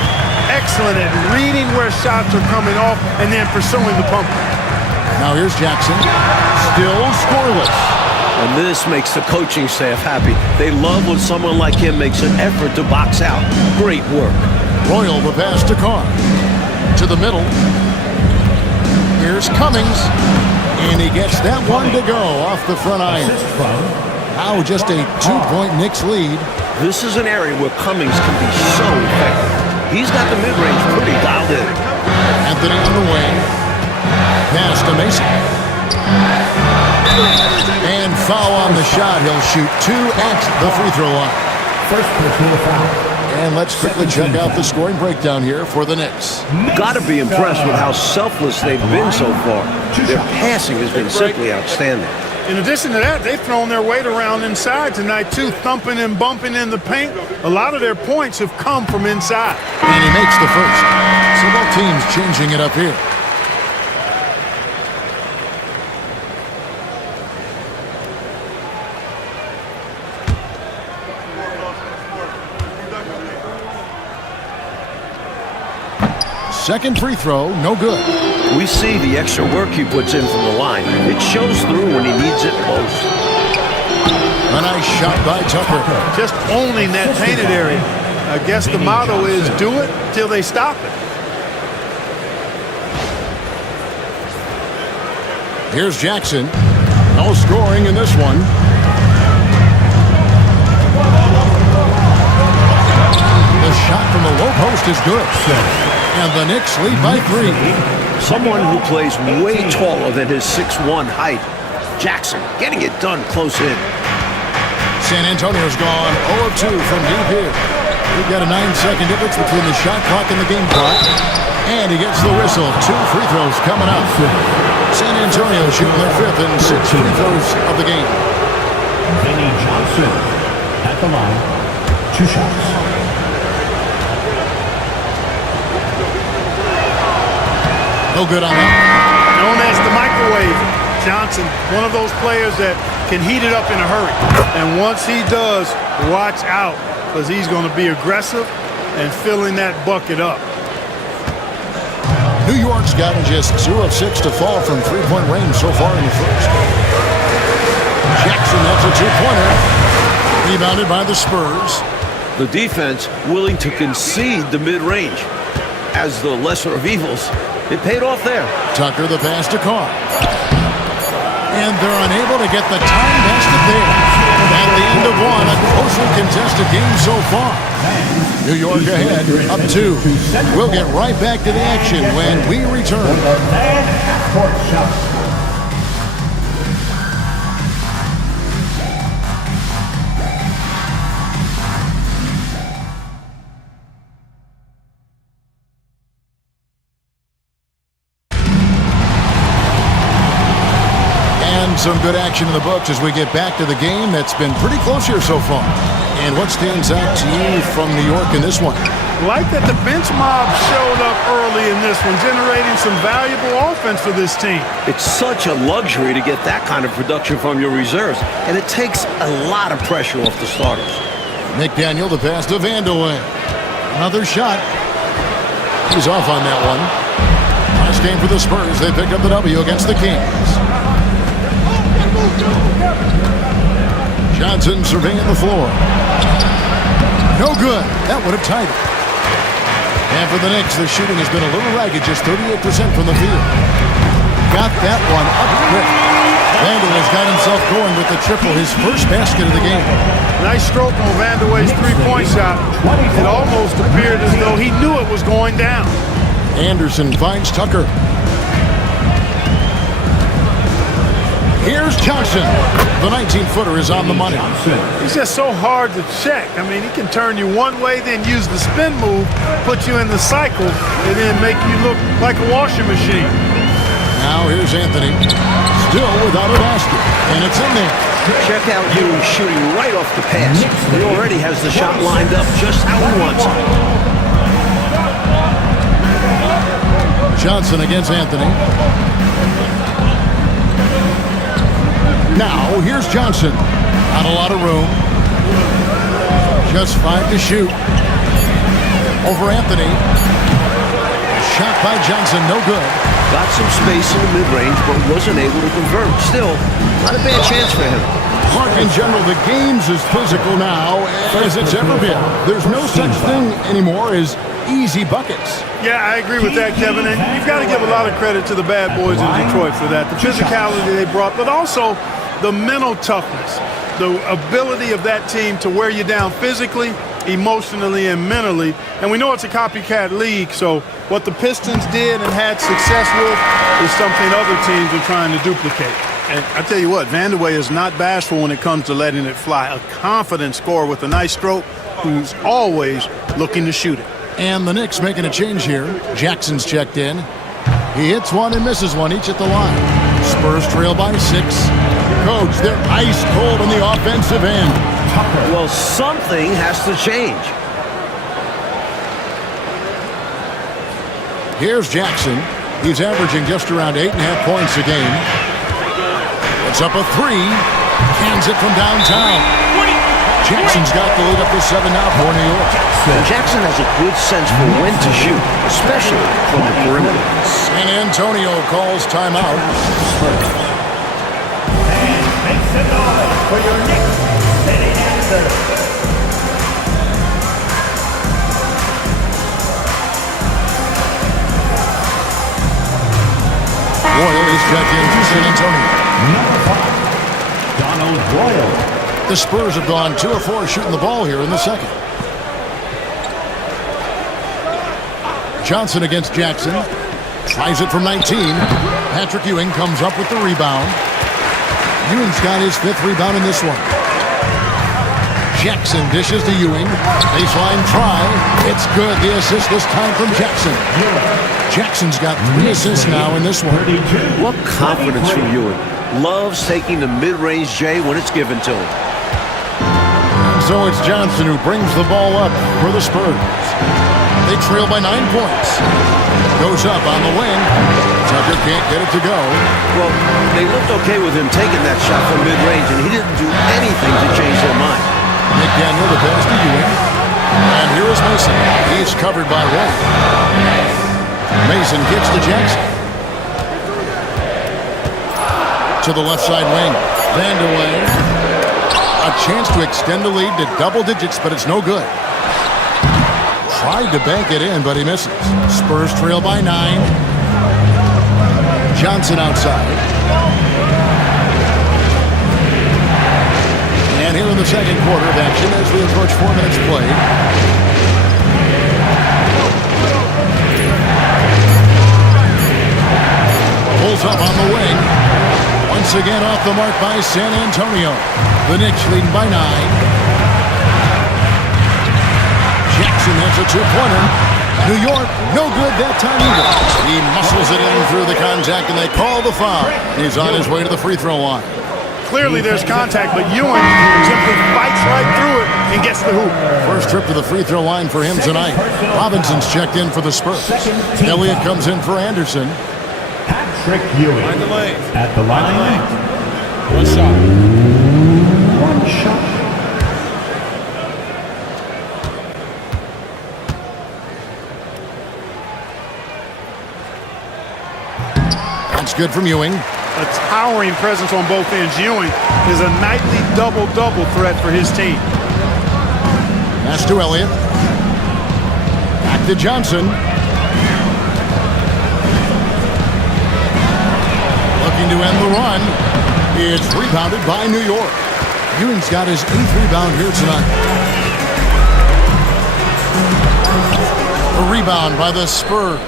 excellent at reading where shots are coming off and then pursuing the pump. Now here's Jackson. Still scoreless. And this makes the coaching staff happy. They love when someone like him makes an effort to box out. Great work. Royal the pass to Carr. To the middle. Here's Cummings. And he gets that one to go off the front iron. Now just a 2-point Knicks lead. This is an area where Cummings can be so effective. He's got the mid-range pretty dialed in. Anthony on the wing. Pass to Mason. And foul on the shot. He'll shoot 2 at the free throw line. First personal foul. And let's quickly check out the scoring breakdown here for the Knicks. Got to be impressed with how selfless they've been so far. Their passing has been simply outstanding. In addition to that, they've thrown their weight around inside tonight, too, thumping and bumping in the paint. A lot of their points have come from inside. And he makes the first. So both teams changing it up here. Second free throw, no good. We see the extra work he puts in from the line. It shows through when he needs it most. A nice shot by Tucker. Just owning that painted area. I guess the motto is do it till they stop it. Here's Jackson. No scoring in this one. The shot from the low post is good. And the Knicks lead by 3. Someone who plays way taller than his 6'1" height. Jackson getting it done close in. San Antonio's gone 0 of 2 from deep here. We've got a 9-second difference between the shot clock and the game clock. And he gets the whistle. 2 free throws coming up. San Antonio shooting their 5th and 6th free throws of the game. Vinny Johnson at the line. 2 shots. No good on that. Known as the microwave. Johnson, one of those players that can heat it up in a hurry. And once he does, watch out, because he's going to be aggressive and filling that bucket up. New York's gotten just 2 of 6 to fall from three-point range so far in the first. Jackson, that's a 2-pointer. Rebounded by the Spurs. The defense willing to concede the mid-range. As the lesser of evils, it paid off there. Tucker, the pass to Carr. And they're unable to get the time basket there. At the end of one, a closely contested game so far. New York ahead, up 2. We'll get right back to the action when we return. Some good action in the books as we get back to the game that's been pretty close here so far. And what stands out to you from New York in this one? Like that the bench mob showed up early in this one, generating some valuable offense for this team. It's such a luxury to get that kind of production from your reserves, and it takes a lot of pressure off the starters. McDaniel, the pass to Vandeweghe. Another shot. He's off on that one. Last game for the Spurs. They picked up the W against the Kings. Johnson surveying the floor. No good. That would have tied it. And for the Knicks, the shooting has been a little ragged, just 38% from the field. Got that one up quick. Vandeweghe's got himself going with the triple, his first basket of the game. Nice stroke on Vandeweghe's three-point shot. It almost appeared as though he knew it was going down. Anderson finds Tucker. Here's Johnson. The 19-footer is on the money. He's just so hard to check. I mean, he can turn you one way, then use the spin move, put you in the cycle, and then make you look like a washing machine. Now here's Anthony. Still without a basket. And it's in there. Check out you shooting right off the pass. He already has the shot lined up just how he wants it. Johnson against Anthony. Now, here's Johnson. Not a lot of room. Just 5 to shoot. Over Anthony. Shot by Johnson, no good. Got some space in the mid-range, but wasn't able to convert. Still, not a bad chance for him. Mark, in general, the game's as physical now as it's ever been. There's no such thing anymore as easy buckets. Yeah, I agree with that, Kevin. And you've got to give a lot of credit to the bad boys in Detroit for that. The physicality they brought, but also the mental toughness, the ability of that team to wear you down physically, emotionally, and mentally. And we know it's a copycat league, so what the Pistons did and had success with is something other teams are trying to duplicate. And I tell you what, Vandeweghe is not bashful when it comes to letting it fly. A confident scorer with a nice stroke who's always looking to shoot it. And the Knicks making a change here. Jackson's checked in. He hits one and misses one, each at the line. Spurs trail by 6. coach. They're ice cold on the offensive end. Well, something has to change. Here's Jackson. He's averaging just around 8.5 points a game. It's up a three. Cans it from downtown. Jackson's got the lead up to 7 now for New York. Jackson has a good sense for when to shoot, especially from the perimeter. San Antonio calls timeout. And make some noise for your Knicks city answer. Royal is checked in to San Antonio. Number 5, Donald Royal. The Spurs have gone 2 of 4 shooting the ball here in the second. Johnson against Jackson. Tries it from 19. Patrick Ewing comes up with the rebound. Ewing's got his 5th rebound in this one. Jackson dishes to Ewing. Baseline try. It's good. The assist this time from Jackson. Jackson's got 3 assists now in this one. What confidence from Ewing. Loves taking the mid-range J when it's given to him. And so it's Johnson who brings the ball up for the Spurs. They trail by 9 points. Goes up on the wing. Tucker can't get it to go. Well, they looked okay with him taking that shot from mid-range, and he didn't do anything to change their mind. McDaniel the pass to Ewing. And here is Mason. He's covered by Roy. Mason kicks to Jackson. To the left side wing. Vandeweghe. A chance to extend the lead to double digits, but it's no good. Tried to bank it in, but he misses. Spurs trail by 9. Johnson outside. And here in the second quarter of action as we approach 4 minutes played. Pulls up on the wing. Once again off the mark by San Antonio. The Knicks leading by 9. Jackson hits a 2-pointer. New York, no good that time either. He muscles it in through the contact, and they call the foul. He's on his way to the free throw line. Clearly there's contact, but Ewing simply fights right through it and gets the hoop. First trip to the free throw line for him tonight. Robinson's checked in for the Spurs. Elliott comes in for Anderson. Patrick Ewing. Find the lane. At the line. One shot. One shot. That's good from Ewing. A towering presence on both ends. Ewing is a nightly double-double threat for his team. Pass to Elliott. Back to Johnson. Looking to end the run. It's rebounded by New York. Ewing's got his 8th rebound here tonight. A rebound by the Spurs.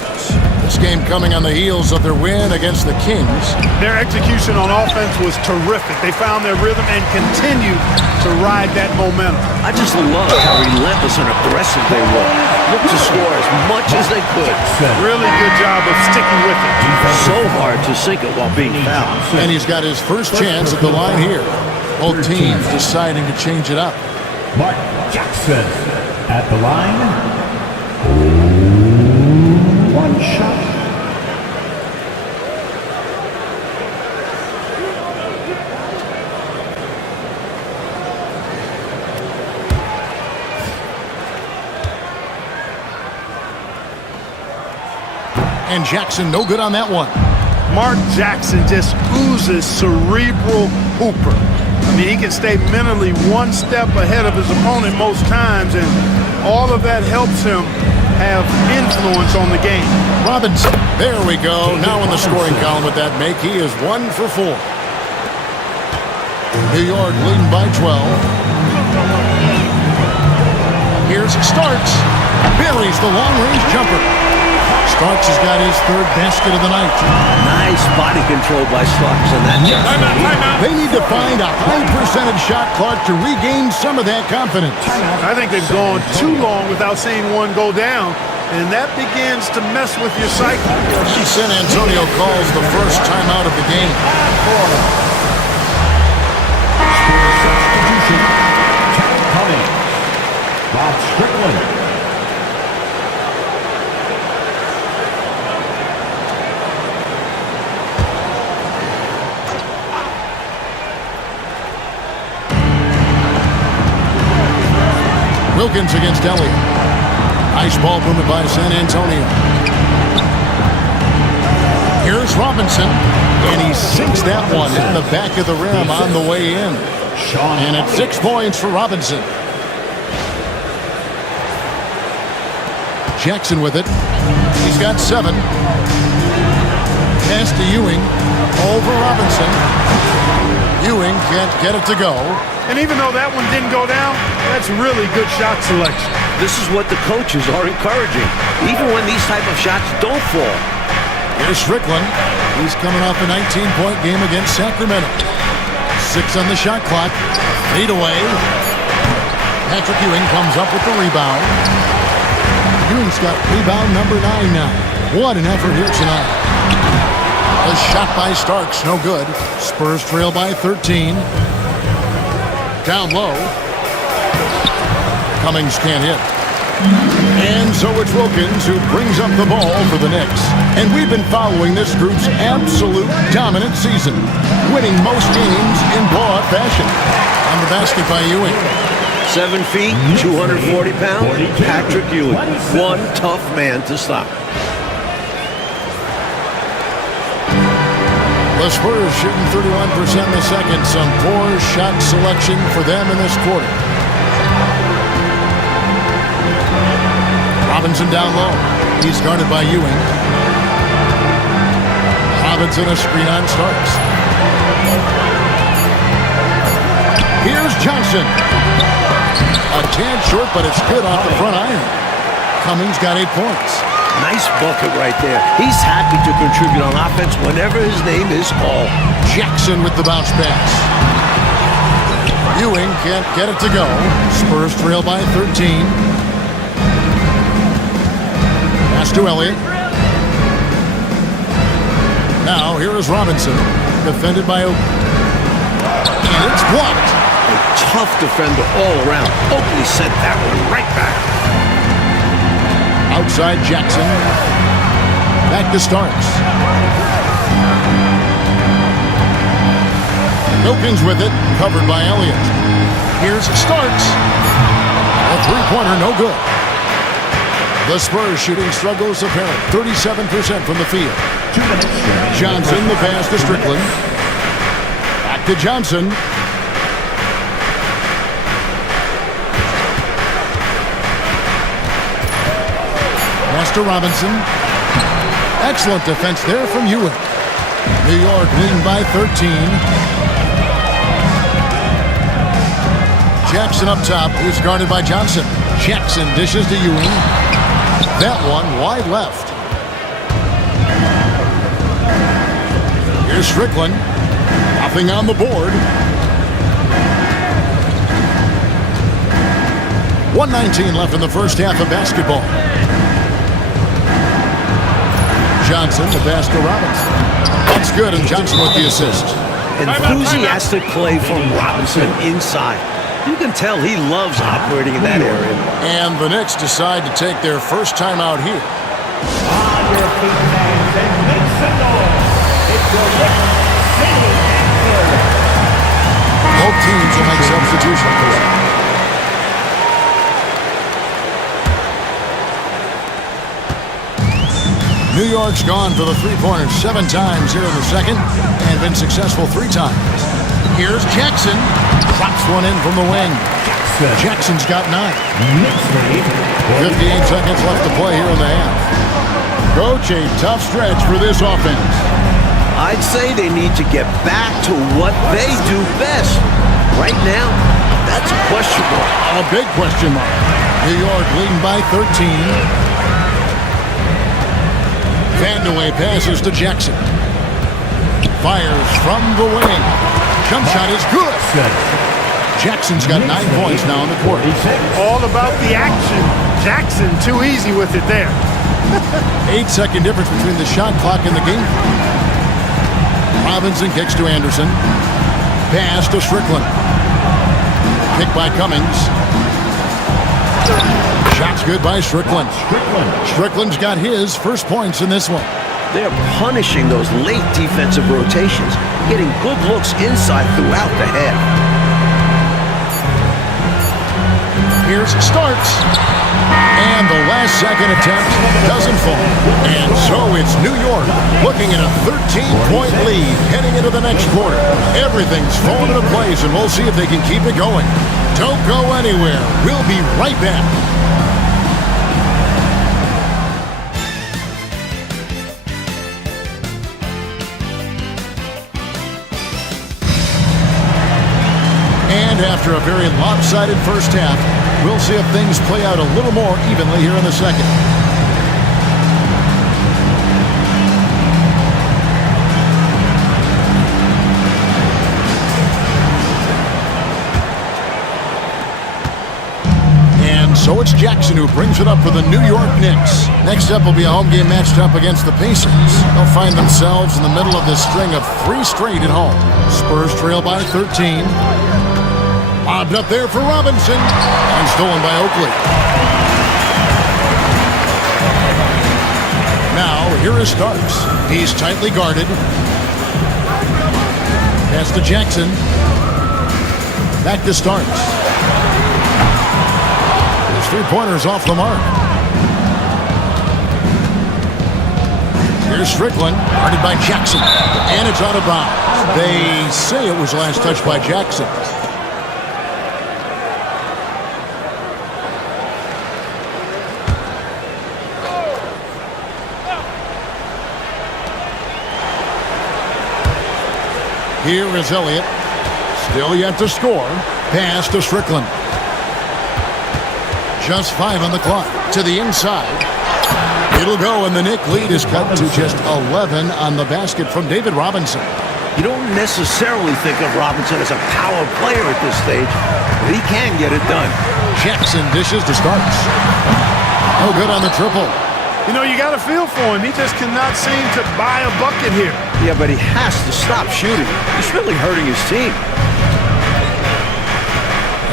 This game coming on the heels of their win against the Kings. Their execution on offense was terrific. They found their rhythm and continued to ride that momentum. I just love how relentless and aggressive they were. Looked to score as much as they could. Really good job of sticking with it. So hard to sink it while being fouled. And he's got his first chance at the line here. Both teams deciding to change it up. Mark Jackson at the line. One shot. And Jackson no good on that one. Mark Jackson just oozes cerebral hooper. I mean, he can stay mentally one step ahead of his opponent most times, and all of that helps him have influence on the game. Robinson, there we go. Now in the scoring column with that make, he is 1 for 4. New York leading by 12. Here's Starks. Buries the long-range jumper. Starks has got his 3rd basket of the night. Nice body control by Starks on that. They need to find a high percentage shot, Clark, to regain some of that confidence. I think they've gone too long without seeing one go down, and that begins to mess with your psyche. San Antonio calls the first timeout of the game. Wilkins against Elliott. Nice ball movement by San Antonio. Here's Robinson, and he sinks that one in the back of the rim on the way in. And it's 6 points for Robinson. Jackson with it. He's got 7. Pass to Ewing. Over Robinson. Ewing can't get it to go. And even though that one didn't go down, that's really good shot selection. This is what the coaches are encouraging, even when these type of shots don't fall. Here's Strickland. He's coming off a 19-point game against Sacramento. 6 on the shot clock. 8 away. Patrick Ewing comes up with the rebound. Ewing's got rebound number 9 now. What an effort here tonight. A shot by Starks, no good. Spurs trail by 13. Down low. Cummings can't hit. And so it's Wilkins who brings up the ball for the Knicks. And we've been following this group's absolute dominant season, winning most games in blowout fashion. On the basket by Ewing. 7 feet, 240 pounds, Patrick Ewing. One tough man to stop. The Spurs shooting 31% in the second. Some poor shot selection for them in this quarter. Robinson down low. He's guarded by Ewing. Robinson a screen on Starks. Here's Johnson. A tad short, but it's good off the front iron. Cummings got 8 points. Nice bucket right there. He's happy to contribute on offense whenever his name is called. Jackson with the bounce pass. Ewing can't get it to go. Spurs trail by 13. Pass to Elliott. Now here is Robinson. Defended by Oakley. And it's blocked. A tough defender all around. Oakley sent that one right back. Outside Jackson. Back to Starks. Wilkins with it. Covered by Elliott. Here's Starks. A three-pointer, no good. The Spurs shooting struggles apparent. 37% from the field. Johnson, the pass to Strickland. Back to Johnson. Pass to Robinson. Excellent defense there from Ewing. New York leading by 13. Jackson up top. He's guarded by Johnson. Jackson dishes to Ewing. That one wide left. Here's Strickland. Nothing on the board. 1:19 left in the first half of basketball. Johnson, the pass to Robinson. That's good, and Johnson with the assist. Enthusiastic play from Robinson inside. You can tell he loves operating in that area. And the Knicks decide to take their first time out here. On your feet, fans, and make some noise. It's your Knicks City Anthem. Both teams will make substitutions. New York's gone for the three-pointers 7 times here in the second and been successful 3 times. Here's Jackson. Drops one in from the wing. Jackson's got 9. 58 seconds left to play here in the half. Coach, a tough stretch for this offense. I'd say they need to get back to what they do best. Right now, that's a question mark. A big question mark. New York leading by 13. Vandeweghe passes to Jackson. Fires from the wing. Jump shot is good. Jackson's got 9 points now in the quarter. All about the action. Jackson too easy with it there. 8-second difference between the shot clock and the game. Robinson kicks to Anderson. Pass to Strickland. Kick by Cummings. Shot's good by Strickland. Strickland's got his first points in this one. They're punishing those late defensive rotations, getting good looks inside throughout the half. Here's Starks. And the last second attempt doesn't fall. And so it's New York looking at a 13-point lead heading into the next quarter. Everything's falling into place, and we'll see if they can keep it going. Don't go anywhere. We'll be right back. And after a very lopsided first half, we'll see if things play out a little more evenly here in the second. And so it's Jackson who brings it up for the New York Knicks. Next up will be a home game matched up against the Pacers. They'll find themselves in the middle of this string of 3 straight at home. Spurs trail by 13. Lobbed up there for Robinson, and stolen by Oakley. Now, here is Starks. He's tightly guarded. Pass to Jackson. Back to Starks. His three-pointer's off the mark. Here's Strickland, guarded by Jackson, and it's out of bounds. They say it was last touched by Jackson. Here is Elliott. Still yet to score. Pass to Strickland. Just 5 on the clock. To the inside. It'll go, and the Knick lead is cut to just 11 on the basket from David Robinson. You don't necessarily think of Robinson as a power player at this stage, but he can get it done. Jackson dishes to Starks. No good on the triple. You know, you got a feel for him. He just cannot seem to buy a bucket here. Yeah, but he has to stop shooting. He's really hurting his team.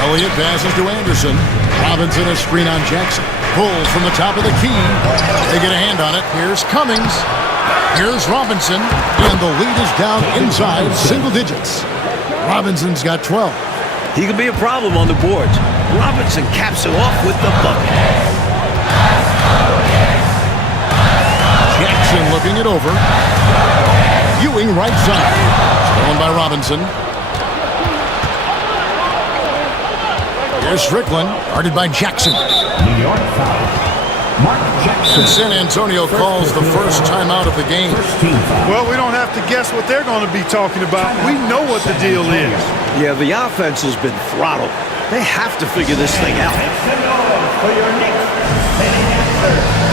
Elliott passes to Anderson. Robinson a screen on Jackson. Pulls from the top of the key. They get a hand on it. Here's Cummings. Here's Robinson. And the lead is down inside single digits. Robinson's got 12. He could be a problem on the boards. Robinson caps it off with the bucket. Jackson looking it over. Ewing right side. Stolen by Robinson. Here's Strickland, guarded by Jackson. New York foul. Mark Jackson. And San Antonio calls the first timeout of the game. First team foul. Well, we don't have to guess what they're going to be talking about. We know what the deal is. Yeah, the offense has been throttled. They have to figure this thing out. Make some noise for your Knicks defending answer.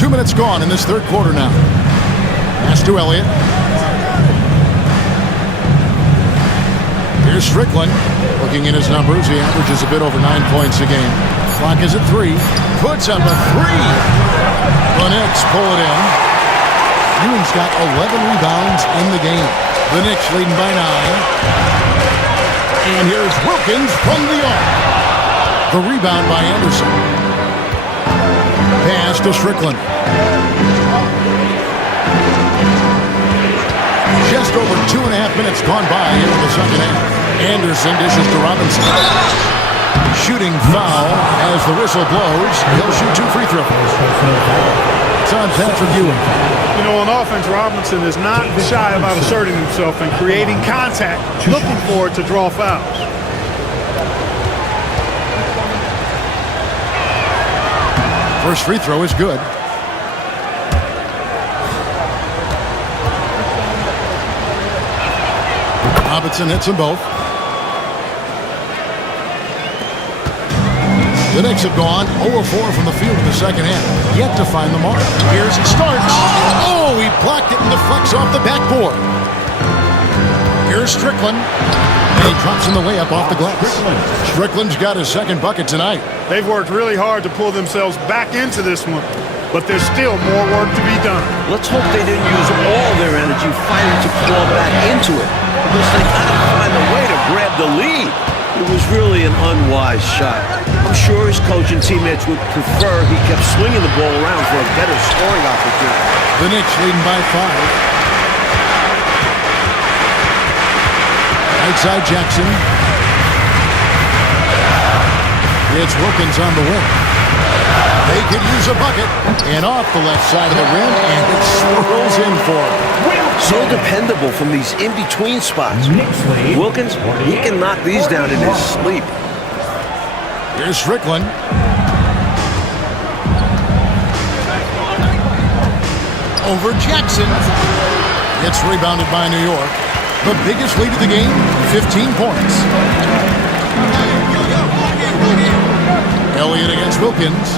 2 minutes gone in this third quarter now. Pass to Elliott. Here's Strickland. Looking at his numbers, he averages a bit over 9 points a game. Clock is at 3. Puts up a 3. The Knicks pull it in. Ewing's got 11 rebounds in the game. The Knicks leading by 9. And here's Wilkins from the arc. The rebound by Anderson. Pass to Strickland. Just over 2.5 minutes gone by into the second half. Anderson dishes to Robinson. Shooting foul as the whistle blows. He'll shoot 2 free throws. It's on Patrick Ewing. You know, on offense, Robinson is not shy about asserting himself and creating contact, looking for it to draw fouls. First free throw is good. Robinson hits them both. The Knicks have gone 0-4 from the field in the second half. Yet to find the mark. Here's Starks. Oh, he blocked it and deflects off the backboard. Here's Strickland. And he drops in the layup off the glass. Strickland's got his second bucket tonight. They've worked really hard to pull themselves back into this one, but there's still more work to be done. Let's hope they didn't use all their energy fighting to claw back into it, because they gotta find a way the lead. It was really an unwise shot. I'm sure his coach and teammates would prefer he kept swinging the ball around for a better scoring opportunity. The Knicks leading by 5. Right side Jackson. It's Wilkins on the wing. They could use a bucket. And off the left side of the rim, and it swirls in for him. So dependable from these in-between spots. Wilkins, he can knock these down in his sleep. Here's Strickland. Over Jackson. It's rebounded by New York. The biggest lead of the game, 15 points. Elliott against Wilkins.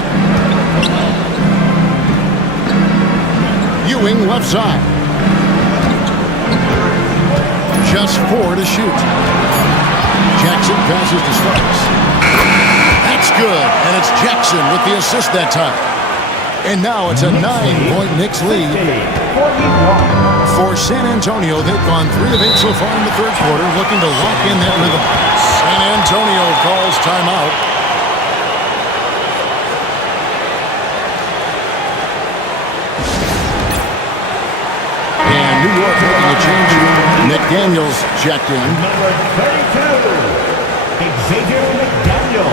Ewing left side. Just 4 to shoot. Jackson passes to Starks. That's good, and it's Jackson with the assist that time. And now it's a 9-point Knicks lead. For San Antonio, they've gone 3 of 8 so far in the third quarter, looking to lock in that rhythm. San Antonio calls timeout. And New York making a change. McDaniels checked in. Number 32, Xavier McDaniel.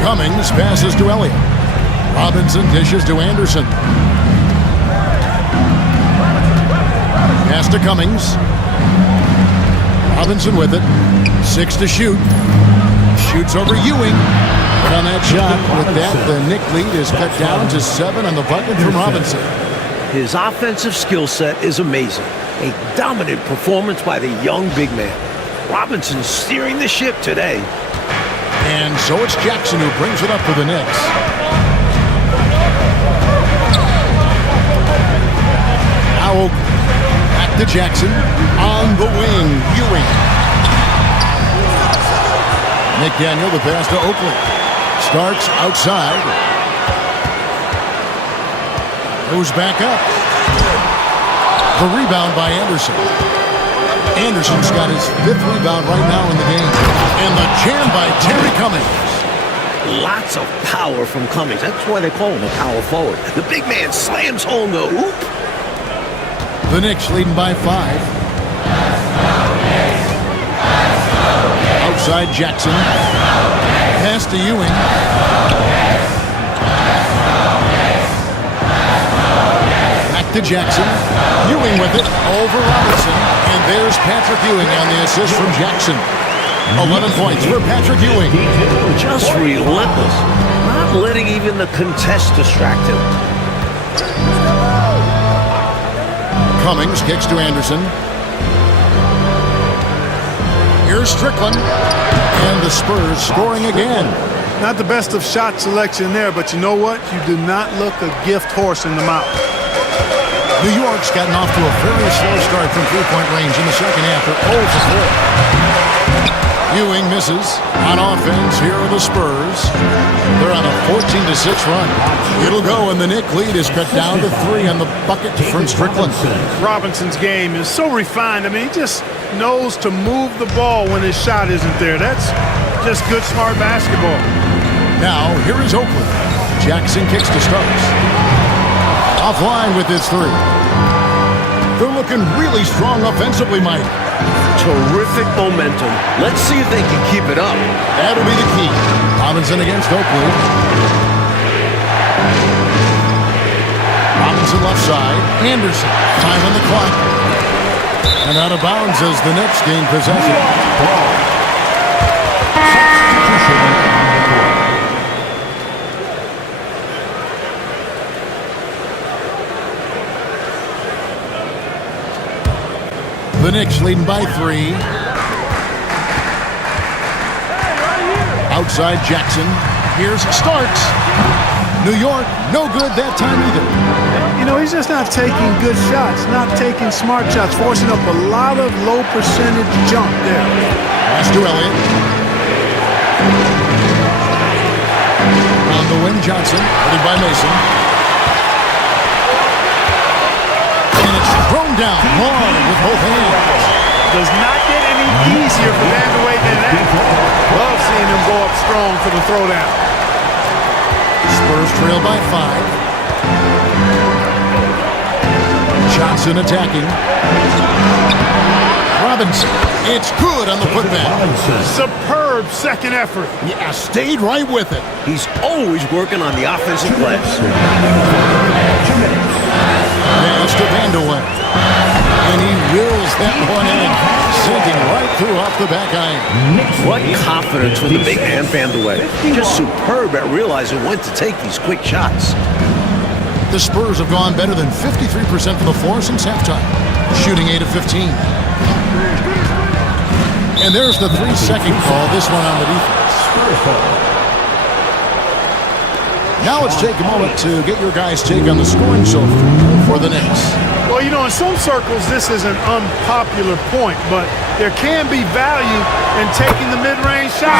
Cummings passes to Elliott. Robinson dishes to Anderson. Pass to Cummings. Robinson with it. 6 to shoot. Shoots over Ewing. But on that shot, with that, the Knick lead is cut down to 7 on the bucket from Robinson. His offensive skill set is amazing. A dominant performance by the young big man. Robinson steering the ship today. And so it's Jackson who brings it up for the Knicks. Now back to Jackson. On the wing, Ewing. McDaniel, the pass to Oakley. Starks outside. Goes back up. The rebound by Anderson. Anderson's got his 5th rebound right now in the game. And the jam by Terry Cummings. Lots of power from Cummings. That's why they call him a power forward. The big man slams home the hoop. The Knicks leading by 5. Outside Jackson. Pass to Ewing. Back to Jackson. Ewing with it over Robinson. And there's Patrick Ewing on the assist from Jackson. 11 points for Patrick Ewing. Just relentless. Not letting even the contest distract him. Cummings kicks to Anderson. Here's Strickland. And the Spurs scoring again. Not the best of shot selection there, but you know what? You do not look a gift horse in the mouth. New York's gotten off to a very slow start from three-point range in the second half. They're 0 for 4. Ewing misses. On offense, here are the Spurs. They're on a 14-6 run. It'll go, and the Knick lead is cut down to 3 on the bucket from Strickland. Robinson's game is so refined. I mean, he just knows to move the ball when his shot isn't there. That's just good, smart basketball. Now, here is Oakland. Jackson kicks to Starks. Offline with his 3. They're looking really strong offensively, Mike. Terrific momentum. Let's see if they can keep it up. That'll be the key. Robinson against Oakley. Robinson left side. Anderson. Time on the clock. And out of bounds as the Knicks gain possession. The Knicks leading by 3. Outside Jackson. Here's Starks. New York, no good that time either. You know, he's just not taking good shots, not taking smart shots, forcing up a lot of low percentage jump there. Pass to Elliott. On the wing, Johnson, headed by Mason. And it's thrown him down hard with both hands. Does not get any easier for Vandeweghe than that. Love seeing him go up strong for the throwdown. Spurs trail by 5. Johnson attacking. Robinson. It's good on the putback. Superb second effort. Yeah, stayed right with it. He's always working on the offensive glass. Pass to Vandeweghe. And he wills that one in, sinking right through off the back iron. What confidence with the big man Vandeweghe. Just superb at realizing when to take these quick shots. The Spurs have gone better than 53% from the floor since halftime, shooting 8 of 15. And there's the 3-second call, this one on the defense. Now let's take a moment to get your guys' take on the scoring so far for the Knicks. Well, you know, in some circles, this is an unpopular point, but there can be value in taking the mid-range shot.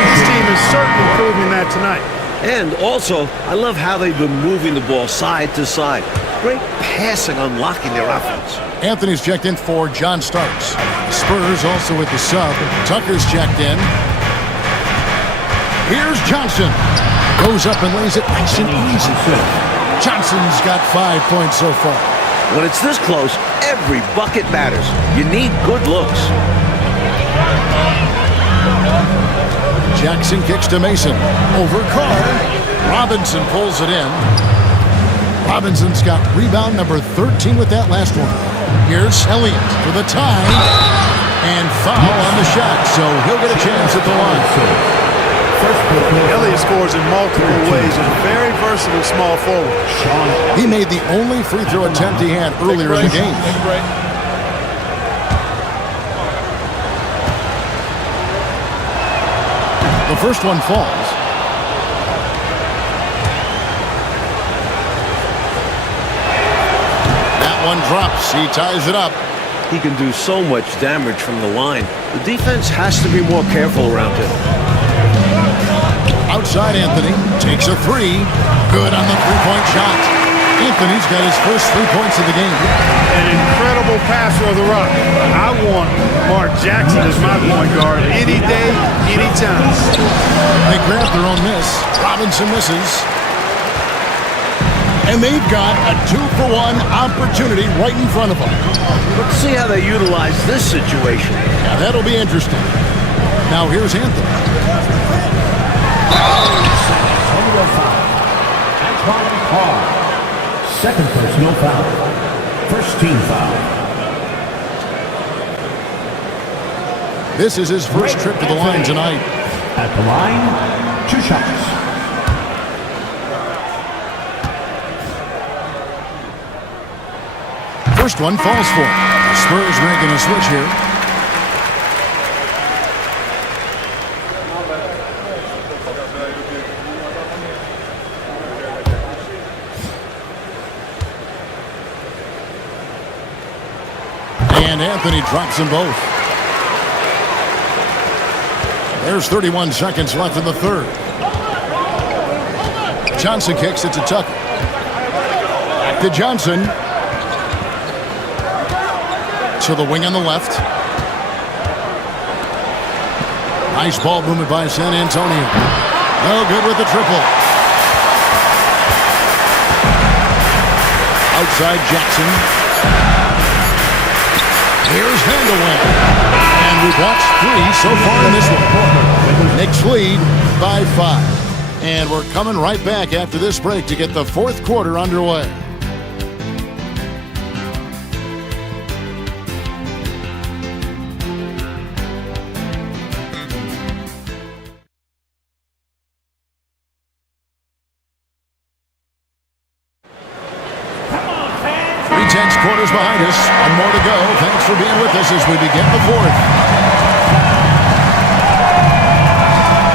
This team is certainly proving that tonight. And also, I love how they've been moving the ball side to side. Great passing, unlocking their offense. Anthony's checked in for John Starks. Spurs also with the sub. Tucker's checked in. Here's Johnson. Goes up and lays it nice and easy. Johnson's got 5 points so far. When it's this close, every bucket matters. You need good looks. Jackson kicks to Mason. Over Carr. Robinson pulls it in. Robinson's got rebound number 13 with that last one. Here's Elliott for the tie. And foul on the shot, so he'll get a chance at the line. Elliott scores in multiple ways and a very versatile small forward. He made the only free throw attempt he had earlier in the game. The first one falls. That one drops. He ties it up. He can do so much damage from the line. The defense has to be more careful around him. Outside Anthony takes a three. Good on the three-point shot. Anthony's got his first 3 points of the game. An incredible passer of the rock. I want Mark Jackson as my point guard any day, anytime. They grab their own miss. Robinson misses. And they've got a 2-for-1 opportunity right in front of them. Let's see how they utilize this situation. Now that'll be interesting. Now here's Anthony. Second personal foul. First team foul. This is his first trip to the line tonight. At the line, 2 shots. First one falls for him. Spurs making a switch here. And Anthony drops them both. There's 31 seconds left in the third. Johnson kicks it to Tucker. Back to Johnson. To the wing on the left. Nice ball movement by San Antonio. No good with the triple. Outside Jackson. Here's Vandeweghe. And we've watched 3 so far in this one. Knicks lead by 5. And we're coming right back after this break to get the fourth quarter underway. Quarters behind us, and more to go. Thanks for being with us as we begin the fourth.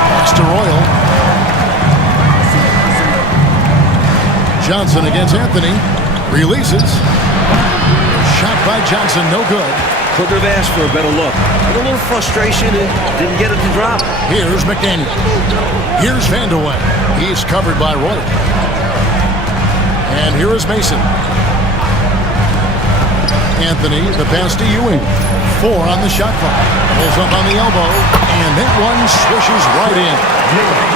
Pass to Royal. Johnson against Anthony. Releases. Shot by Johnson, no good. Couldn't have asked for a better look. With a little frustration, and didn't get it to drop. Here's McDaniel. Here's Vandeweghe. He's covered by Royal. And here is Mason. Anthony, the pass to Ewing. 4 on the shot clock. Pulls up on the elbow, and that one swishes right in.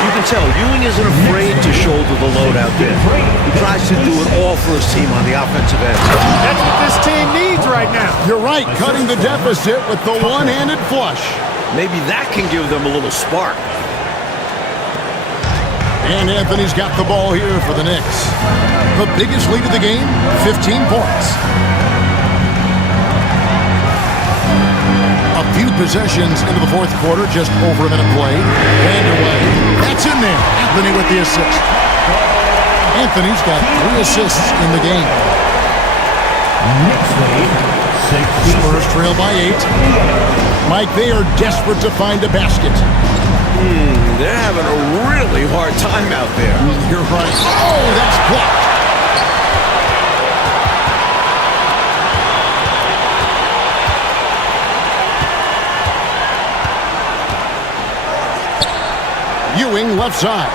You can tell Ewing isn't afraid to shoulder the load out there. He tries to do it all for his team on the offensive end. That's what this team needs right now. You're right, cutting the deficit with the one-handed flush. Maybe that can give them a little spark. And Anthony's got the ball here for the Knicks. The biggest lead of the game, 15 points. A few possessions into the fourth quarter, just over a minute played. Underway. That's in there. Anthony with the assist. Anthony's got 3 assists in the game. Spurs trail by 8. Mike, they are desperate to find a basket. They're having a really hard time out there. You're right. Oh, that's blocked. Ewing left side.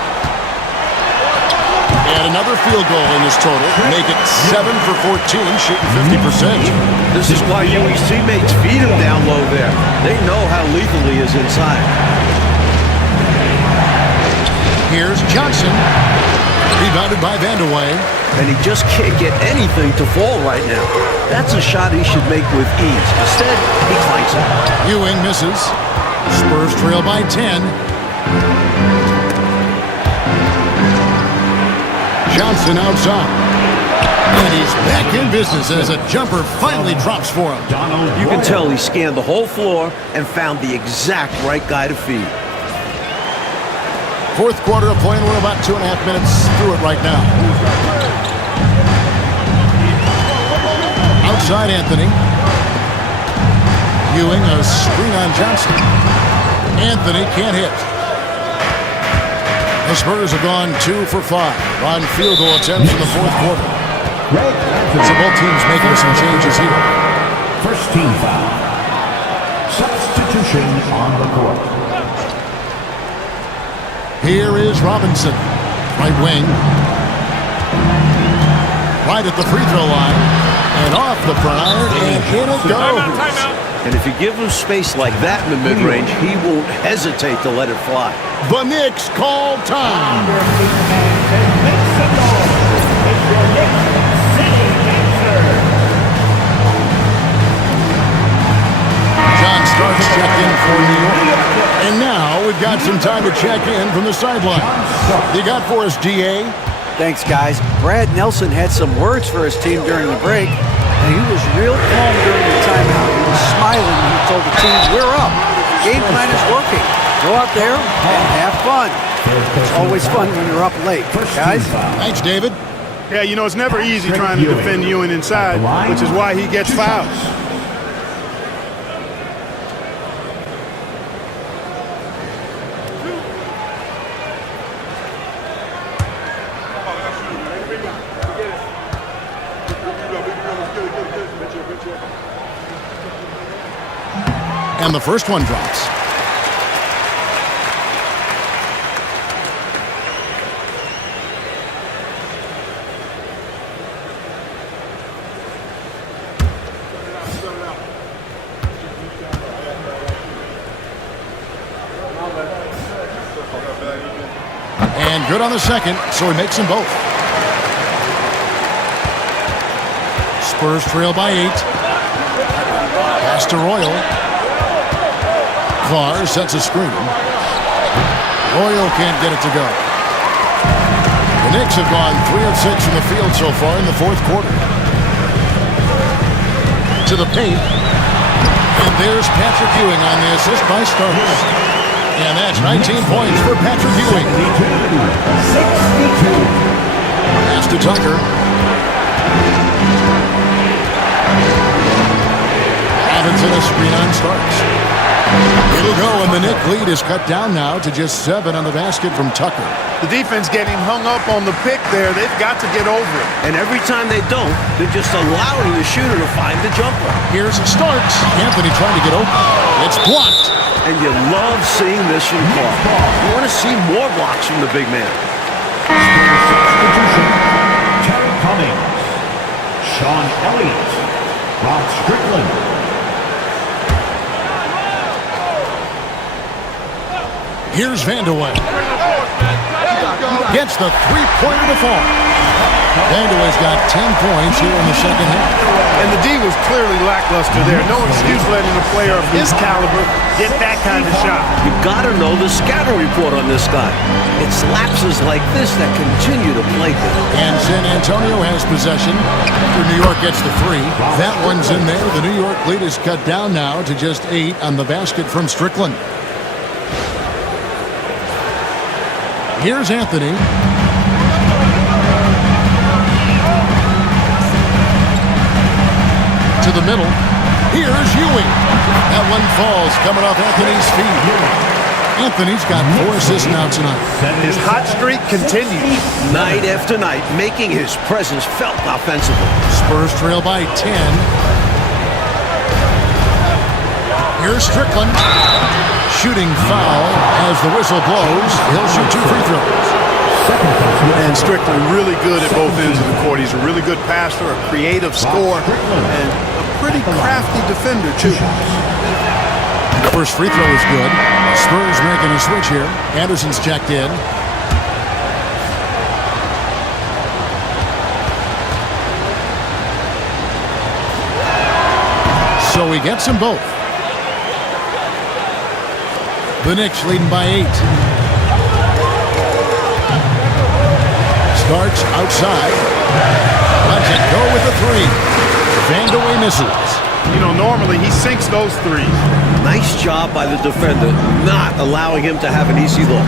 And another field goal in this total. Make it 7 for 14, shooting 50%. This is why Ewing's teammates feed him down low there. They know how lethal he is inside. Here's Johnson. Rebounded by Vandeweghe. And he just can't get anything to fall right now. That's a shot he should make with ease. Instead, he clanks it. Ewing misses. Spurs trail by 10. Johnson outside. And he's back in business as a jumper finally drops for him. You can tell he scanned the whole floor and found the exact right guy to feed. Fourth quarter of play, and we're about 2.5 minutes through it right now. Outside Anthony. Ewing, a screen on Johnson. Anthony can't hit. The Spurs have gone 2 for 5 on field goal attempts in the fourth quarter. So both teams making some changes here. First team foul. Substitution on the court. Here is Robinson, right wing. Right at the free throw line. And off the front iron, and in it goes. And if you give him space like that in the mid-range, he won't hesitate to let it fly. The Knicks call time. John starts check-in for New York. And now we've got some time to check in from the sideline. You got for us, DA? Thanks, guys. Brad Nelson had some words for his team during the break, and he was real calm during the timeout. He was smiling when he told the team, we're up. Game plan is working. Go out there and have fun. It's always fun when you're up late, guys. Thanks, David. Yeah, you know, it's never easy trying to defend Ewing inside, which is why he gets fouls. And the first one drops. And good on the second, so he makes them both. Spurs trail by 8. Pass to Royal. Clark sets a screen. Royal can't get it to go. The Knicks have gone 3 of 6 from the field so far in the fourth quarter. To the paint. And there's Patrick Ewing on the assist by Starks. And that's 19 points for Patrick Ewing. 62. Pass to Tucker. Robinson a screen on Starks. It'll go, and the Knick lead is cut down now to just 7 on the basket from Tucker. The defense getting hung up on the pick there. They've got to get over it. And every time they don't, they're just allowing the shooter to find the jumper. Here's Starks. Anthony trying to get open. It's blocked. And you love seeing this from Clark. You want to see more blocks from the big man. Substitution. Terry Cummings. Sean Elliott. Rod Strickland. Here's Vandeweghe. Gets the three-pointer to fall. Vandeweghe's got 10 points here in the second half. And the D was clearly lackluster there. No excuse letting a player of his caliber get that kind of shot. You gotta know the scouting report on this guy. It's lapses like this that continue to plague them. And San Antonio has possession after New York gets the three. That one's in there. The New York lead is cut down now to just 8 on the basket from Strickland. Here's Anthony. To the middle. Here's Ewing. That one falls coming off Anthony's feet. Anthony's got 4 assists now tonight. His hot streak continues. Night after night, making his presence felt offensively. Spurs trail by 10. Here's Strickland. Shooting foul as the whistle blows. He'll shoot 2 free throws. And Strickland really good at both ends of the court. He's a really good passer, a creative scorer, and a pretty crafty defender, too. First free throw is good. Spurs making a switch here. Anderson's checked in. So he gets them both. The Knicks leading by 8. Starts outside. Lets it go with the 3. Vandeweghe misses. You know, normally he sinks those threes. Nice job by the defender, not allowing him to have an easy look.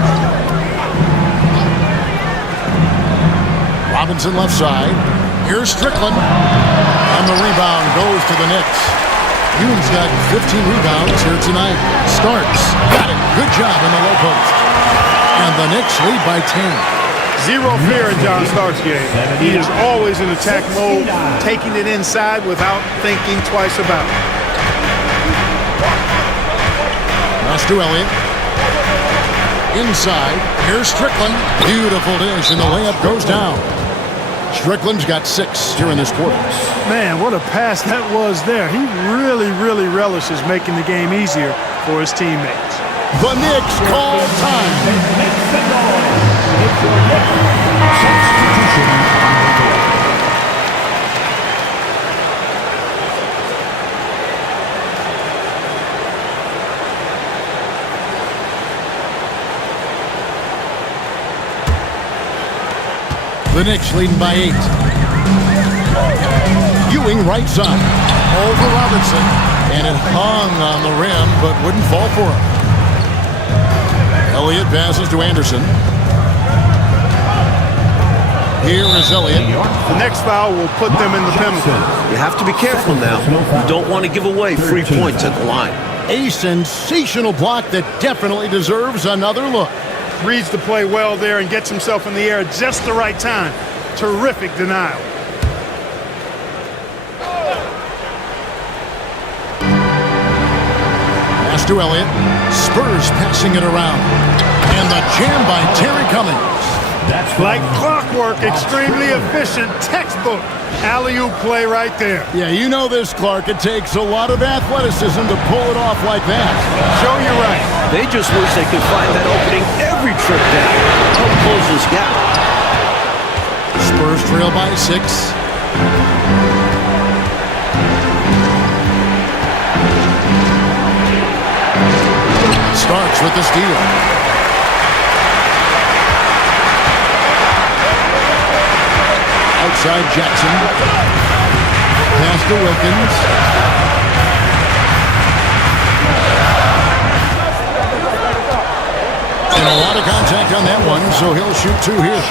Robinson left side. Here's Strickland. And the rebound goes to the Knicks. Ewing's got 15 rebounds here tonight. Starts. Got it. Good job in the low post. And the Knicks lead by 10. Zero fear in John Stark's game. He is always in attack mode, taking it inside without thinking twice about it. Pass to Elliott. Inside. Here's Strickland. Beautiful dish, and the layup goes down. Strickland's got 6 here in this quarter. Man, what a pass that was there. He really relishes making the game easier for his teammates. The Knicks call time. The Knicks leading by 8. Ewing right side. Over Robinson. And it hung on the rim, but wouldn't fall for him. Elliott passes to Anderson. Here is Elliott. The next foul will put them in the penalty. You have to be careful now. You don't want to give away free points at the line. A sensational block that definitely deserves another look. Reads the play well there and gets himself in the air at just the right time. Terrific denial. Pass to Elliott. Spurs passing it around. And the jam by Terry Cummings. That's like clockwork, extremely efficient, textbook alley-oop play right there. Yeah, you know this, Clark. It takes a lot of athleticism to pull it off like that. Show you right. They just wish they could find that opening every trip down. Help close this gap. Spurs trail by 6. Starks with the steal. Outside Jackson. Pass to Wilkins. And a lot of contact on that one, so he'll shoot 2 here.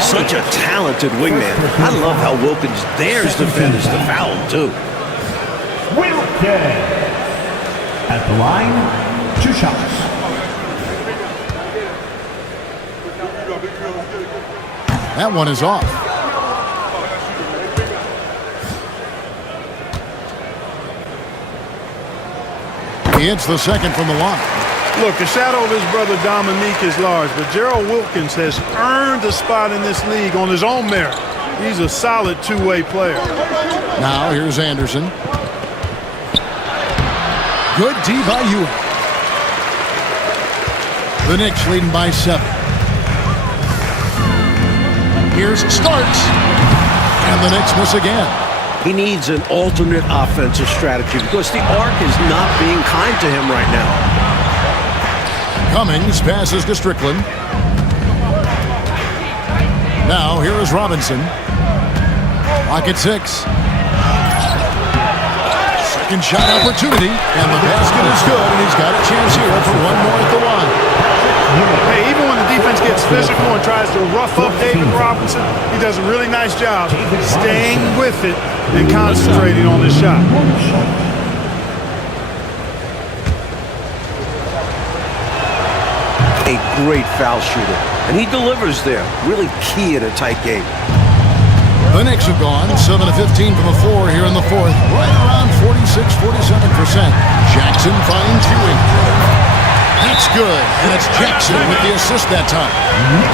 Such a talented wingman. I love how Wilkins dares defenders to foul him, too. Wilkins. At the line, 2 shots. That one is off. He hits the second from the line. Look, the shadow of his brother Dominique is large, but Gerald Wilkins has earned a spot in this league on his own merit. He's a solid two-way player. Now here's Anderson. Good D by Ewing. The Knicks leading by 7. Here's Starks. And the Knicks miss again. He needs an alternate offensive strategy because the arc is not being kind to him right now. Cummings passes to Strickland. Now here is Robinson. Clock at 6. Second shot opportunity, and the basket is good, and he's got a chance here for one more at the line. Hey, even when the defense gets physical and tries to rough up David Robinson, he does a really nice job staying with it and concentrating on his shot. A great foul shooter, and he delivers there. Really key in a tight game. The Knicks have gone 7 of 15 from the floor here in the fourth, right around 46-47%. Jackson finds Ewing. That's good, and it's Jackson with the assist that time.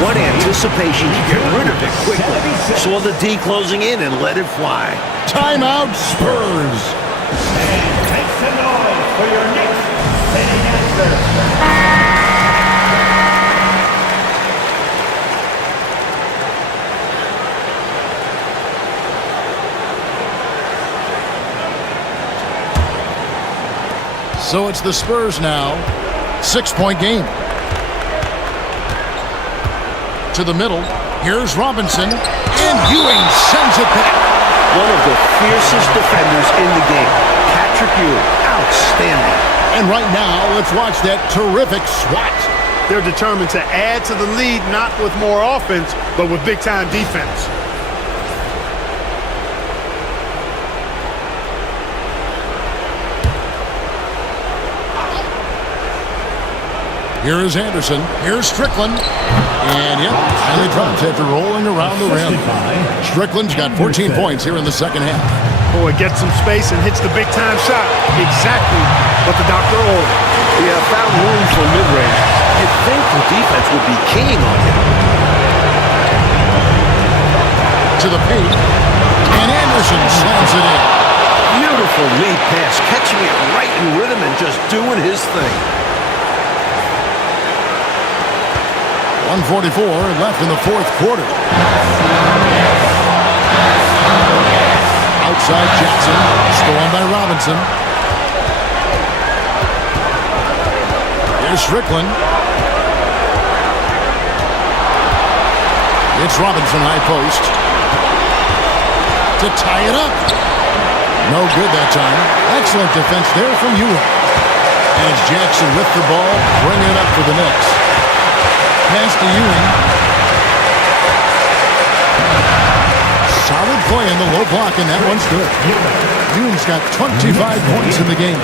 What anticipation to get rid of it quickly. Saw the D closing in and let it fly. Timeout, Spurs. Make some noise for your Knicks sitting answer. So it's the Spurs now. 6-point game. To the middle. Here's Robinson. And Ewing sends it back. One of the fiercest defenders in the game. Patrick Ewing. Outstanding. And right now, let's watch that terrific swat. They're determined to add to the lead, not with more offense, but with big-time defense. Here is Anderson. Here's Strickland. And, yep, finally drops after rolling around the rim. Strickland's got 14 points here in the second half. Boy, gets some space and hits the big-time shot. Exactly what the doctor ordered. Yeah, found room for mid-range. You'd think the defense would be keying on him. To the paint. And Anderson slams it in. Beautiful lead pass, catching it right in rhythm and just doing his thing. 1:44 left in the fourth quarter. Outside Jackson, stolen by Robinson. Here's Strickland. It's Robinson high post. To tie it up. No good that time. Excellent defense there from Ewing. And it's Jackson with the ball, bringing it up for the Knicks. Pass to Ewing. Solid play in the low block, and that one's good. Ewing's got 25 points in the game.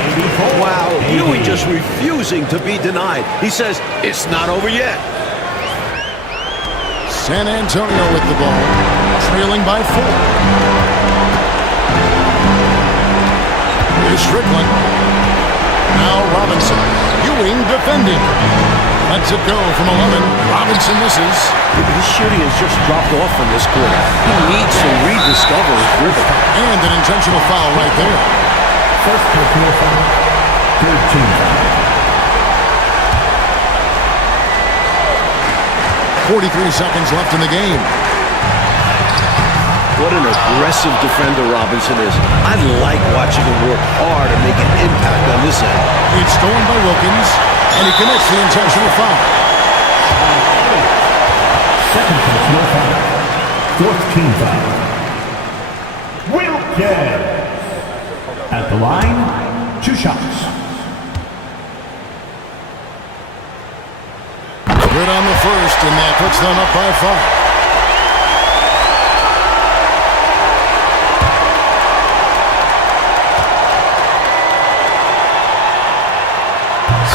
Wow, Ewing just refusing to be denied. He says, it's not over yet. San Antonio with the ball, trailing by 4. Here's Strickland. Now Robinson. Ewing defending. Lets it go from 11. Robinson misses. His shooting has just dropped off in this quarter. He needs to rediscover his rhythm. And an intentional foul right there. First personal foul, third team foul. 43 seconds left in the game. What an aggressive defender Robinson is. I like watching him work hard and make an impact on this end. It's stolen by Wilkins, and he commits the intentional foul. Second personal foul, fourth team foul. Wilkins. At the line, 2 shots. Good on the first, and that puts them up by 5.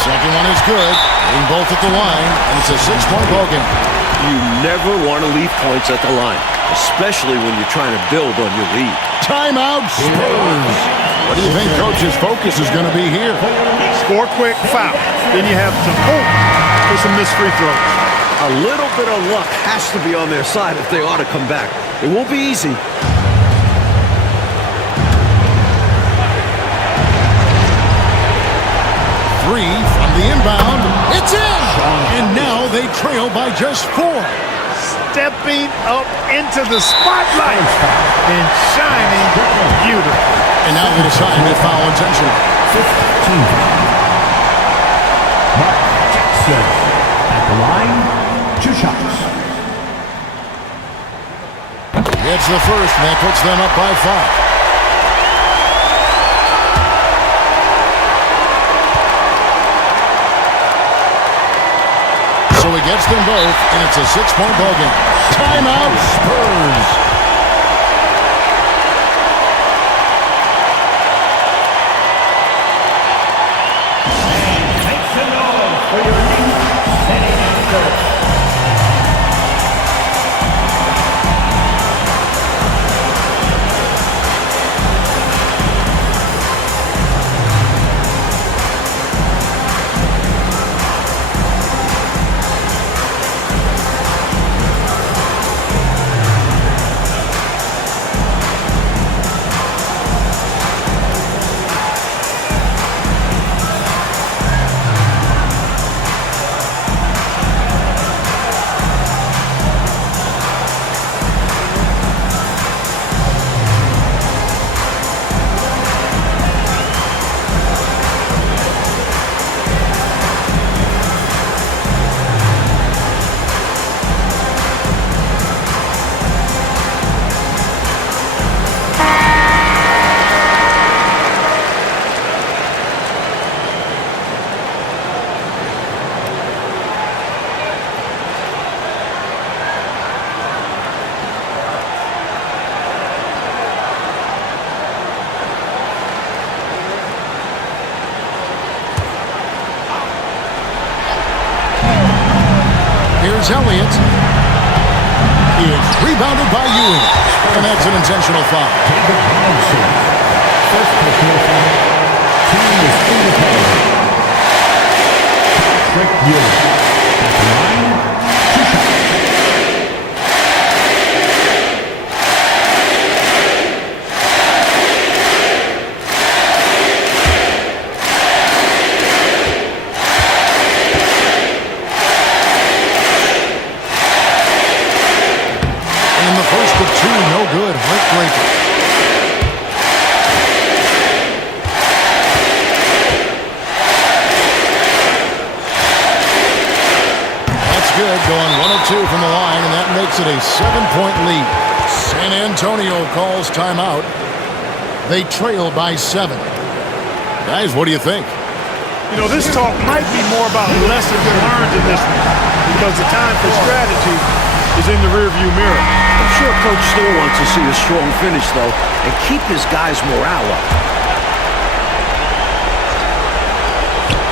Second one is good. Hitting both at the line, and it's a 6-point ball game. You never want to leave points at the line, especially when you're trying to build on your lead. Timeout, Spurs. What do you think Coach's focus is going to be here? Score quick, foul. Then you have to hope for some missed free throws. A little bit of luck has to be on their side if they ought to come back. It won't be easy. inbound. It's in! And now they trail by just 4. Stepping up into the spotlight and shining beautifully. And now they decide to foul intentionally. 15. Mark Jackson at the line, 2 shots. It's the first, and that puts them up by 5. So he gets them both, and it's a 6-point ball game. Timeout, Spurs. Make some noise for your Knicks city anchor. Here's Elliott. It's rebounded by Ewing. And that's an intentional foul. David Robinson. First personal foul. Team is independent. Patrick Ewing at the line, 2 shots. No good. Heartbreaker. That's good. Going 1 of 2 from the line, and that makes it a 7-point lead. San Antonio calls timeout. They trail by 7. Guys, what do you think? You know, this talk might be more about lessons learned in this one because the time for strategy is in the rearview mirror. I'm sure Coach still wants to see a strong finish, though, and keep his guys' morale up.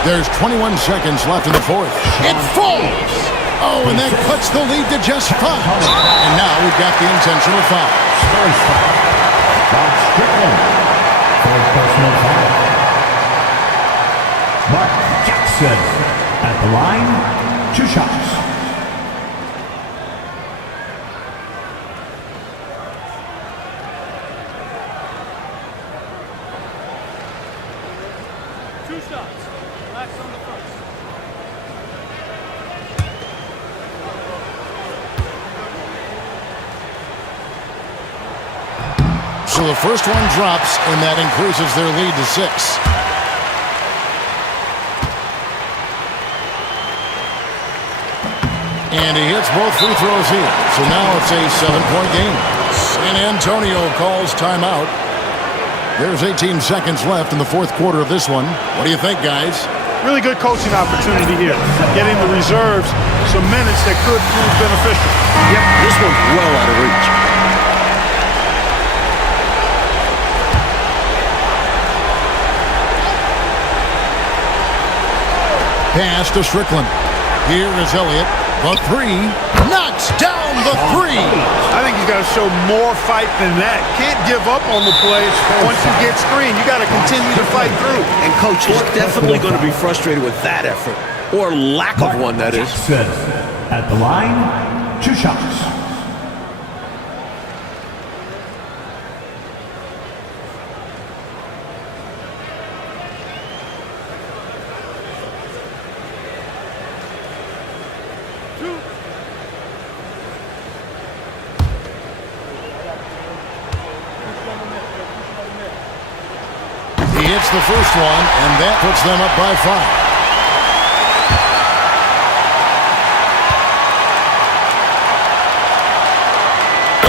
There's 21 seconds left in the fourth. It falls! Oh, and that cuts the lead to just 5. And now we've got the intentional foul. Spurs foul. Bob Strickland. First personal foul. Mark Jackson at the line, 2 shots. So the first one drops, and that increases their lead to 6. And he hits both free throws here. So now it's a 7-point game. San Antonio calls timeout. There's 18 seconds left in the fourth quarter of this one. What do you think, guys? Really good coaching opportunity here. Getting the reserves some minutes that could prove beneficial. Yep, this one's well out of reach. Pass to Strickland. Here is Elliott. The 3. Knocks down the 3. I think he's got to show more fight than that. Can't give up on the play once you get screened. You got to continue to fight through. And Coach is definitely going to be frustrated with that effort. Or lack of one, that is. Jackson at the line, 2 shots. He hits the first one, and that puts them up by 5.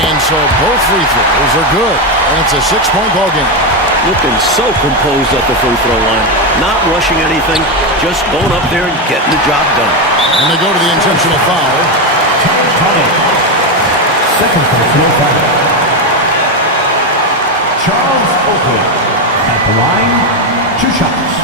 And so both free throws are good, and it's a 6-point ball game. Looking so composed at the free throw line. Not rushing anything, just going up there and getting the job done. And they go to the intentional foul. Second personal foul. Charles Oakley at the line, 2 shots.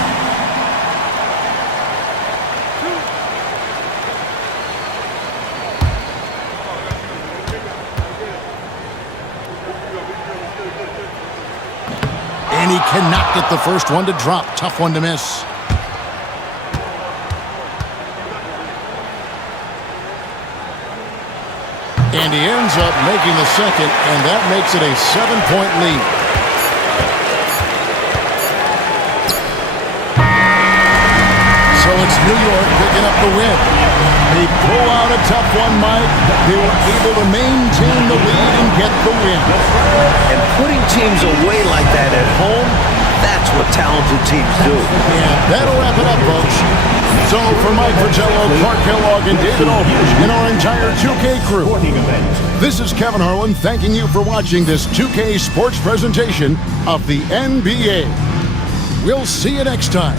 And he cannot get the first one to drop. Tough one to miss. And he ends up making the second, and that makes it a 7-point lead. So it's New York picking up the win. They pull out a tough one, Mike. They were able to maintain the lead and get the win. And putting teams away like that at home, that's what talented teams do. And that'll wrap it up, folks. So for Mike Fratello, Clark Kellogg, and David Aldridge, and our entire 2K crew, this is Kevin Harlan thanking you for watching this 2K sports presentation of the NBA. We'll see you next time.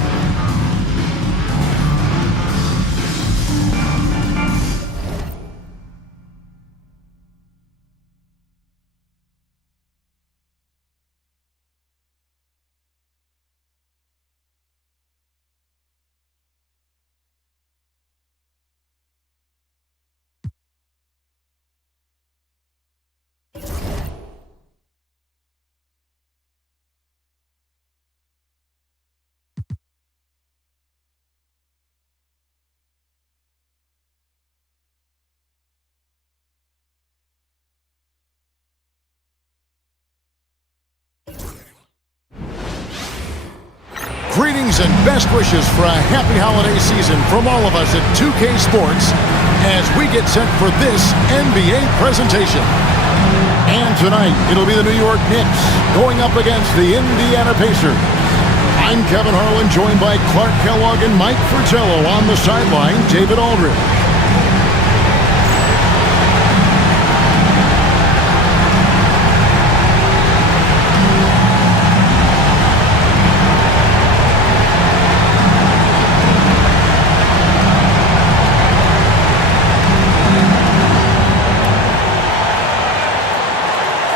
Greetings and best wishes for a happy holiday season from all of us at 2K Sports as we get set for this NBA presentation. And tonight, it'll be the New York Knicks going up against the Indiana Pacers. I'm Kevin Harlan, joined by Clark Kellogg and Mike Fratello. On the sideline, David Aldridge.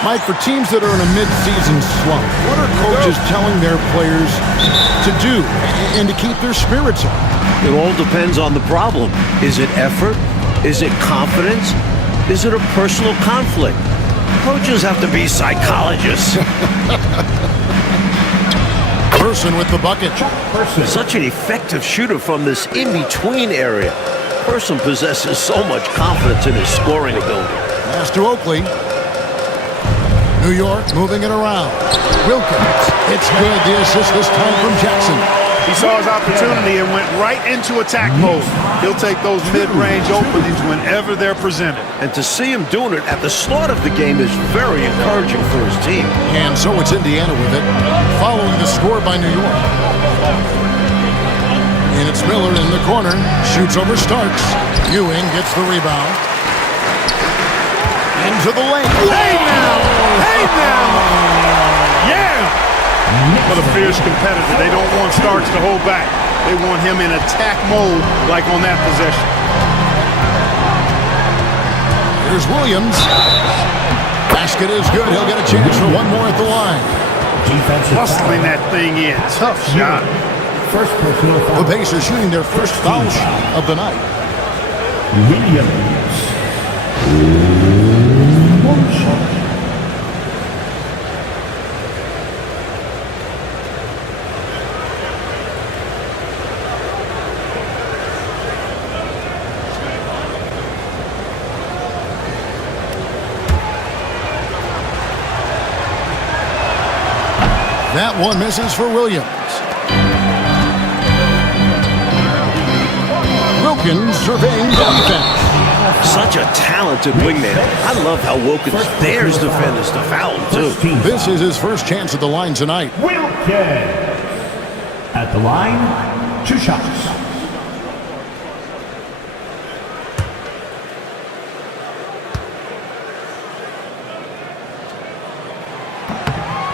Mike, for teams that are in a mid-season slump, what are coaches telling their players to do and to keep their spirits up? It all depends on the problem. Is it effort? Is it confidence? Is it a personal conflict? Coaches have to be psychologists. Person with the bucket. Such an effective shooter from this in-between area. Person possesses so much confidence in his scoring ability. Pass to Oakley. New York moving it around. Wilkins. It's good. The assist this time from Jackson. He saw his opportunity and went right into attack mode. He'll take those mid-range openings whenever they're presented. And to see him doing it at the start of the game is very encouraging for his team. And so it's Indiana with it, following the score by New York. And it's Miller in the corner. Shoots over Starks. Ewing gets the rebound. Into the lane. Hey now! Hey now! Yeah! But a fierce competitor. They don't want Starks to hold back. They want him in attack mode like on that possession. Here's Williams. Basket is good. He'll get a chance for one more at the line. Hustling that thing in. Tough shot. First personal foul. The Pacers shooting their first foul shot of the night. Williams. One shot. That one misses for Williams. Wilkins surveying the defense. Such a talented wingman. I love how Wilkins dares defenders to foul him, too. This is his first chance at the line tonight. Wilkins. At the line, 2 shots.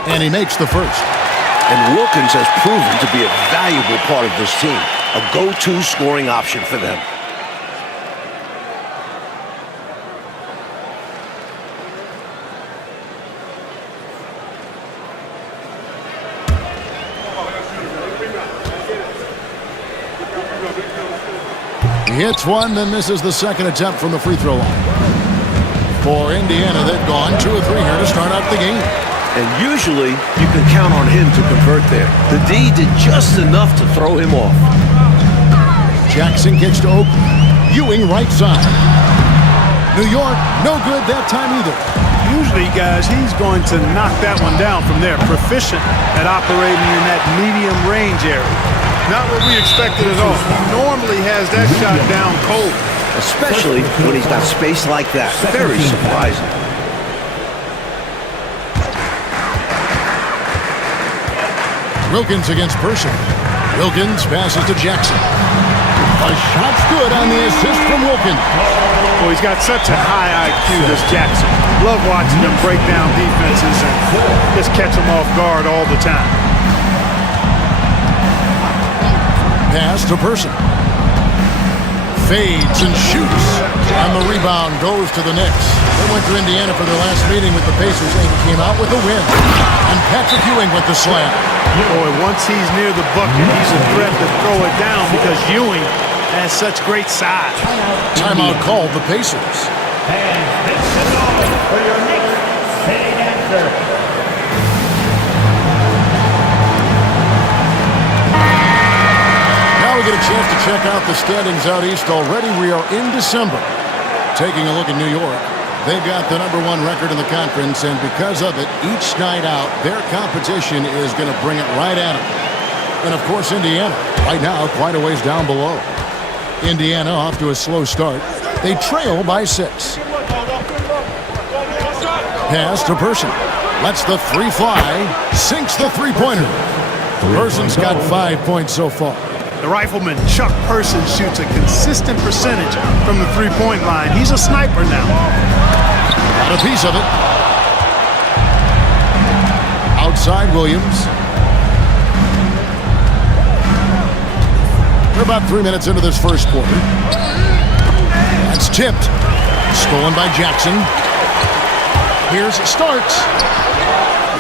And he makes the first. And Wilkins has proven to be a valuable part of this team. A go-to scoring option for them. He hits one, then misses the second attempt from the free throw line. For Indiana, they've gone 2 of 3 here to start out the game. And usually, you can count on him to convert there. The D did just enough to throw him off. Jackson gets to Oak. Ewing right side. New York, no good that time either. Usually, guys, he's going to knock that one down from there. Proficient at operating in that medium range area. Not what we expected at all. He normally has that shot down cold. Especially when he's got space like that. Very surprising. Wilkins against Person. Wilkins passes to Jackson. A shot's good on the assist from Wilkins. Well, he's got such a high IQ, this Jackson. Love watching him break down defenses and just catch them off guard all the time. Pass to Person. Fades and shoots. And the rebound goes to the Knicks. They went to Indiana for their last meeting with the Pacers and came out with a win. And Patrick Ewing with the slam. Boy, once he's near the bucket, he's a threat to throw it down because Ewing has such great size. Timeout called the Pacers. And this is all for your Knicks sitting answer. Now we get a chance to check out the standings out east. Already we are in December. Taking a look at New York. They've got the #1 record in the conference, and because of it, each night out, their competition is going to bring it right at them. And, of course, Indiana, right now, quite a ways down below. Indiana off to a slow start. They trail by 6. Pass to Person. Lets the 3 fly. Sinks the three-pointer. Person's got 5 points so far. The rifleman, Chuck Person, shoots a consistent percentage from the three-point line. He's a sniper now. Got a piece of it. Outside Williams. We're about 3 minutes into this first quarter. That's tipped. Stolen by Jackson. Here's Starks.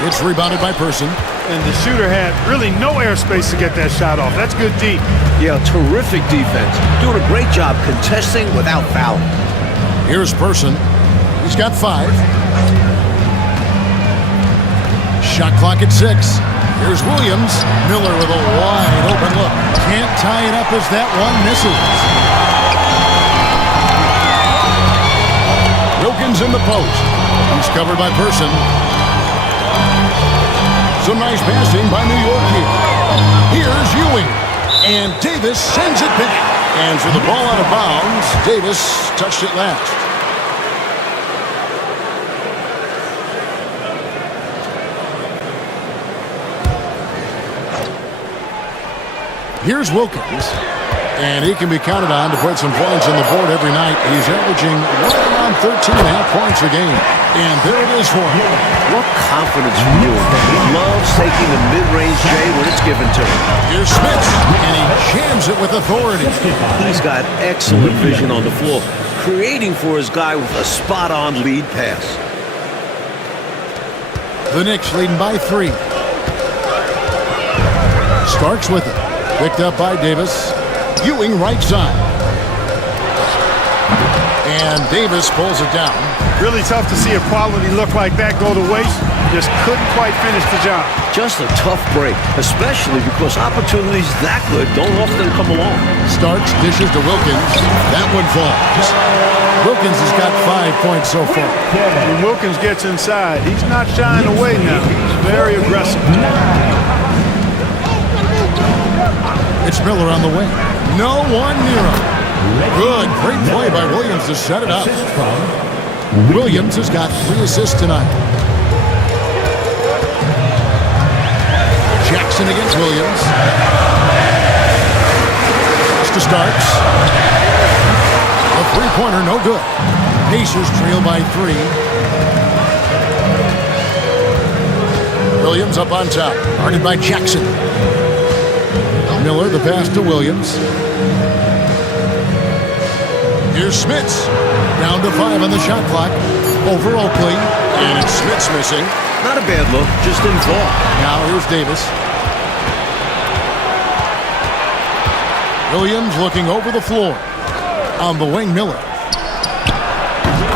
It's rebounded by Person. And the shooter had really no airspace to get that shot off. That's good deep. Yeah, terrific defense. Doing a great job contesting without fouling. Here's Person. He's got 5. Shot clock at 6. Here's Williams. Miller with a wide open look. Can't tie it up as that one misses. Wilkins in the post. He's covered by Person. Some nice passing by New York here. Here's Ewing. And Davis sends it back. And for the ball out of bounds, Davis touched it last. Here's Wilkins. And he can be counted on to put some points on the board every night. He's averaging right around 13.5 points a game. And there it is for him. What confidence from you. He loves taking the mid-range J when it's given to him. Here's Smith, and he jams it with authority. He's got excellent vision on the floor, creating for his guy with a spot-on lead pass. The Knicks leading by 3. Starks with it. Picked up by Davis. Ewing right side. And Davis pulls it down. Really tough to see a quality look like that go to waste. Just couldn't quite finish the job. Just a tough break, especially because opportunities that good don't often come along. Starks dishes to Wilkins. That one falls. Wilkins has got 5 points so far. When Wilkins gets inside, he's not shying away now. He's very aggressive. It's Miller on the wing. No one near him. Good, great play by Williams to set it up. Assist from Williams has got 3 assists tonight. Jackson against Williams. To Starks. The three-pointer, no good. Pacers trail by 3. Williams up on top. Guarded by Jackson. Miller, the pass to Williams. Here's Smits. Down to 5 on the shot clock. Over Oakley. And it's Smits missing. Not a bad look, just didn't fall. Now here's Davis. Williams looking over the floor. On the wing, Miller.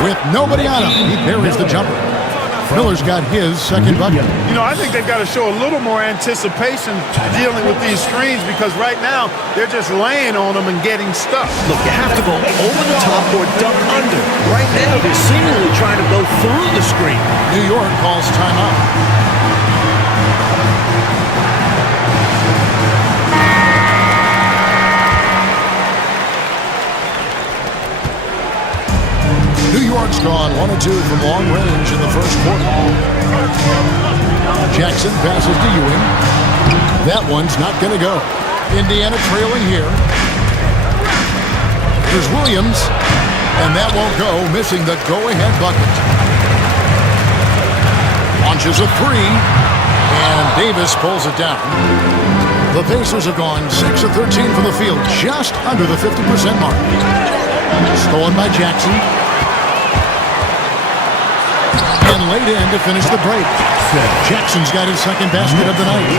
With nobody on him, he buries the jumper. Miller's got his second bucket. You know, I think they've got to show a little more anticipation dealing with these screens because right now they're just laying on them and getting stuck. Look, you have to go over the top or duck under. Right now, they're seemingly trying to go through the screen. New York calls timeout. New York's gone 1 of 2 from long range in the first quarter. Jackson passes to Ewing. That one's not going to go. Indiana trailing here. Here's Williams. And that won't go, missing the go-ahead bucket. Launches a 3. And Davis pulls it down. The Pacers have gone 6 of 13 from the field, just under the 50% mark. Stolen by Jackson. And laid in to finish the break. Jackson's got his second basket of the night.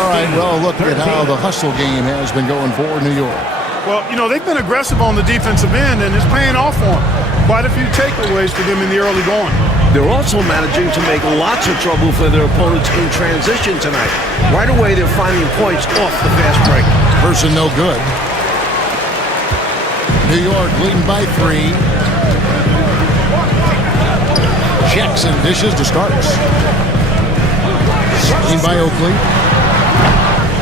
All right, well, look at how the hustle game has been going for New York. Well, you know, they've been aggressive on the defensive end, and it's paying off for them. Quite a few takeaways for them in the early going. They're also managing to make lots of trouble for their opponents in transition tonight. Right away, they're finding points off the fast break. Person no good. New York leading by 3. Jackson dishes to Starks. Screen by Oakley.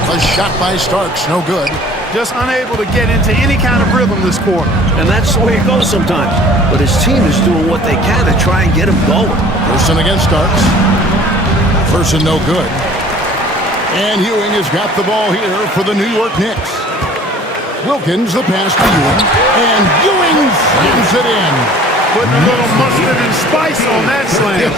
A shot by Starks, no good. Just unable to get into any kind of rhythm this quarter. And that's the way it goes sometimes. But his team is doing what they can to try and get him going. Person against Starks. Person no good. And Ewing has got the ball here for the New York Knicks. Wilkins, the pass to Ewing. And Ewing slams it in. Putting a little mustard and spice on that slam.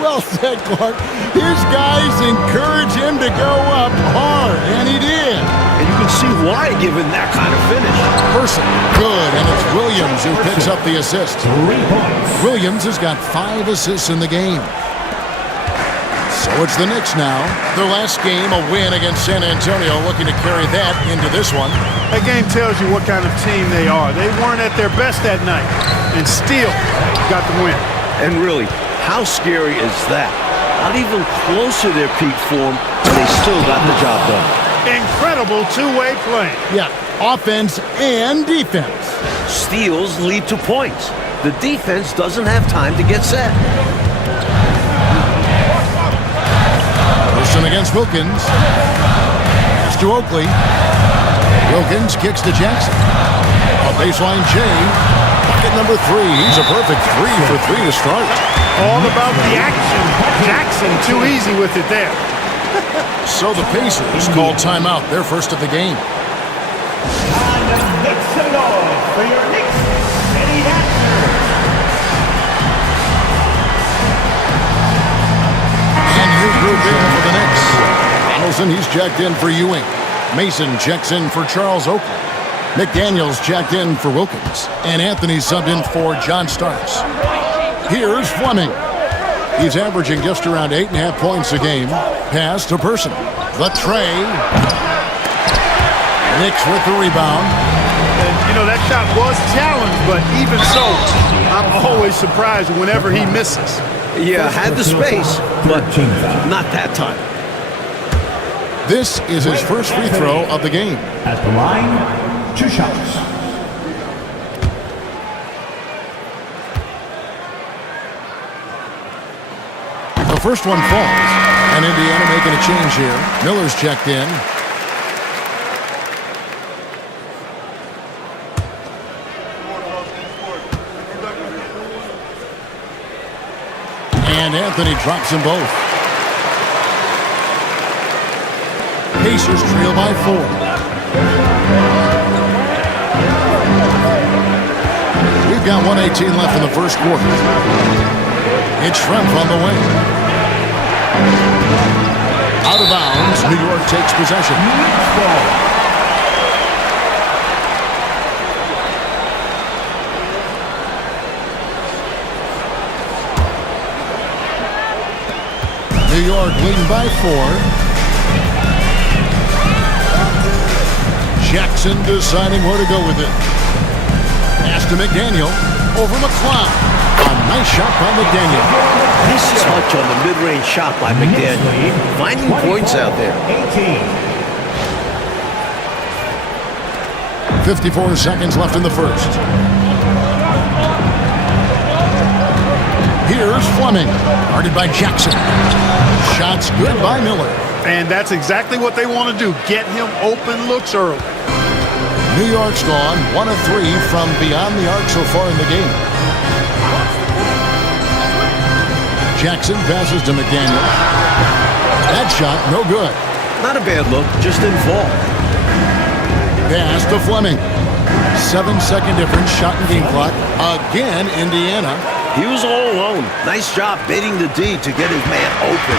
Well said, Clark. His guys encourage him to go up hard, and he did. And you can see why given that kind of finish. Person, good, and it's Williams who picks up the assist. 3 points. Williams has got 5 assists in the game. So it's the Knicks now. Their last game, a win against San Antonio, looking to carry that into this one. That game tells you what kind of team they are. They weren't at their best that night and still got the win. And really, how scary is that? Not even close to their peak form, and they still got the job done. Incredible two-way play. Yeah, offense and defense. Steals lead to points. The defense doesn't have time to get set. Person against Wilkins. Pass to Oakley. Wilkins kicks to Jackson. A baseline J. Bucket number 3. He's a perfect 3 for 3 to start. All about the action. Jackson too easy with it there. So the Pacers call timeout, their first of the game. Time to make some noise for your Knicks. Eddie Hatcher. And new group in for the Knicks. Donaldson, he's checked in for Ewing. Mason checks in for Charles Oakley. McDaniels checked in for Wilkins. And Anthony subbed in for John Starks. Here's Fleming. He's averaging just around 8.5 points a game. Pass to Person. The tray. Knicks with the rebound. And, you know, that shot was challenged, but even so, I'm always surprised whenever he misses. Yeah, had the space, but not that time. This is his first free throw of the game. At the line, 2 shots. The first one falls, and Indiana making a change here. Miller's checked in. And Anthony drops them both. Pacers trail by 4. We've got 1:18 left in the first quarter. It's Schrempf on the wing. Out of bounds, New York takes possession. New York leading by 4. Jackson deciding where to go with it. Pass to McDaniel. Over McLeod. A nice shot by McDaniel. Nice touch on the mid-range shot by McDaniel. Finding points out there. 54 seconds left in the first. Here's Fleming. Guarded by Jackson. Shots good by Miller. And that's exactly what they want to do. Get him open looks early. New York's gone 1 of 3 from beyond the arc so far in the game. Jackson passes to McDaniel. That shot, no good. Not a bad look, just didn't fall. Pass to Fleming. 7-second difference, shot and game clock. Again, Indiana. He was all alone. Nice job baiting the D to get his man open.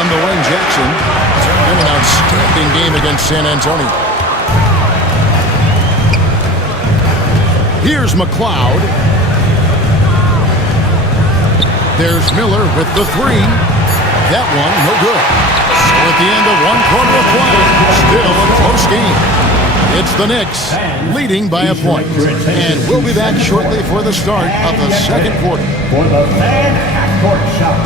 On the wing, Jackson. In an outstanding game against San Antonio. Here's McLeod. There's Miller with the 3. That one, no good. So at the end of 1 quarter of play, still a close game. It's the Knicks leading by a point. And we'll be back shortly for the start of the second quarter. For the fan half-court shot.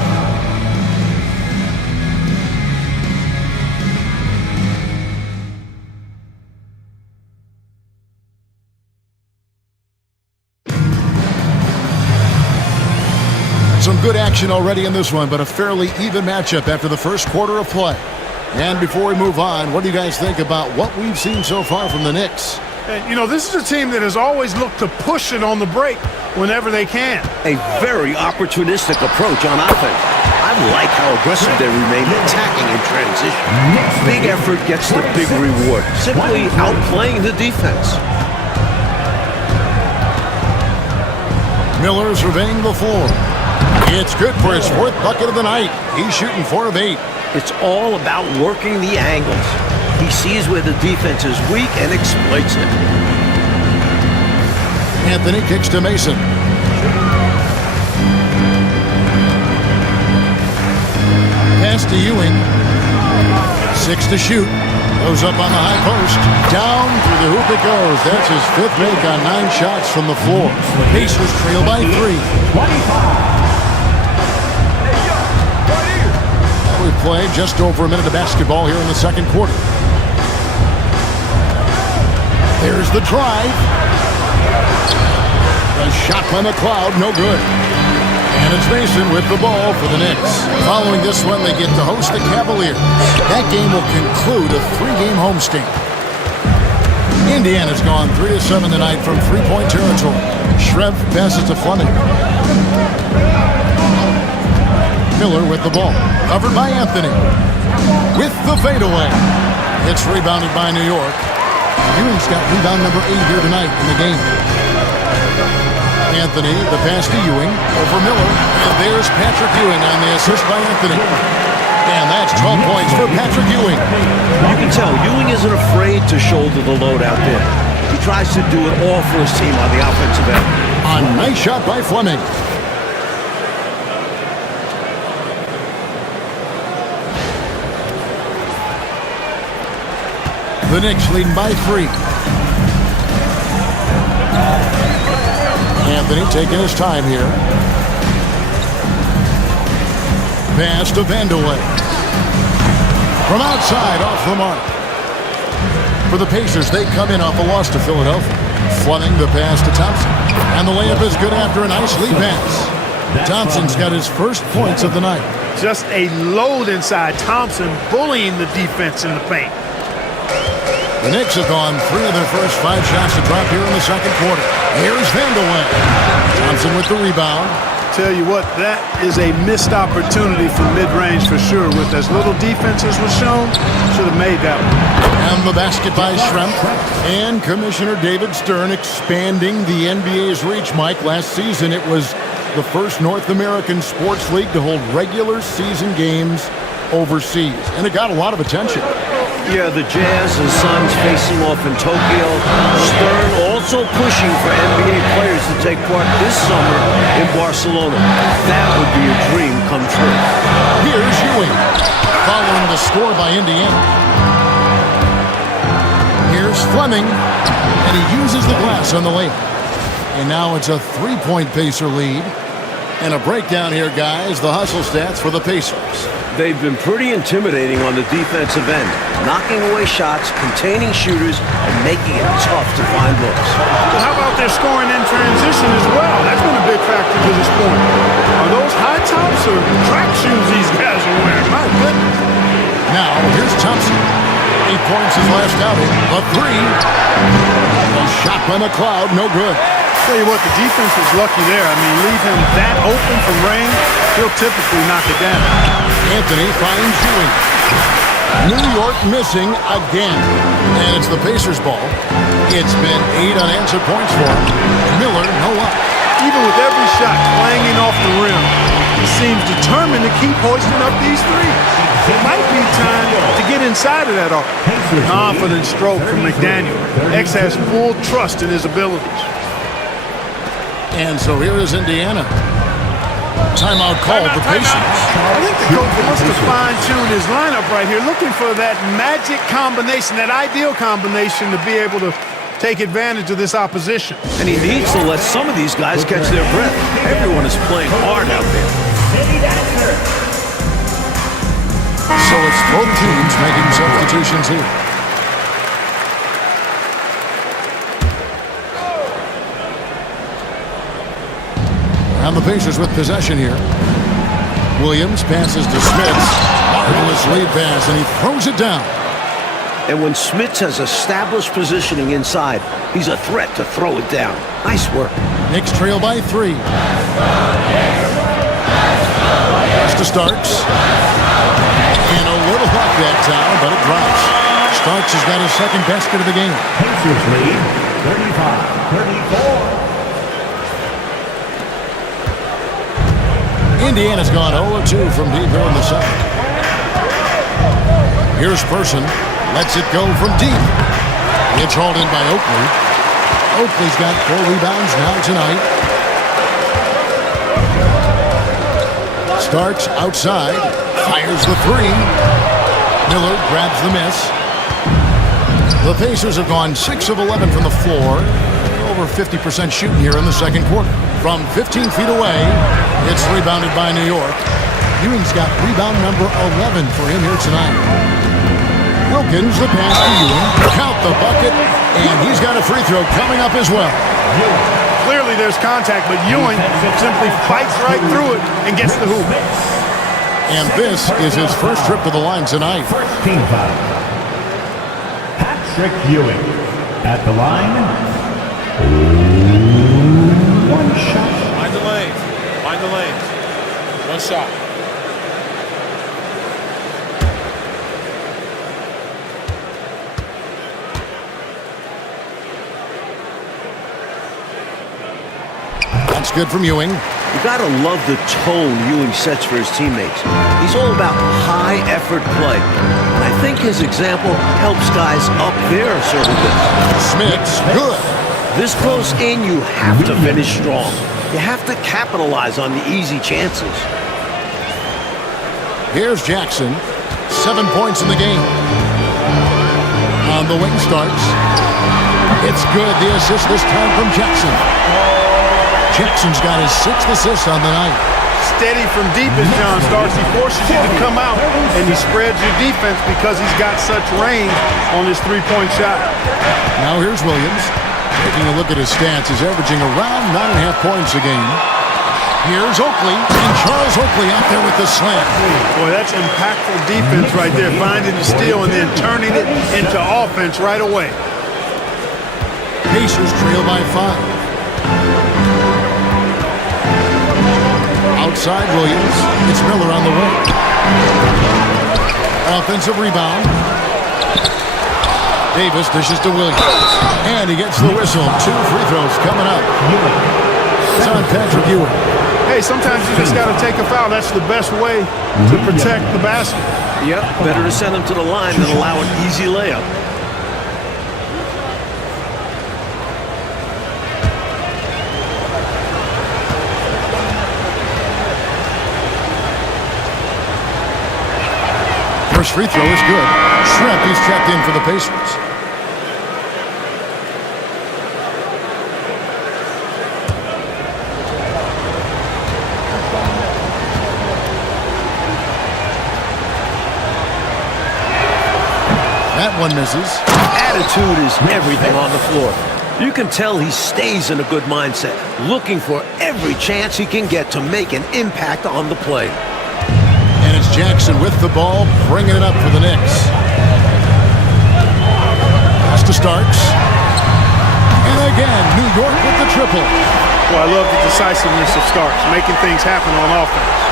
Some good action already in this one, but a fairly even matchup after the first quarter of play. And before we move on, what do you guys think about what we've seen so far from the Knicks? And, you know, this is a team that has always looked to push it on the break whenever they can. A very opportunistic approach on offense. I like how aggressive they remain attacking in transition. Big effort gets the big reward. Simply outplaying the defense. Miller surveying the floor. It's good for his 4th bucket of the night. He's shooting 4 of 8. It's all about working the angles. He sees where the defense is weak and exploits it. Anthony kicks to Mason. Pass to Ewing. 6 to shoot. Goes up on the high post. Down through the hoop it goes. That's his 5th make on 9 shots from the floor. Pacers trail by 3. 25. We've played just over a minute of basketball here in the second quarter. There's the drive. A shot by McLeod, no good. And it's Mason with the ball for the Knicks. Following this one, they get to host the Cavaliers. That game will conclude a 3-game homestand. Indiana's gone 3 of 7 tonight from 3-point territory. Schrempf passes to Fleming. Miller with the ball. Covered by Anthony. With the fadeaway. It's rebounded by New York. Ewing's got rebound number 8 here tonight in the game. Anthony, the pass to Ewing. Over Miller. And there's Patrick Ewing on the assist by Anthony. And that's 12 points for Patrick Ewing. You can tell Ewing isn't afraid to shoulder the load out there. He tries to do it all for his team on the offensive end. A nice shot by Fleming. The Knicks leading by 3. Anthony taking his time here. Pass to Vandeweghe. From outside, off the mark. For the Pacers, they come in off a loss to Philadelphia. Fleming the pass to Thompson. And the layup is good after a nice lead pass. Thompson's got his first points of the night. Just a load inside. Thompson bullying the defense in the paint. The Knicks have gone 3 of their first 5 shots to drop here in the second quarter. Here's Vandeweghe. Thompson with the rebound. Tell you what, that is a missed opportunity from mid-range for sure. With as little defense as was shown, should have made that one. And the basket by Schrempf. And Commissioner David Stern expanding the NBA's reach, Mike. Last season, it was the first North American sports league to hold regular season games overseas. And it got a lot of attention. Yeah, the Jazz and Suns facing off in Tokyo. Stern also pushing for NBA players to take part this summer in Barcelona. That would be a dream come true. Here's Ewing, following the score by Indiana. Here's Fleming, and he uses the glass on the layup. And now it's a three-point Pacer lead. And a breakdown here, guys. The hustle stats for the Pacers. They've been pretty intimidating on the defensive end, knocking away shots, containing shooters, and making it tough to find looks. Well, how about their scoring in transition as well? That's been a big factor to this point. Are those high tops or track shoes these guys are wearing? My goodness. Now, here's Thompson. 8 points his last outing. A three. A shot by McLeod, no good. Tell you what, the defense was lucky there. I mean, leave him that open from range, he'll typically knock it down. Anthony finds Ewing. New York missing again. And it's the Pacers' ball. It's been 8 unanswered points for him. Miller, no up. Even with every shot clanging off the rim, he seems determined to keep hoisting up these threes. It might be time to get inside of that arc. Confident stroke from McDaniel. X has full trust in his abilities. And so here is Indiana. Timeout called the Pacers. I think the coach wants to fine-tune his lineup right here, looking for that magic combination, that ideal combination to be able to take advantage of this opposition. And he needs to let some of these guys catch their breath. Everyone is playing hard out there. So it's both teams making substitutions here. And the Pacers with possession here. Williams passes to Smits. Marvelous lead pass, and he throws it down. And when Smits has established positioning inside, he's a threat to throw it down. Nice work. Knicks trail by 3. Pass to Starks. And a little luck that time, but it drops. Starks has got his second basket of the game. Pacers lead 35-34. Indiana's gone 0-2 from deep here in the second. Here's Person. Lets it go from deep. It's hauled in by Oakley. Oakley's got 4 rebounds now tonight. Starks outside. Fires the 3. Miller grabs the miss. The Pacers have gone 6 of 11 from the floor. Over 50% shooting here in the second quarter. From 15 feet away, it's rebounded by New York. Ewing's got rebound number 11 for him here tonight. Wilkins, the pass to Ewing. Count the bucket, and he's got a free throw coming up as well. Clearly there's contact, but Ewing simply fights right through it and gets the hoop. And this is his first trip to the line tonight. First team foul. Patrick Ewing at the line. 1 shot. Find the lanes. Find the lanes. 1 shot. That's good from Ewing. You gotta love the tone Ewing sets for his teammates. He's all about high-effort play. And I think his example helps guys up their serve a bit. Smits, good. This close in, you have to finish strong. You have to capitalize on the easy chances. Here's Jackson. 7 points in the game. On the wing starts. It's good. The assist this time from Jackson. Jackson's got his 6th assist on the night. Steady from deep as John Starks. He forces you to come out, and he spreads your defense because he's got such range on his three-point shot. Now here's Williams. Taking a look at his stats, he's averaging around 9.5 points a game. Here's Oakley, and Charles Oakley out there with the slam. Boy, that's impactful defense right there, finding the steal and then turning it into offense right away. Pacers trail by 5. Outside Williams. It's Miller on the wing. Offensive rebound. Davis dishes to Williams. And he gets the whistle. 2 free throws coming up. It's on Patrick Ewing. Hey, sometimes you just got to take a foul. That's the best way to protect the basket. Yep, better to send him to the line than allow an easy layup. First free throw is good. Shrimp, he's checked in for the Pacers. That one misses. Attitude is everything on the floor. You can tell he stays in a good mindset, looking for every chance he can get to make an impact on the play. And it's Jackson with the ball, bringing it up for the Knicks. Pass to Starks. And again, New York with the triple. Well, I love the decisiveness of Starks, making things happen on offense.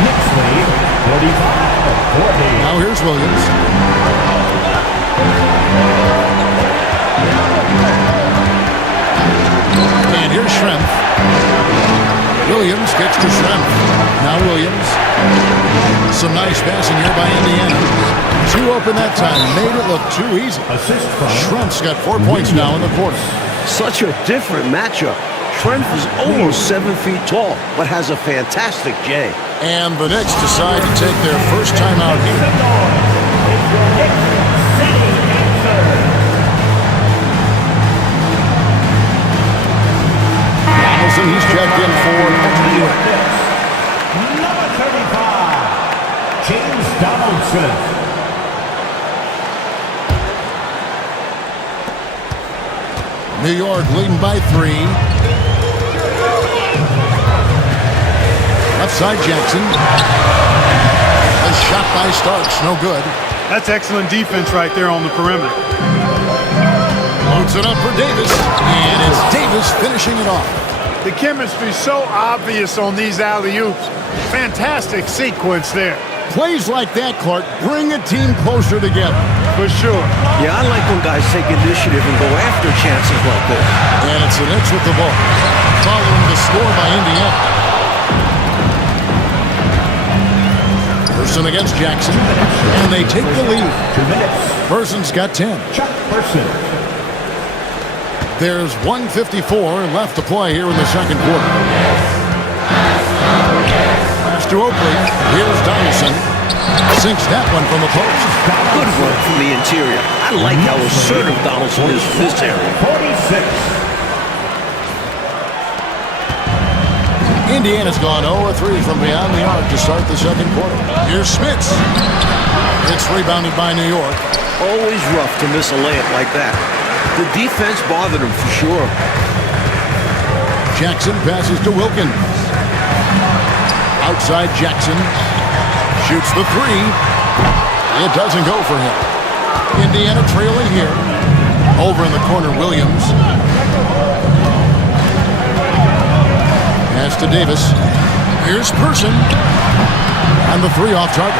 Knicks lead 45-40. Now here's Williams. And here's Shrimp. Williams gets to Shrimp. Now Williams. Some nice passing here by Indiana. 2 open that time. Made it look too easy. Assist from Shrimp's got 4 points now in the quarter. Such a different matchup. Trent is almost 7 feet tall, but has a fantastic J. And the Knicks decide to take their first time out here. Donaldson, he's checked in for Patrick Ewing. number 35, James Donaldson. New York leading by 3. Left side Jackson. A shot by Starks, no good. That's excellent defense right there on the perimeter. Loads it up for Davis, and it's Davis finishing it off. The chemistry so obvious on these alley-oops. Fantastic sequence there. Plays like that, Clark, bring a team closer together. For sure. Yeah, I like when guys take initiative and go after chances like this. And it's the Knicks with the ball, following the score by Indiana. Person against Jackson, and they take the lead. 2 minutes. Person's got 10. Chuck Person. There's 1:54 left to play here in the second quarter. Pass to Oakley. Here's Donaldson. Sinks that one from the post. Good work from the interior. I like how assertive Donaldson is in this area. 46. Indiana's gone 0-3 from beyond the arc to start the second quarter. Here's Smits. It's rebounded by New York. Always rough to miss a layup like that. The defense bothered him for sure. Jackson passes to Wilkins. Outside Jackson. Shoots the 3. It doesn't go for him. Indiana trailing here. Over in the corner, Williams. Pass to Davis. Here's Person. And the 3 off target.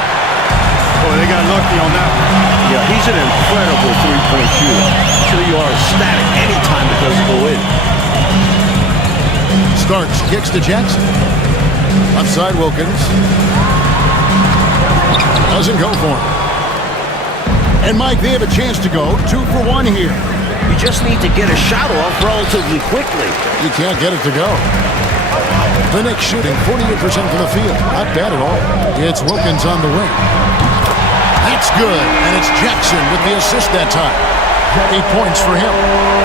Boy, they got lucky on that one. Yeah, he's an incredible three-point shooter. Sure you are ecstatic anytime it doesn't go in. Starks kicks to Jackson. Left side Wilkins. Doesn't go for him. And Mike, they have a chance to go 2 for 1 here. You just need to get a shot off relatively quickly. You can't get it to go. The Knicks shooting 48% from the field. Not bad at all. It's Wilkins on the wing. That's good. And it's Jackson with the assist that time. 8 points for him.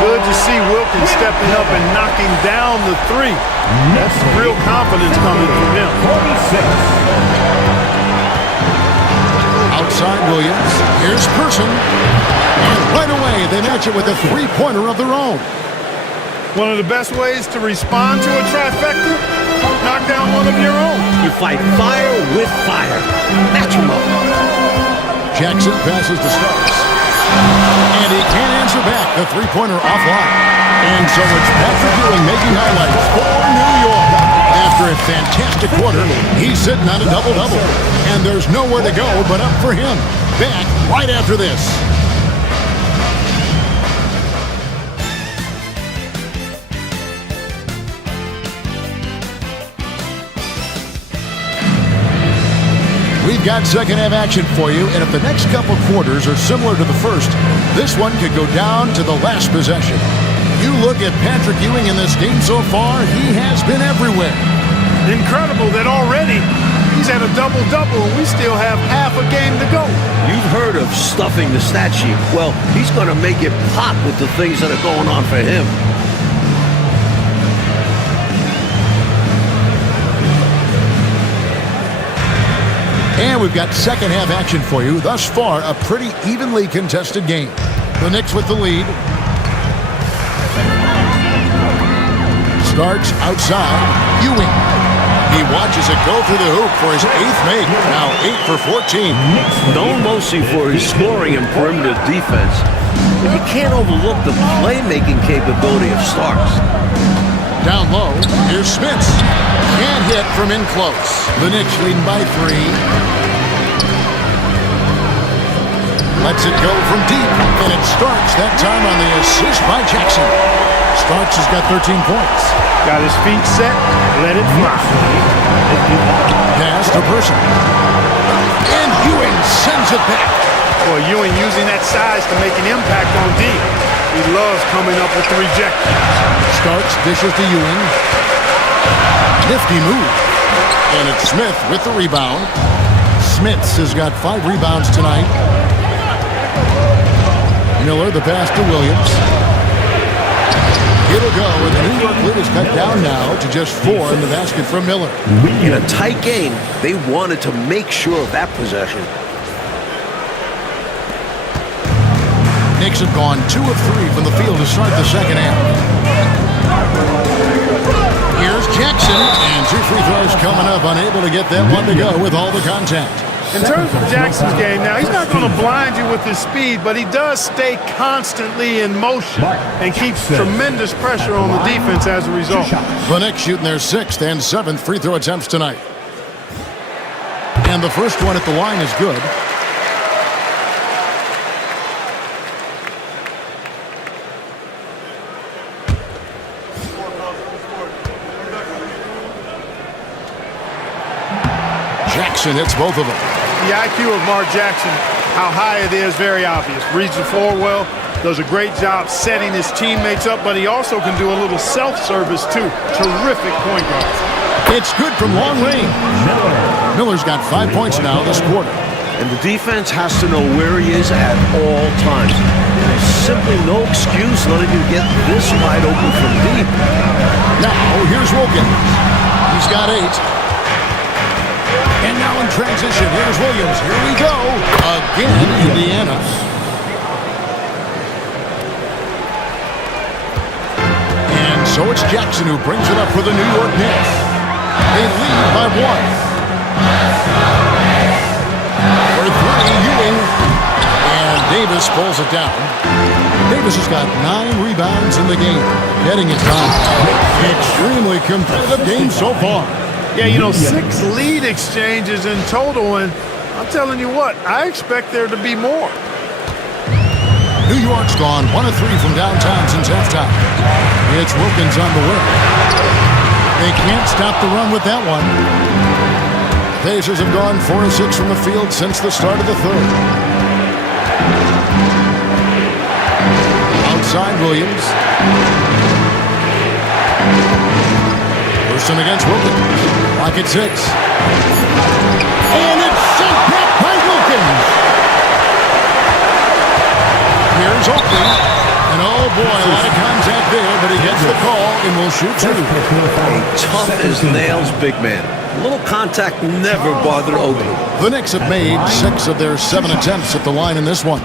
Good to see Wilkins stepping up and knocking down the 3. That's real confidence coming from him. 46. Outside Williams. Here's Person. And right away, they match it with a 3-pointer of their own. One of the best ways to respond to a trifecta, knock down one of your own. You fight fire with fire. Match him up. Jackson passes to Starks. And he can't answer back. The three-pointer offline. And so it's Patrick Ewing making highlights for New York. After a fantastic quarter, he's sitting on a double-double. And there's nowhere to go but up for him. Back right after this. We've got second-half action for you, and if the next couple quarters are similar to the first, this one could go down to the last possession. You look at Patrick Ewing in this game so far, he has been everywhere. Incredible that already he's had a double-double, and we still have half a game to go. You've heard of stuffing the stat sheet. Well, he's going to make it pop with the things that are going on for him. And we've got second-half action for you. Thus far, a pretty evenly contested game. The Knicks with the lead. Starts outside. Ewing. He watches it go through the hoop for his 8th make. Now 8 for 14. Known mostly for his scoring and perimeter defense, but you can't overlook the playmaking capability of Starks. Down low, here's Smits. Can't hit from in close. The Knicks leading by 3. Lets it go from deep, and it starts that time on the assist by Jackson. Starks has got 13 points. Got his feet set, let it fly. Pass to Person. And Ewing sends it back. Boy, Ewing using that size to make an impact on D. He loves coming up with the rejections. Starks dishes to Ewing. Nifty move. And it's Smith with the rebound. Smits has got 5 rebounds tonight. Miller, the pass to Williams. It'll go, and the New York lead is cut down now to just 4 in the basket from Miller. In a tight game, they wanted to make sure of that possession. Knicks have gone 2 of 3 from the field to start the second half. Here's Jackson, and 2 free throws coming up, unable to get that one to go with all the contact. In terms of Jackson's game, now he's not going to blind you with his speed, but he does stay constantly in motion and keeps tremendous pressure on the defense as a result. The Knicks shooting their 6th and 7th free throw attempts tonight. And the first one at the line is good. Jackson hits both of them. The IQ of Mark Jackson, how high it is, very obvious. Reads the floor well, does a great job setting his teammates up, but he also can do a little self-service too. Terrific point guard. It's good from long range. Miller's got 5 points now this quarter. And the defense has to know where he is at all times. There's simply no excuse letting him get this wide open from deep. Now, here's Wilkins. He's got 8. And now in transition, here's Williams. Here we go. Again, Indiana. And so it's Jackson who brings it up for the New York Knicks. They lead by 1. For 3, Ewing. And Davis pulls it down. Davis has got 9 rebounds in the game. Getting it done. Extremely competitive game so far. Yeah, you know, 6 lead exchanges in total, and I'm telling you what, I expect there to be more. New York's gone 1 of 3 from downtown since halftime. It's Wilkins on the wing. They can't stop the run with that one. Pacers have gone 4 of 6 from the field since the start of the third. Outside Williams. Person against Wilkins. Clock at 6. And it's sent back by Wilkins. Here's Oakley. And oh boy, a lot of contact there, but he gets the call and will shoot 2. A tough as nails big man. A little contact never bothered Oakley. The Knicks have made 6 of their 7 attempts at the line in this one.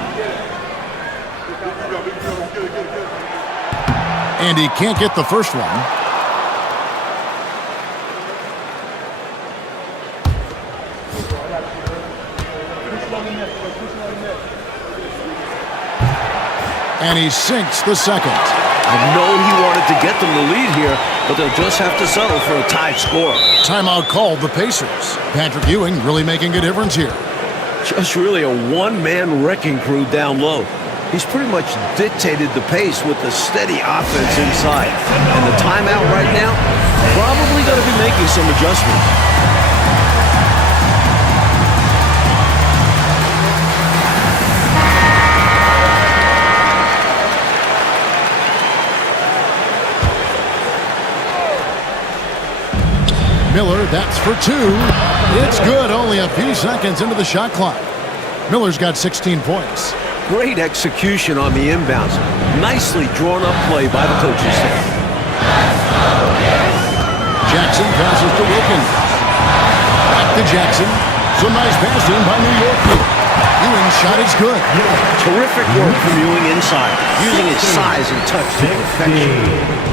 And he can't get the first one. And he sinks the second. I know he wanted to get them the lead here, but they'll just have to settle for a tied score. Timeout called the Pacers. Patrick Ewing really making a difference here. Just really a one-man wrecking crew down low. He's pretty much dictated the pace with the steady offense inside. And the timeout right now, probably going to be making some adjustments. Miller, that's for two. It's good, only a few seconds into the shot clock. Miller's got 16 points. Great execution on the inbounds. Nicely drawn up play by the coaching staff. Jackson passes to Wilkins. Back to Jackson. Some nice passing by New York here. Ewing's shot is good. Terrific work from Ewing inside, using his size and touch to perfection.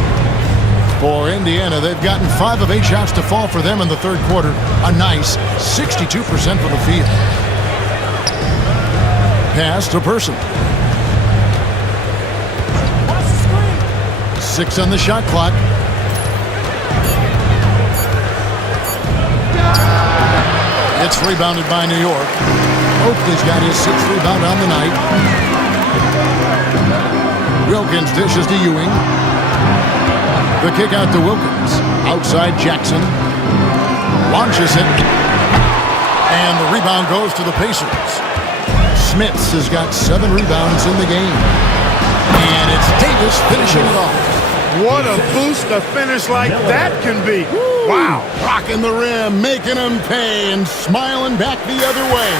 For Indiana, they've gotten 5 of 8 shots to fall for them in the third quarter. A nice 62% for the field. Pass to Person. 6 on the shot clock. It's rebounded by New York. Oakley's got his 6th rebound on the night. Wilkins dishes to Ewing. The kick out to Wilkins. Outside Jackson. Launches it. And the rebound goes to the Pacers. Smits has got 7 rebounds in the game. And it's Davis finishing it off. What a boost a finish like that can be. Wow. Rocking the rim, making him pay, and smiling back the other way.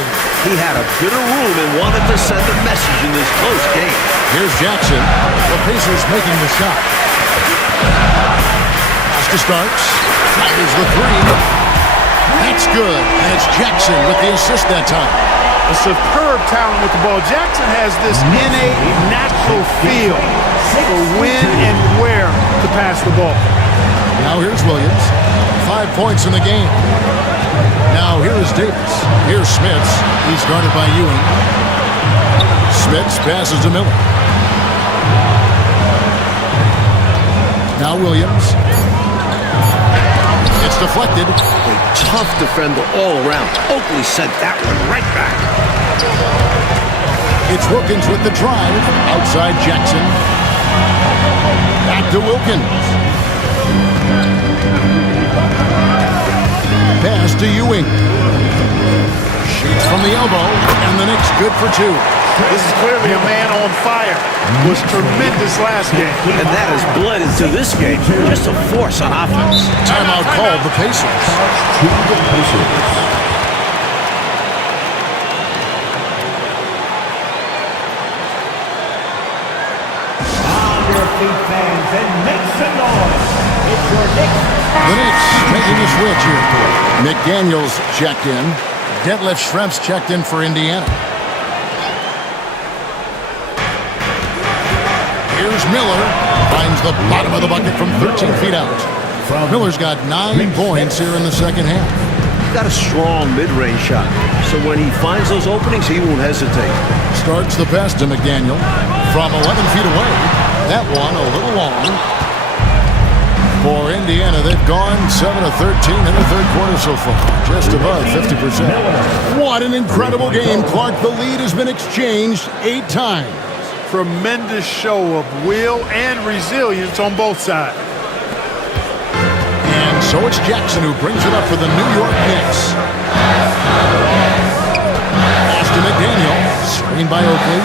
He had a bit of room and wanted to send a message in this close game. Here's Jackson. The Pacers making the shot. Costa Starks. Fires the 3. That's good. And it's Jackson with the assist that time. A superb talent with the ball. Jackson has this innate, natural feel for when and where to pass the ball. Now here's Williams. 5 points in the game. Now here is Davis. Here's Smits. He's guarded by Ewing. Smits passes to Miller. Now Williams. It's deflected. A tough defender all around. Oakley sent that one right back. It's Wilkins with the drive. Outside Jackson. Back to Wilkins. Pass to Ewing. Shoots from the elbow. And the Knicks good for 2. This is clearly a man on fire. Was tremendous last game. And that has bled into this game. Just a force on offense. Timeout called the Pacers. On your feet, fans, and make some noise. It's your Knicks. The Knicks making a switch here. McDaniels checked in. Detlef Schrempf's checked in for Indiana. Here's Miller. Finds the bottom of the bucket from 13 feet out. Miller's got 9 points here in the second half. He's got a strong mid-range shot. So when he finds those openings, he won't hesitate. Starts the pass to McDaniel. From 11 feet away. That one a little long. For Indiana, they've gone 7 of 13 in the third quarter so far. Just above 50%. What an incredible game, Clark. The lead has been exchanged 8 times. Tremendous show of will and resilience on both sides. And so it's Jackson who brings it up for the New York Knicks. Pass to McDaniel. Screen by Oakley.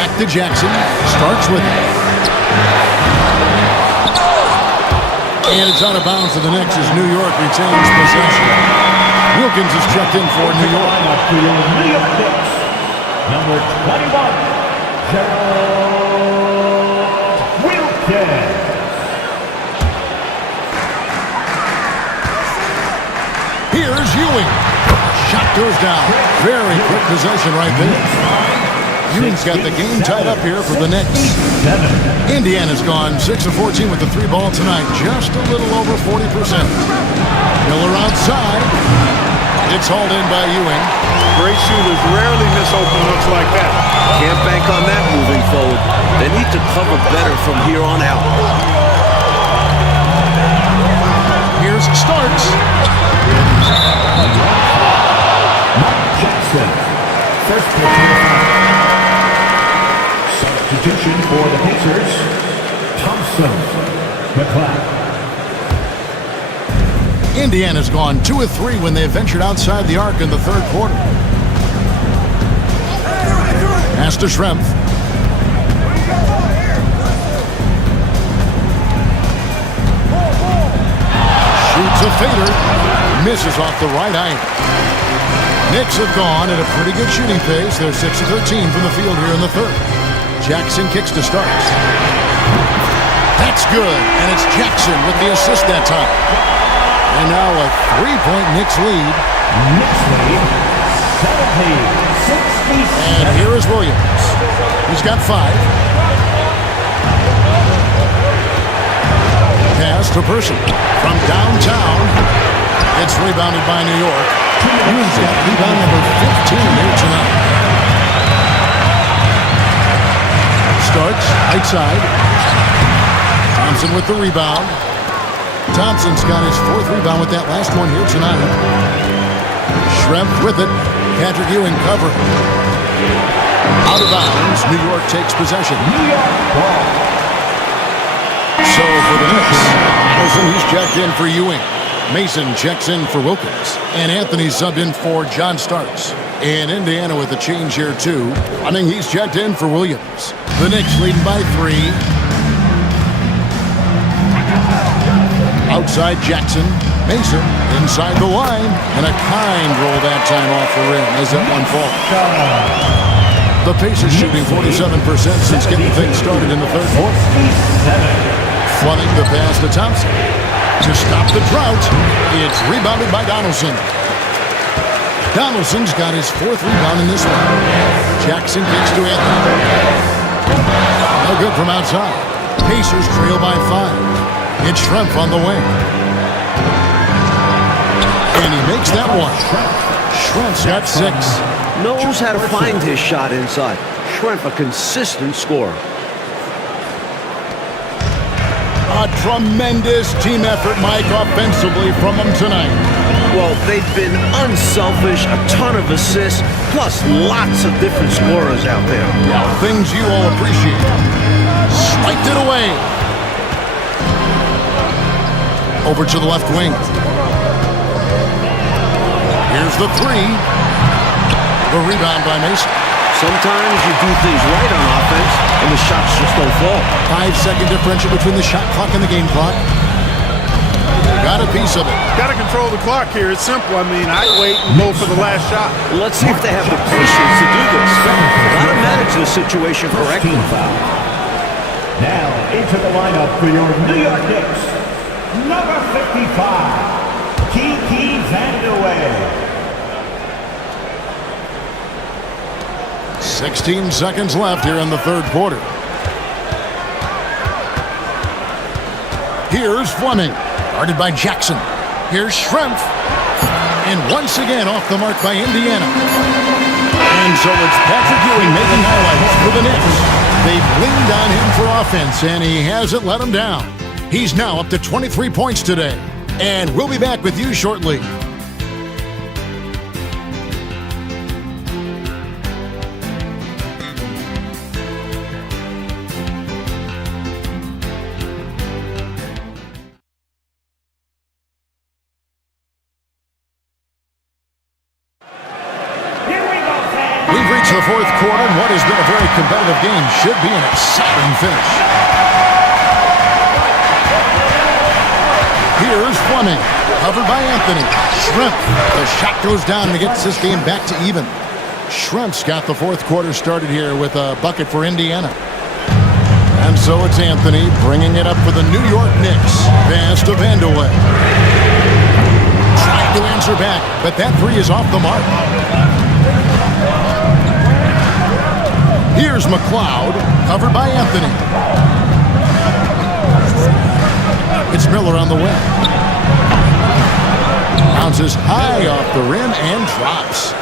Back to Jackson. Starts with it. And it's out of bounds to the Knicks as New York retains possession. Wilkins is checked in for New York. New York Knicks, number 21. Gerald Wilkins. Here's Ewing. Shot goes down. Very quick possession right there. Ewing's got the game tied up here for the Knicks. Indiana's gone 6 of 14 with the 3 ball tonight. Just a little over 40%. Miller outside. It's hauled in by Ewing. Great shooters rarely miss open looks like that. Can't bank on that moving forward. need to cover better from here on out. Here's Starks. Jackson. First pitch. Substitution for the Pacers. Thompson. McClack. Indiana's gone 2 of 3 when they ventured outside the arc in the third quarter. Pass to Schrempf. Shoots a fader. Misses off the right eye. Knicks have gone at a pretty good shooting pace. They're 6 of 13 from the field here in the third. Jackson kicks to Starks. That's good, and it's Jackson with the assist that time. And now a 3-point Knicks lead. Knicks lead 70-67. And here is Williams. He's got 5. Pass to Person. From downtown, it's rebounded by New York. He's got rebound number 15 here tonight. Starks, right side. Thompson with the rebound. Thompson's got his 4th rebound with that last one here tonight. Schrempf with it. Patrick Ewing covering. Out of bounds. New York takes possession. New York ball. So for the Knicks, Wilson, he's checked in for Ewing. Mason checks in for Wilkins. And Anthony subbed in for John Starks. And Indiana with a change here too. I think he's checked in for Williams. The Knicks leading by 3. Outside Jackson. Mason inside the line. And a kind roll that time off the rim as that one falls. The Pacers shooting 47% since getting things started in the third quarter. Flooding the pass to Thompson. To stop the drought, it's rebounded by Donaldson. Donaldson's got his 4th rebound in this one. Jackson kicks to Anthony. No good from outside. Pacers trail by 5. It's Schrempf on the wing. And he makes that one. Schrempf's got 6. Knows how to find his shot inside. Schrempf, a consistent scorer. A tremendous team effort, Mike, offensively from them tonight. Well, they've been unselfish, a ton of assists, plus lots of different scorers out there. Yeah, things you all appreciate. Swiped it away. Over to the left wing. Here's the 3. The rebound by Mason. Sometimes you do things right on offense, and the shots just don't fall. 5-second differential between the shot clock and the game clock. Got a piece of it. Got to control the clock here. It's simple. I mean, I wait and go for the last shot. Let's see if they have the patience to do this. Got to manage the situation correctly. Now into the lineup for your New York Knicks. Number 55, Kiki Vandeweghe. 16 seconds left here in the third quarter. Here's Fleming, guarded by Jackson. Here's Schrempf. And once again off the mark by Indiana. And so it's Patrick Ewing making highlights for the Knicks. They've leaned on him for offense, and he hasn't let them down. He's now up to 23 points today. And we'll be back with you shortly. The fourth quarter, and what has been a very competitive game should be an exciting finish. Here's Fleming, covered by Anthony. Schrempf, the shot goes down and it gets this game back to even. Schrempf's got the fourth quarter started here with a bucket for Indiana. And so it's Anthony bringing it up for the New York Knicks. Pass to Vandeweghe. Trying to answer back, but that 3 is off the mark. Here's McLeod, covered by Anthony. It's Miller on the wing. Bounces high off the rim and drops.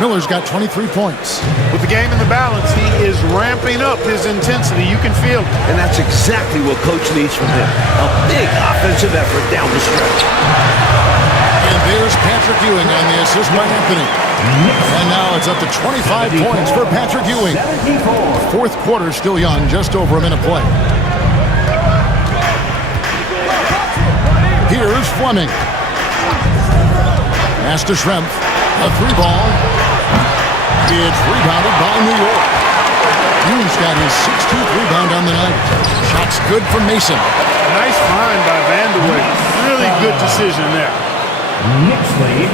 Miller's got 23 points. With the game in the balance, he is ramping up his intensity. You can feel it. And that's exactly what Coach needs from him. A big offensive effort down the stretch. And there's Patrick Ewing on the assist by Anthony. And now it's up to 25 points for Patrick Ewing. Fourth quarter still young, just over a minute play. Here's Fleming. Pass to Schrempf. A three ball. It's rebounded by New York. Ewing's got his 16th rebound on the night. Shot's good from Mason. Nice find by Vanderway. Really good decision there. Knicks lead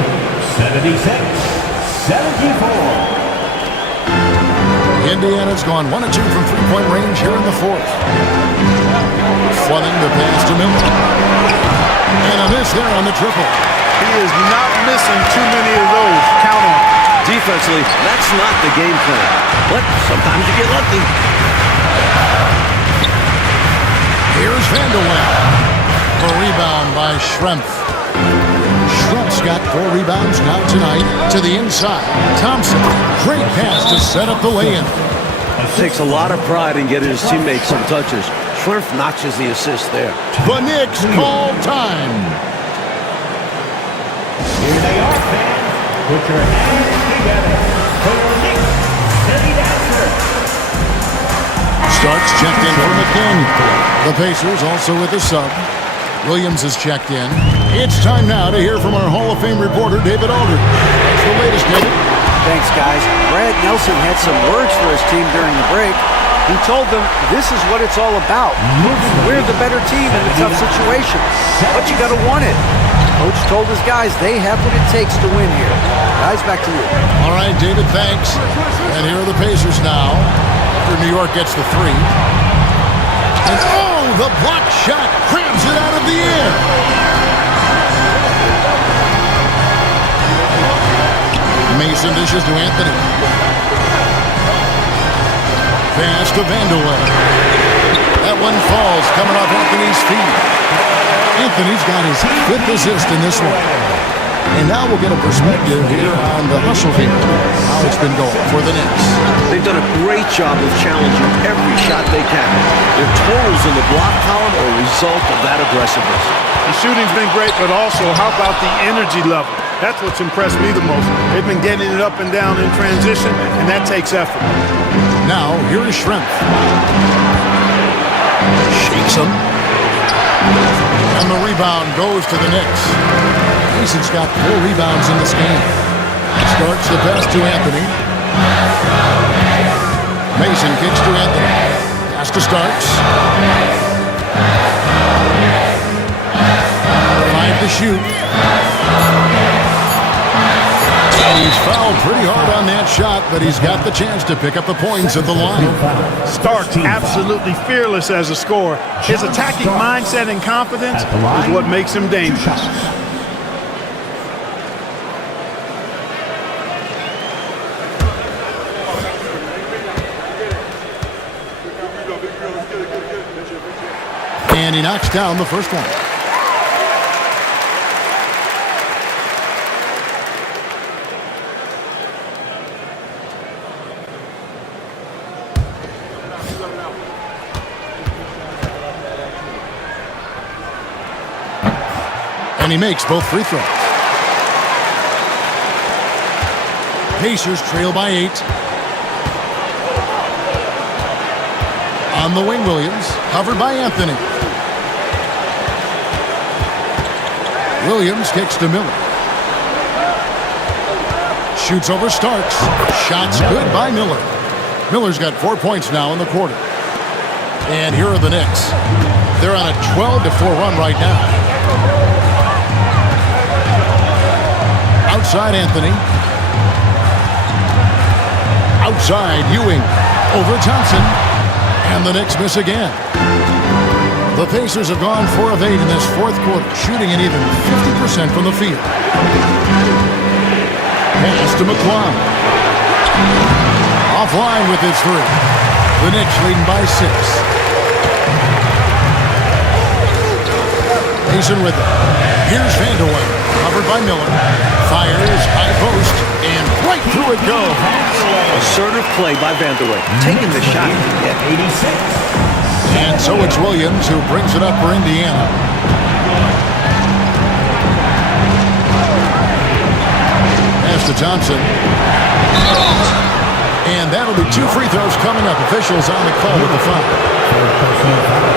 76-74. Indiana's gone 1 of 2 from three-point range here in the fourth. Fleming the pass to Miller. And a miss there on the triple. He is not missing too many of those. Count on it. Defensively, that's not the game plan. But sometimes you get lucky. Here's Vanderway. A rebound by Schrempf. Schrempf's got 4 rebounds now tonight to the inside. Thompson, great pass to set up the lay-in. Takes a lot of pride in getting his teammates some touches. Schrempf notches the assist there. The Knicks call time. Here they are, fans. Put your hands together for your Knicks City Dancer. Starks checked in for McDaniel. The Pacers also with a sub. Williams is checked in. It's time now to hear from our Hall of Fame reporter, David Aldridge. What's the latest, David? Thanks, guys. Brad Nelson had some words for his team during the break. He told them this is what it's all about. We're the better team in the tough situations, but you got to want it. Coach told his guys they have what it takes to win here. Guys, back to you. All right, David, thanks. And here are the Pacers now after New York gets the three. And oh, the block shot grabs it out of the air. Mason dishes to Anthony. Pass to Vanderway. That one falls, coming off Anthony's feet. Anthony's got his 5th assist in this one. And now we'll get a perspective here on the hustle here, how it's been going for the Knicks. They've done a great job of challenging every shot they can. Their totals in the block column are a result of that aggressiveness. The shooting's been great, but also how about the energy level? That's what's impressed me the most. They've been getting it up and down in transition, and that takes effort. Now, here is Schrempf. Shakes him. And the rebound goes to the Knicks. Mason's got 4 rebounds in this game. Starts the pass to Anthony. Mason kicks to Anthony. Pass to Starks. 5 to shoot. And he's fouled pretty hard on that shot, but he's got the chance to pick up the points at the line. Starks absolutely fearless as a scorer. His attacking mindset and confidence is what makes him dangerous. And he knocks down the first one. And he makes both free throws. Pacers trail by 8. On the wing, Williams, covered by Anthony. Williams kicks to Miller. Shoots over Starks. Shots good by Miller. Miller's got 4 points now in the quarter. And here are the Knicks. They're on a 12-4 run right now. Outside Anthony. Outside Ewing. Over Thompson. And the Knicks miss again. The Pacers have gone 4 of 8 in this fourth quarter, shooting an even 50% from the field. Pass to McClung. Offline with his 3. The Knicks leading by 6. Mason with it. Here's Vanderway, covered by Miller. Fires, high post, and right through it goes. Assertive play by Vanderway. Taking the shot. Yeah. 86. And so it's Williams who brings it up for Indiana. Pass to Thompson. And that'll be 2 free throws coming up. Officials on the call with the foul.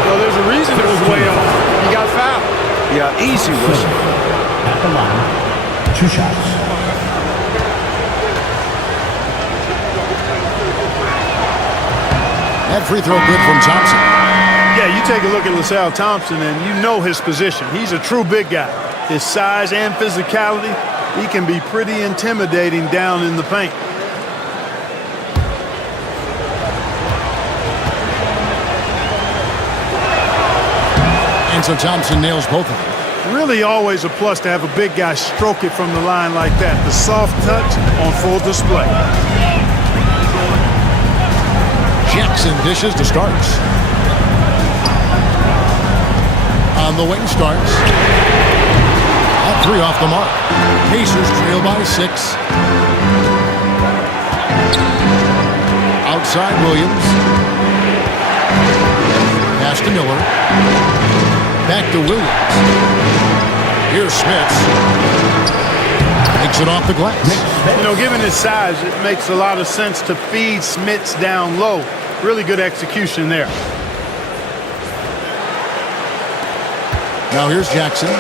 Well, there's a reason it was way off. He got fouled. Yeah, easy whistle. At the line, 2 shots. That free throw good from Thompson. Yeah, you take a look at LaSalle Thompson, and you know his position. He's a true big guy. His size and physicality, he can be pretty intimidating down in the paint. And so Thompson nails both of them. Really always a plus to have a big guy stroke it from the line like that. The soft touch on full display. Jackson dishes to Starks. On the wing, Starks. At 3 off the mark. Pacers trail by 6. Outside Williams. Pass to Miller. Back to Williams. Here's Smits. Makes it off the glass. You know, given his size, it makes a lot of sense to feed Smits down low. Really good execution there. Now here's Jackson.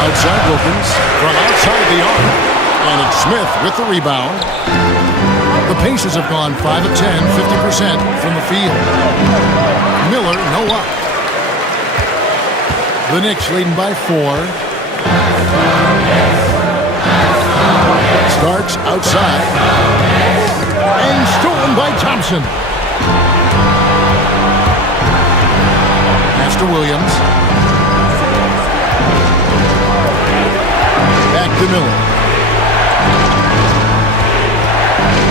Outside Wilkins from outside the arc. And it's Smith with the rebound. The Pacers have gone 5 of 10, 50% from the field. Miller, no up. The Knicks leading by 4. Starks outside. And stolen by Thompson. Pass to Williams. Back to Miller.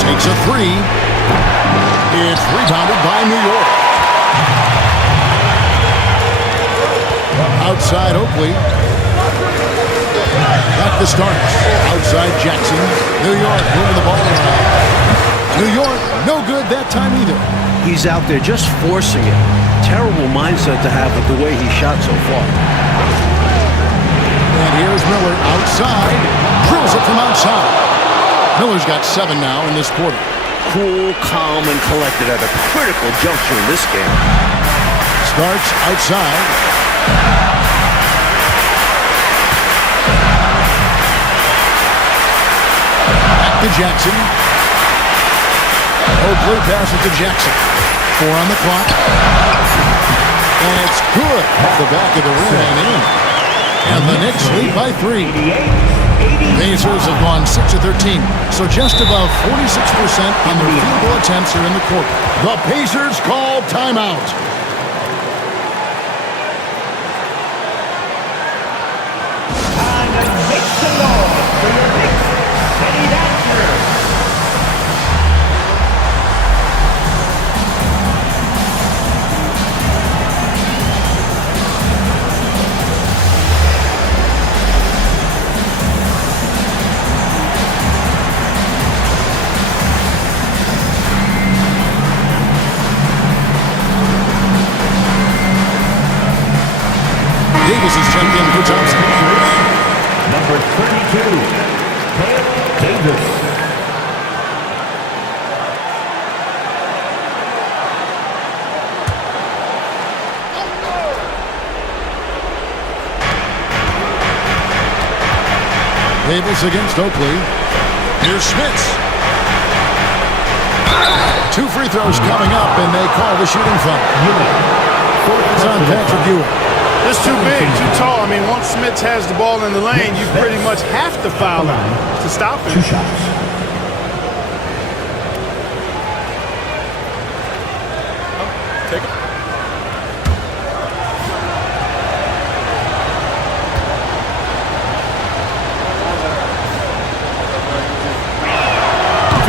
Takes a 3. It's rebounded by New York. Outside Oakley. Back to Starks. Outside Jackson. New York moving the ball around. New York, no good that time either. He's out there just forcing it. Terrible mindset to have with the way he shot so far. And here's Miller outside. Drills it from outside. Miller's got 7 now in this quarter. Cool, calm, and collected at a critical juncture in this game. Starks outside. Back to Jackson. Oakley passes to Jackson. 4 on the clock. And it's good off the back of the rim and in. And the Knicks lead by 3. Pacers have gone 6 of 13, so just above 46% on their field goal attempts here in the quarter. The Pacers call timeout. Time to make some noise for your Knicks City Dancers. Davis is checked in for Thompson. Number 32, Cale Davis. Davis against Oakley. Here's Smits. 2 free throws coming up, and they call the shooting foul. It's on Patrick Ewing. It's too big, too tall. I mean, once Smits has the ball in the lane, you pretty much have to foul him to stop him. 2 shots. Take it.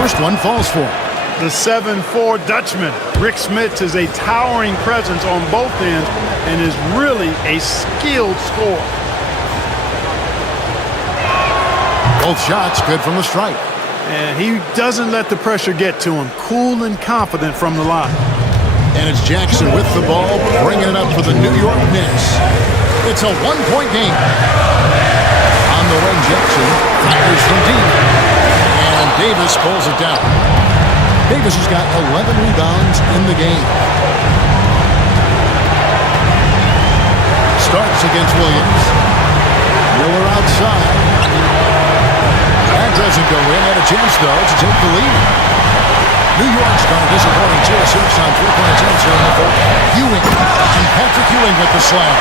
first one falls for him. The 7'4" Dutchman, Rick Smits, is a towering presence on both ends and is really a skilled scorer. Both shots good from the stripe. And he doesn't let the pressure get to him. Cool and confident from the line. And it's Jackson with the ball, bringing it up for the New York Knicks. It's a one-point game. On the wing, Jackson fires from deep. And Davis pulls it down. Davis has got 11 rebounds in the game. Starts against Williams. Miller outside. That doesn't go in. Had a chance, though, to take the lead. New York's got a disappointing 2 assists on 3-point attempts here in the fourth. Ewing. And Patrick Ewing with the slam.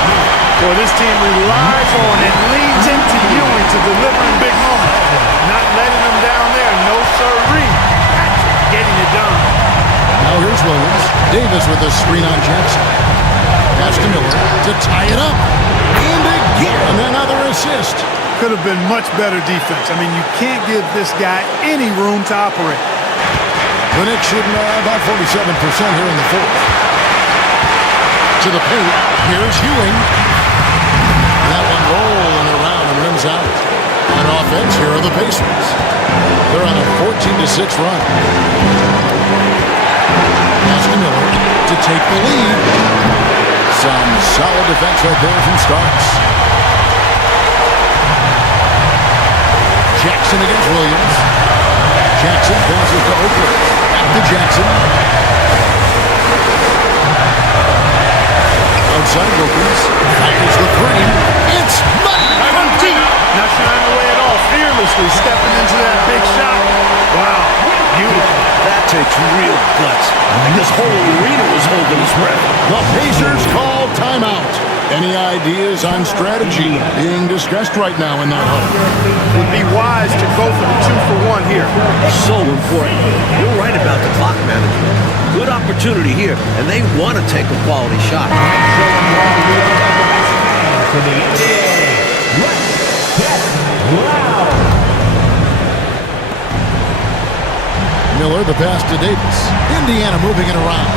Well, this team relies on and leans into Ewing to deliver in big moments. Not letting them down there. No sirree. Patrick getting it done. Now here's Williams. Davis with a screen on Jackson. Pass to Miller to tie it up. And again, another assist. Could have been much better defense. I mean, you can't give this guy any room to operate. The Knicks shooting about 47% here in the fourth. To the paint. Here's Ewing. That one rolling around and rims out. On offense, here are the Pacers. They're on a 14-6 run. Pass to Miller to take the lead. Some solid defense right there from Starks. Jackson against Williams. Jackson passes to Oakley. Back to Jackson. Outside Wilkins. Fires the three. It's money from deep. Not shying away at all. Fearlessly stepping into that big shot. Wow. Beautiful. That takes real guts. And this whole arena was holding its breath. The Pacers call timeout. Any ideas on strategy being discussed right now in that home? Would be wise to go for the 2-for-1 here. So important. You're right about the clock management. Good opportunity here, and they want to take a quality shot. For the NBA, let's get loud. Miller, the pass to Davis. Indiana moving it around.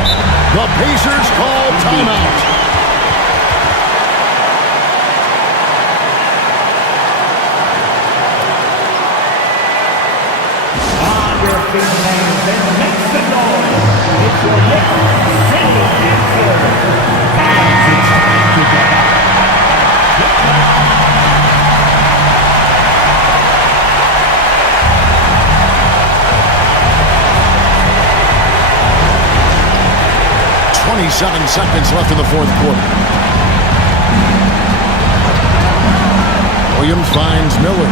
The Pacers call timeout. On your feet, fans, and make some noise. It's your Knicks sending answer. Fans, it's time to get up. 27 seconds left in the fourth quarter. Williams finds Miller.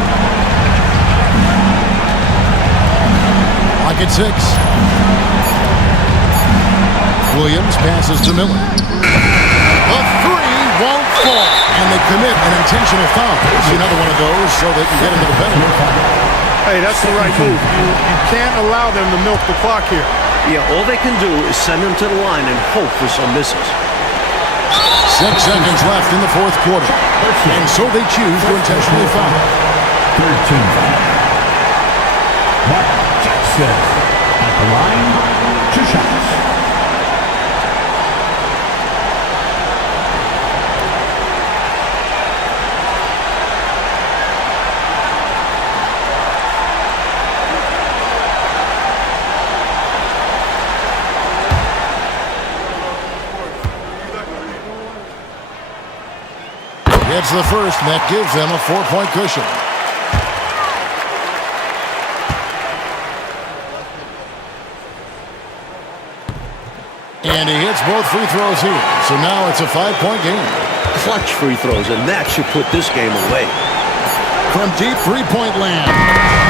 Pocket 6. Williams passes to Miller. The three won't fall. And they commit an intentional foul. See another one of those so they can get into the penalty. Hey, that's the right move. You can't allow them to milk the clock here. Yeah, all they can do is send them to the line and hope for some misses. 6 seconds left in the fourth quarter. And so they choose to intentionally foul. Third team foul. Mark Jackson at the line. 2 shots. It's the first, and that gives them a 4-point cushion. And he hits both free throws here. So now it's a 5-point game. Clutch free throws, and that should put this game away. From deep three-point land.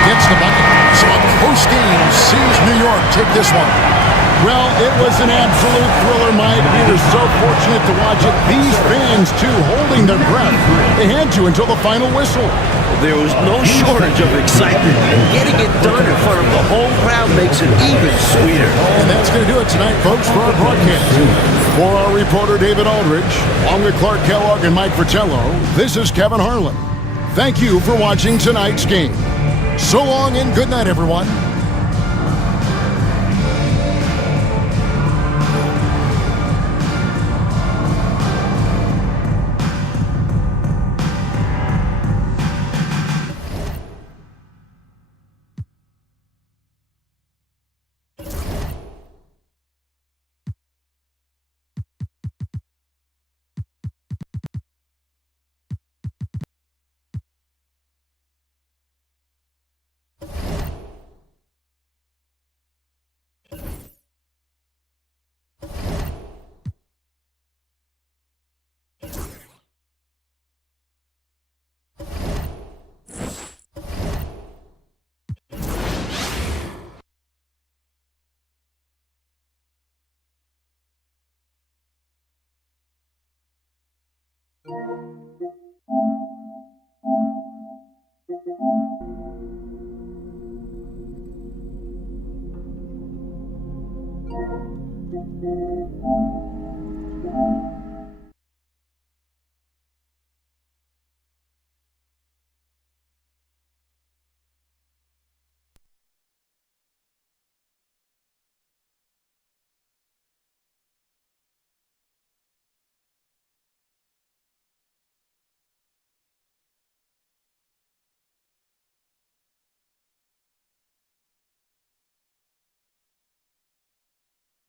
Gets the bucket. So a close game sees New York take this one. Well, it was an absolute thriller, Mike. We were so fortunate to watch it. These fans, too, holding their breath. They had to until the final whistle. There was no shortage of excitement, and getting it done in front of the home crowd makes it even sweeter. And that's going to do it tonight, folks, for our broadcast. For our reporter, David Aldridge, along with Clark Kellogg and Mike Fratello, this is Kevin Harlan. Thank you for watching tonight's game. So long and good night, everyone.